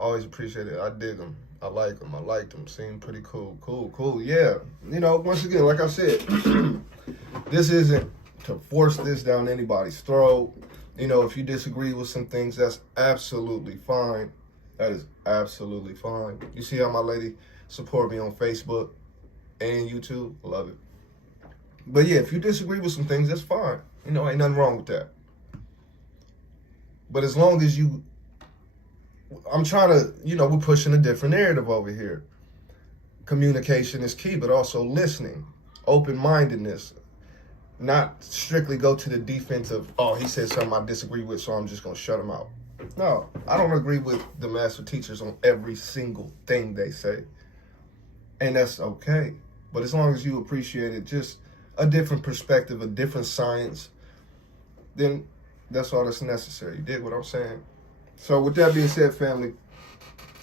Always appreciate it. I dig him. I like him. I liked him. Seemed pretty cool. Cool. Yeah. You know, once again, like I said, this isn't to force this down anybody's throat. You know, if you disagree with some things, that's absolutely fine. That is absolutely fine. You see how my lady support me on Facebook and YouTube? Love it. But yeah, if you disagree with some things, that's fine. You know, ain't nothing wrong with that. But as long as I'm trying to, you know, we're pushing a different narrative over here. Communication is key, but also listening, open-mindedness, not strictly go to the defense of, oh, he said something I disagree with, so I'm just going to shut him out. No, I don't agree with the master teachers on every single thing they say. And that's okay. But as long as you appreciate it, just a different perspective, a different science, then that's all that's necessary. You dig what I'm saying? So with that being said, family,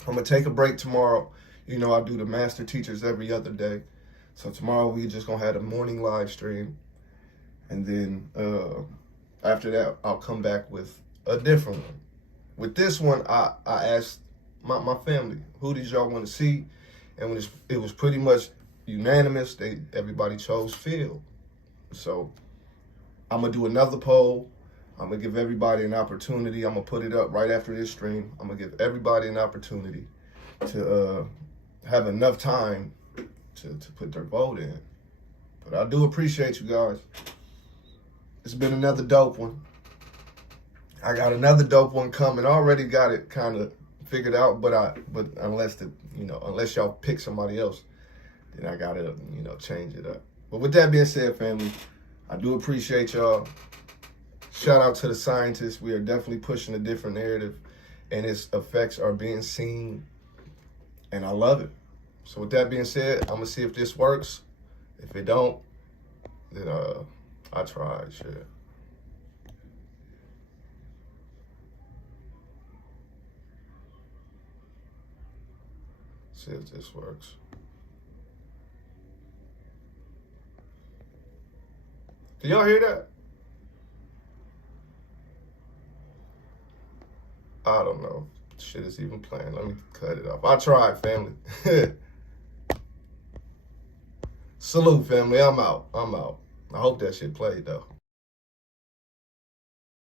I'm going to take a break tomorrow. You know, I do the master teachers every other day. So tomorrow we just going to have a morning live stream. And then after that, I'll come back with a different one. With this one, I asked my family, who did y'all want to see? And it was pretty much unanimous. Everybody chose Phil. So I'm going to do another poll. I'm going to give everybody an opportunity. I'm going to put it up right after this stream. I'm going to give everybody an opportunity to have enough time to put their vote in. But I do appreciate you guys. It's been another dope one. I got another dope one coming. I already got it kind of figured out, but unless y'all pick somebody else, then I gotta, change it up. But with that being said, family, I do appreciate y'all. Shout out to the scientists. We are definitely pushing a different narrative, and its effects are being seen, and I love it. So with that being said, I'm gonna see if this works. If it don't, then I tried, shit. See if this works. Can y'all hear that? I don't know. Shit is even playing. Let me cut it off. I tried, family. Salute, family. I'm out. I hope that shit played, though.